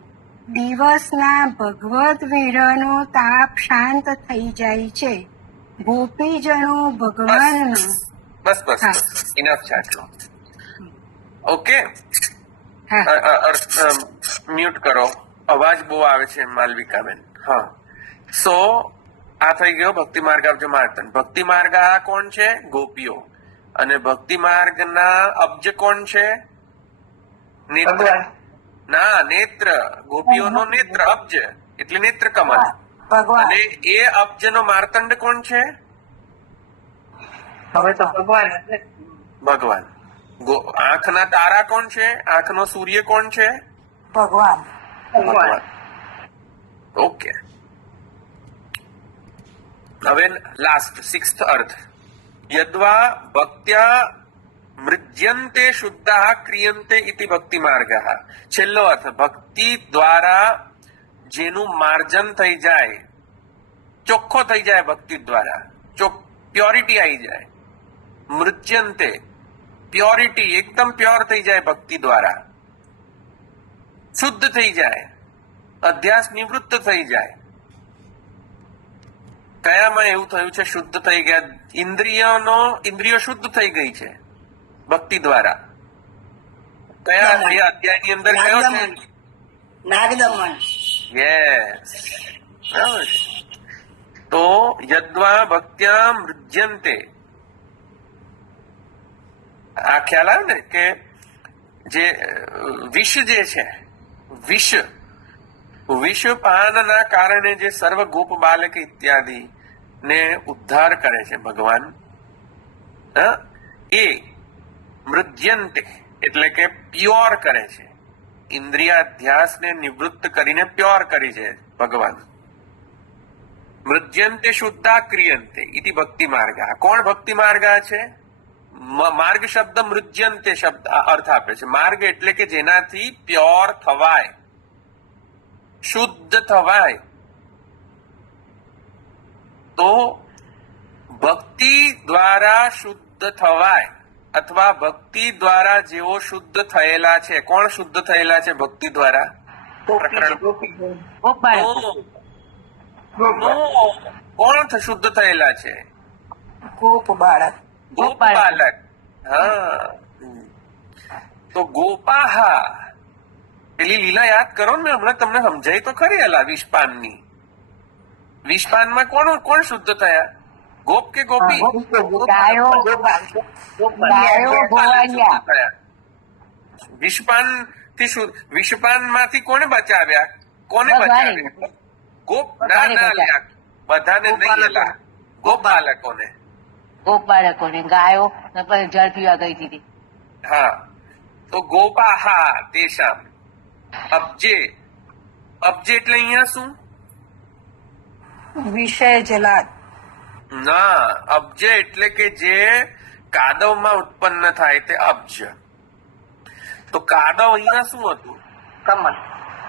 દિવસના ભગવત વિરહનો તાપ શાંત થઈ જાય છે. ગોપીજનો ભગવાનનો બસ બસ હા. બસ ઇનફ છે આટલો. ઓકે, હા મ્યુટ કરો, અવાજ બહુ આવે છે માલવિકાબેન. હા, સો આ થઈ ગયો ભક્તિ માર્ગાબ્જ માર્તંડ. ભક્તિ માર્ગ આ કોણ છે? ગોપીઓ. અને ભક્તિ માર્ગના અબ્જ કોણ છે? નેત્ર. ના, નેત્ર. ગોપીઓનો નેત્ર અબ્જ એટલે નેત્ર કમલ. ભગવાન અને એ અબ્જનો માર્તંડ કોણ છે? હવે તો ભગવાન એટલે ભગવાન. આંખના તારા કોણ છે? આંખનો સૂર્ય કોણ છે? ભગવાન ભગવાન. ઓકે, હવે લાસ્ટ સિક્સ્થ અર્થ. યદ્વા ભક્ત્યા મૃજ્યંતે શુદ્ધા ક્રિયંતે ઇતિ ભક્તિ માર્ગ. છેલ્લો અર્થ, ભક્તિ દ્વારા જેનું માર્જન થઈ જાય, ચોખ્ખો થઈ જાય ભક્તિ દ્વારા, પ્યોરિટી આવી જાય. મૃજ્યંતે પ્યોરિટી, એકદમ પ્યોર થઈ જાય ભક્તિ દ્વારા, શુદ્ધ થઈ જાય, અધ્યાસ નિવૃત્ત થઈ જાય. કયામાં એવું થયું છે શુદ્ધ થઈ ગયા? ઇન્દ્રિયો શુદ્ધ થઈ ગઈ છે ભક્તિ દ્વારા. કયા અધ્યાયની અંદર કયો છે? નાગદમન. યસ, બરાબર છે. તો યદ્વા ભક્ત્યા મૃજ્યંતે, આ ખ્યાલ આવે ને કે જે વિષ જે છે, વિષપાનના કારણે જે સર્વ ગોપ બાલક ઇત્યાદિ ને ઉદ્ધાર કરે છે ભગવાન, એ મૃજ્યંતે એટલે કે પ્યોર કરે છે. ઇન્દ્રિયાધ્યાસને નિવૃત્ત કરીને પ્યોર કરી છે ભગવાન. મૃજ્યંતે શુદ્ધા ક્રિયંતે ઇતિ ભક્તિ માર્ગ. કોણ ભક્તિ માર્ગ છે? માર્ગ શબ્દ મૃજ્યંતે શબ્દ અર્થ આપે છે. માર્ગ એટલે કે જેનાથી પ્યોર થવાય, શુદ્ધ થવાય. તો ભક્તિ દ્વારા શુદ્ધ થવાય, અથવા ભક્તિ દ્વારા જેઓ શુદ્ધ થયેલા છે. કોણ શુદ્ધ થયેલા છે ભક્તિ દ્વારા? પ્રકરણ ગોપ બાળકો. કોણ શુદ્ધ થયેલા છે? ગોપ બાળક ગોપ બાલક. હા, તો ગોપાહા, પેલી લીલા યાદ કરો ને, હમણાં તમને સમજાય તો ખરી. અલા વિષપાનની, વિષપાનમાં કોણ શુદ્ધ થયા? ગોપ કે ગોપી? ગાયો ગોવાળિયા. વિષપાન થી વિષપાન માંથી કોને બચાવ્યા? કોને બચાવ્યા? ગોપ. ના ના લ્યા, બધાને નહીં એલા, ગોપ બાલકોને. ગોપ બાળકોને ગાયો ને પછી જળ પીવા ગઈ હતી. હા, તો ગોપાહા તેષામ અબ્જે. અબ્જે એટલે અહીંયા શું? વિષય જલાદ ના, અબ્જ એટલે કે જે કાદવમાં ઉત્પન્ન થાય તે અબ્જ. તો કાદવ અહીંયા શું હતું? કમળ.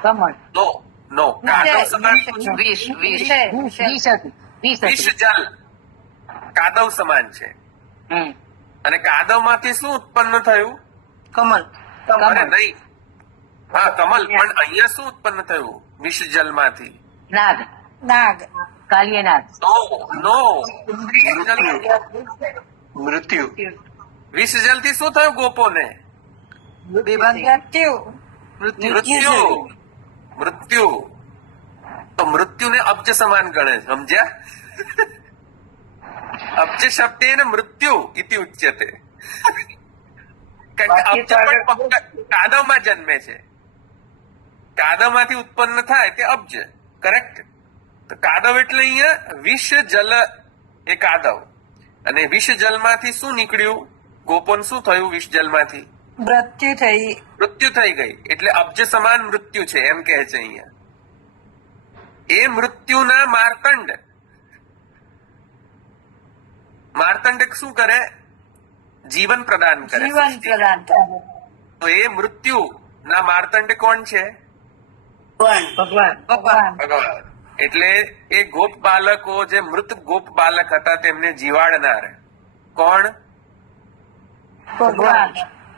કમળ. નો કાદવ સમાન વિષ હતું. વિષ જલ કાદવ સમાન છે. હમ. અને કાદવ માંથી શું ઉત્પન્ન થયું? કમલ. અરે નહીં, હા કમલ. પણ અહીંયા શું ઉત્પન્ન થયું વિષ જલ માંથી? નાગ. નાગ કાલિય નાગ. નો, મૃત્યુ. વિષ જલ થી શું થયું ગોપોને? બેભાન. મૃત્યુ. મૃત્યુ. તો મૃત્યુને અબ્જ સમાન ગણે, સમજ્યા? અબ્જ શબ્દેન મૃત્યુ ઇતિ ઉચ્યતે. કારણ કે અબ્જ પણ ફક્ત કાદવમાં જન્મે છે. કાદવમાંથી ઉત્પન્ન થાય તે અબ્જ. કરેક્ટ. તો કાદવ એટલે અહીંયા વિષ જલ એ કાદવ. અને વિષ જલમાંથી શું નીકળ્યું? ગોપોને શું થયું વિષ જલમાંથી? મૃત્યુ થઈ મૃત્યુ થઈ ગઈ એટલે અબ્જ સમાન મૃત્યુ છે એમ કહે છે અહીંયા. એ મૃત્યુના માર્તંડ, માર્તંડ શું કરે? જીવન પ્રદાન કરે. જીવન પ્રદાન કરે. તો એ મૃત્યુ ના માર્તંડ કોણ છે? ભગવાન ભગવાન. એટલે એ ગોપ બાલકો જે મૃત ગોપ બાલક હતા તેમને જીવાડનાર કોણ? ભગવાન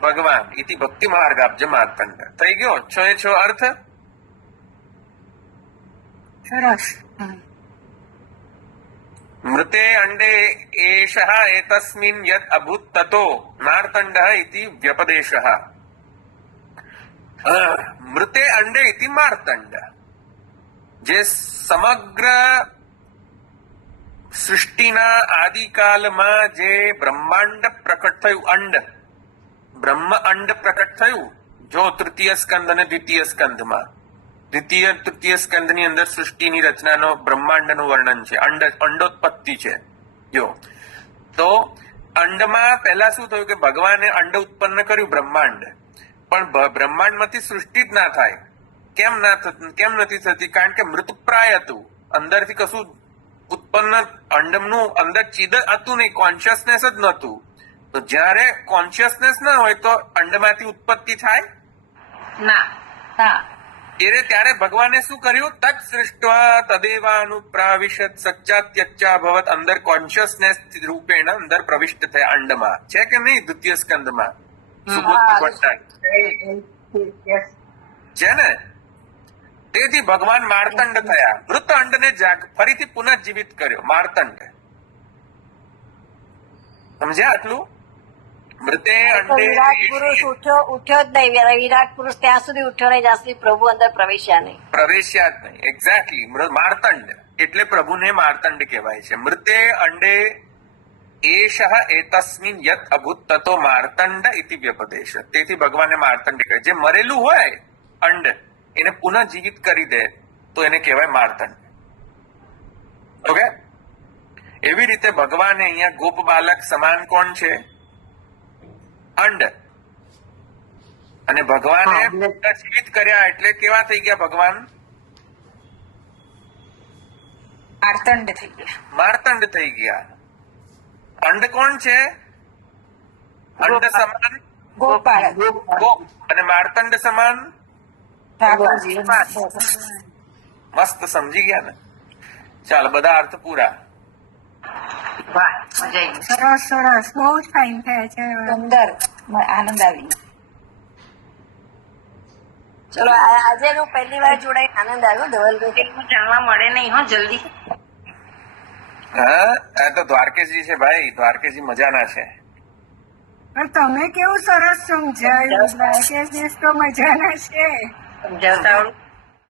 ભગવાન. ઇતિ ભક્તિ માર્ગ આપજે માર્તંડ. થઈ ગયો 6 એ 6 અર્થ. સરસ. મૃતે અંડે એષઃ એતસ્મિन् યદ અભૂત તતો માર્તંડઃ ઇતિ વ્યપદેશઃ. મૃતે અંડે ઇતિ માર્તંડ. જે સમગ્ર સૃષ્ટિના આદિકાલમાં જે બ્રહ્માંડ પ્રકટ થયું, અંડ બ્રહ્મ અંડ પ્રકટ થયું, જો તૃતીય સ્કંદ અને દ્વિતીય સ્કંદમાં, દ્વિતીય તૃતીય સ્કંદની અંદર સૃષ્ટિની રચનાનો બ્રહ્માંડનું વર્ણન છે. અંડોત્પત્તિ છે. જો તો અંડમાં પહેલા શું થયું કે ભગવાને અંડ ઉત્પન્ન કર્યું, બ્રહ્માંડ. પણ બ્રહ્માંડમાંથી સૃષ્ટિ જ ના થાય. કેમ નથી થતી? કારણ કે મૃતપ્રાય હતું. અંદરથી કશું ઉત્પન્ન, અંડનું અંદર ચિદ હતું નહીં, કોન્શિયસનેસ જ નહોતું. તો જ્યારે કોન્શિયસનેસ ના હોય તો અંડમાંથી ઉત્પત્તિ થાય ના. એટલે ત્યારે ભગવાને શું કર્યું? તત્ સૃષ્ટવા તદેવાનુપ્રાવિશત સચ્ચાત્યચ્ચા ભવત. અંદર કોન્શિયસનેસ રૂપેણ અંદર પ્રવિષ્ટ થયા અંડમાં. છે કે નહીં? દ્વિતીય સ્કંદમાં સુબોધ ભટ્ટાચાર્ય છે ને. તેથી ભગવાન માર્તંડ થયા. મૃત અંડને ફરીથી પુનઃજીવિત કર્યો. માર્તંડ. સમજ્યા આટલું? મૃતે અંડે વિરાટ પુરુષ ઉઠ્યો જ નહીં. વિરાટ પુરુષ ત્યાં સુધી ઉઠ્યો નહીં જ્યાં સુધી પ્રભુ અંદર પ્રવેશ્યા નહીં. પ્રવેશ્યા જ નહીં. એક્ઝેક્ટલી. માર્તંડ એટલે પ્રભુને માર્તંડ કહેવાય છે. મૃતે અંડે એષઃ એતસ્મિन् યત અભૂત તતો માર્તંડ ઇતિ વ્યપદેશ. તેથી ભગવાને માર્તંડ કહે. જે મરેલું હોય અંડ એને પુનઃ જીવિત કરી દે તો એને કહેવાય માર્તંડ. ઓકે. એવી રીતે ભગવાને અહીંયા ગોપ બાલક સમાન કોણ છે? અંડ. અને ભગવાને જીવિત કર્યા એટલે કેવા થઈ ગયા ભગવાન? માર્તંડ થઈ ગયા. માર્તંડ થઈ ગયા. અંડ કોણ છે? અંડ સમાન ગોપાલ ગોપ અને માર્તંડ સમાન ઠાકોરજી. મસ્ત સમજી ગયા ને? ચાલો, બધા અર્થ પૂરા. વાહ, મજા આવી ગઈ. સરસ સરસ. બહુ જ ફાઇન થયા છે. સુંદર. આનંદ આવી ગયો. ચલો આજે હું પહેલી વાર જોડાઈ આનંદ આવ્યો. ધવલભાઈ એટલું જાણવા મળે નહીં હો જલ્દી. હા, આ તો દ્વારકેજી છે ભાઈ. દ્વારકેજી મજાના છે. પણ તમે કેવું સરસ સમજાયું. દ્વારકેધીશ તો મજાના છે. સમજાવતા આવડું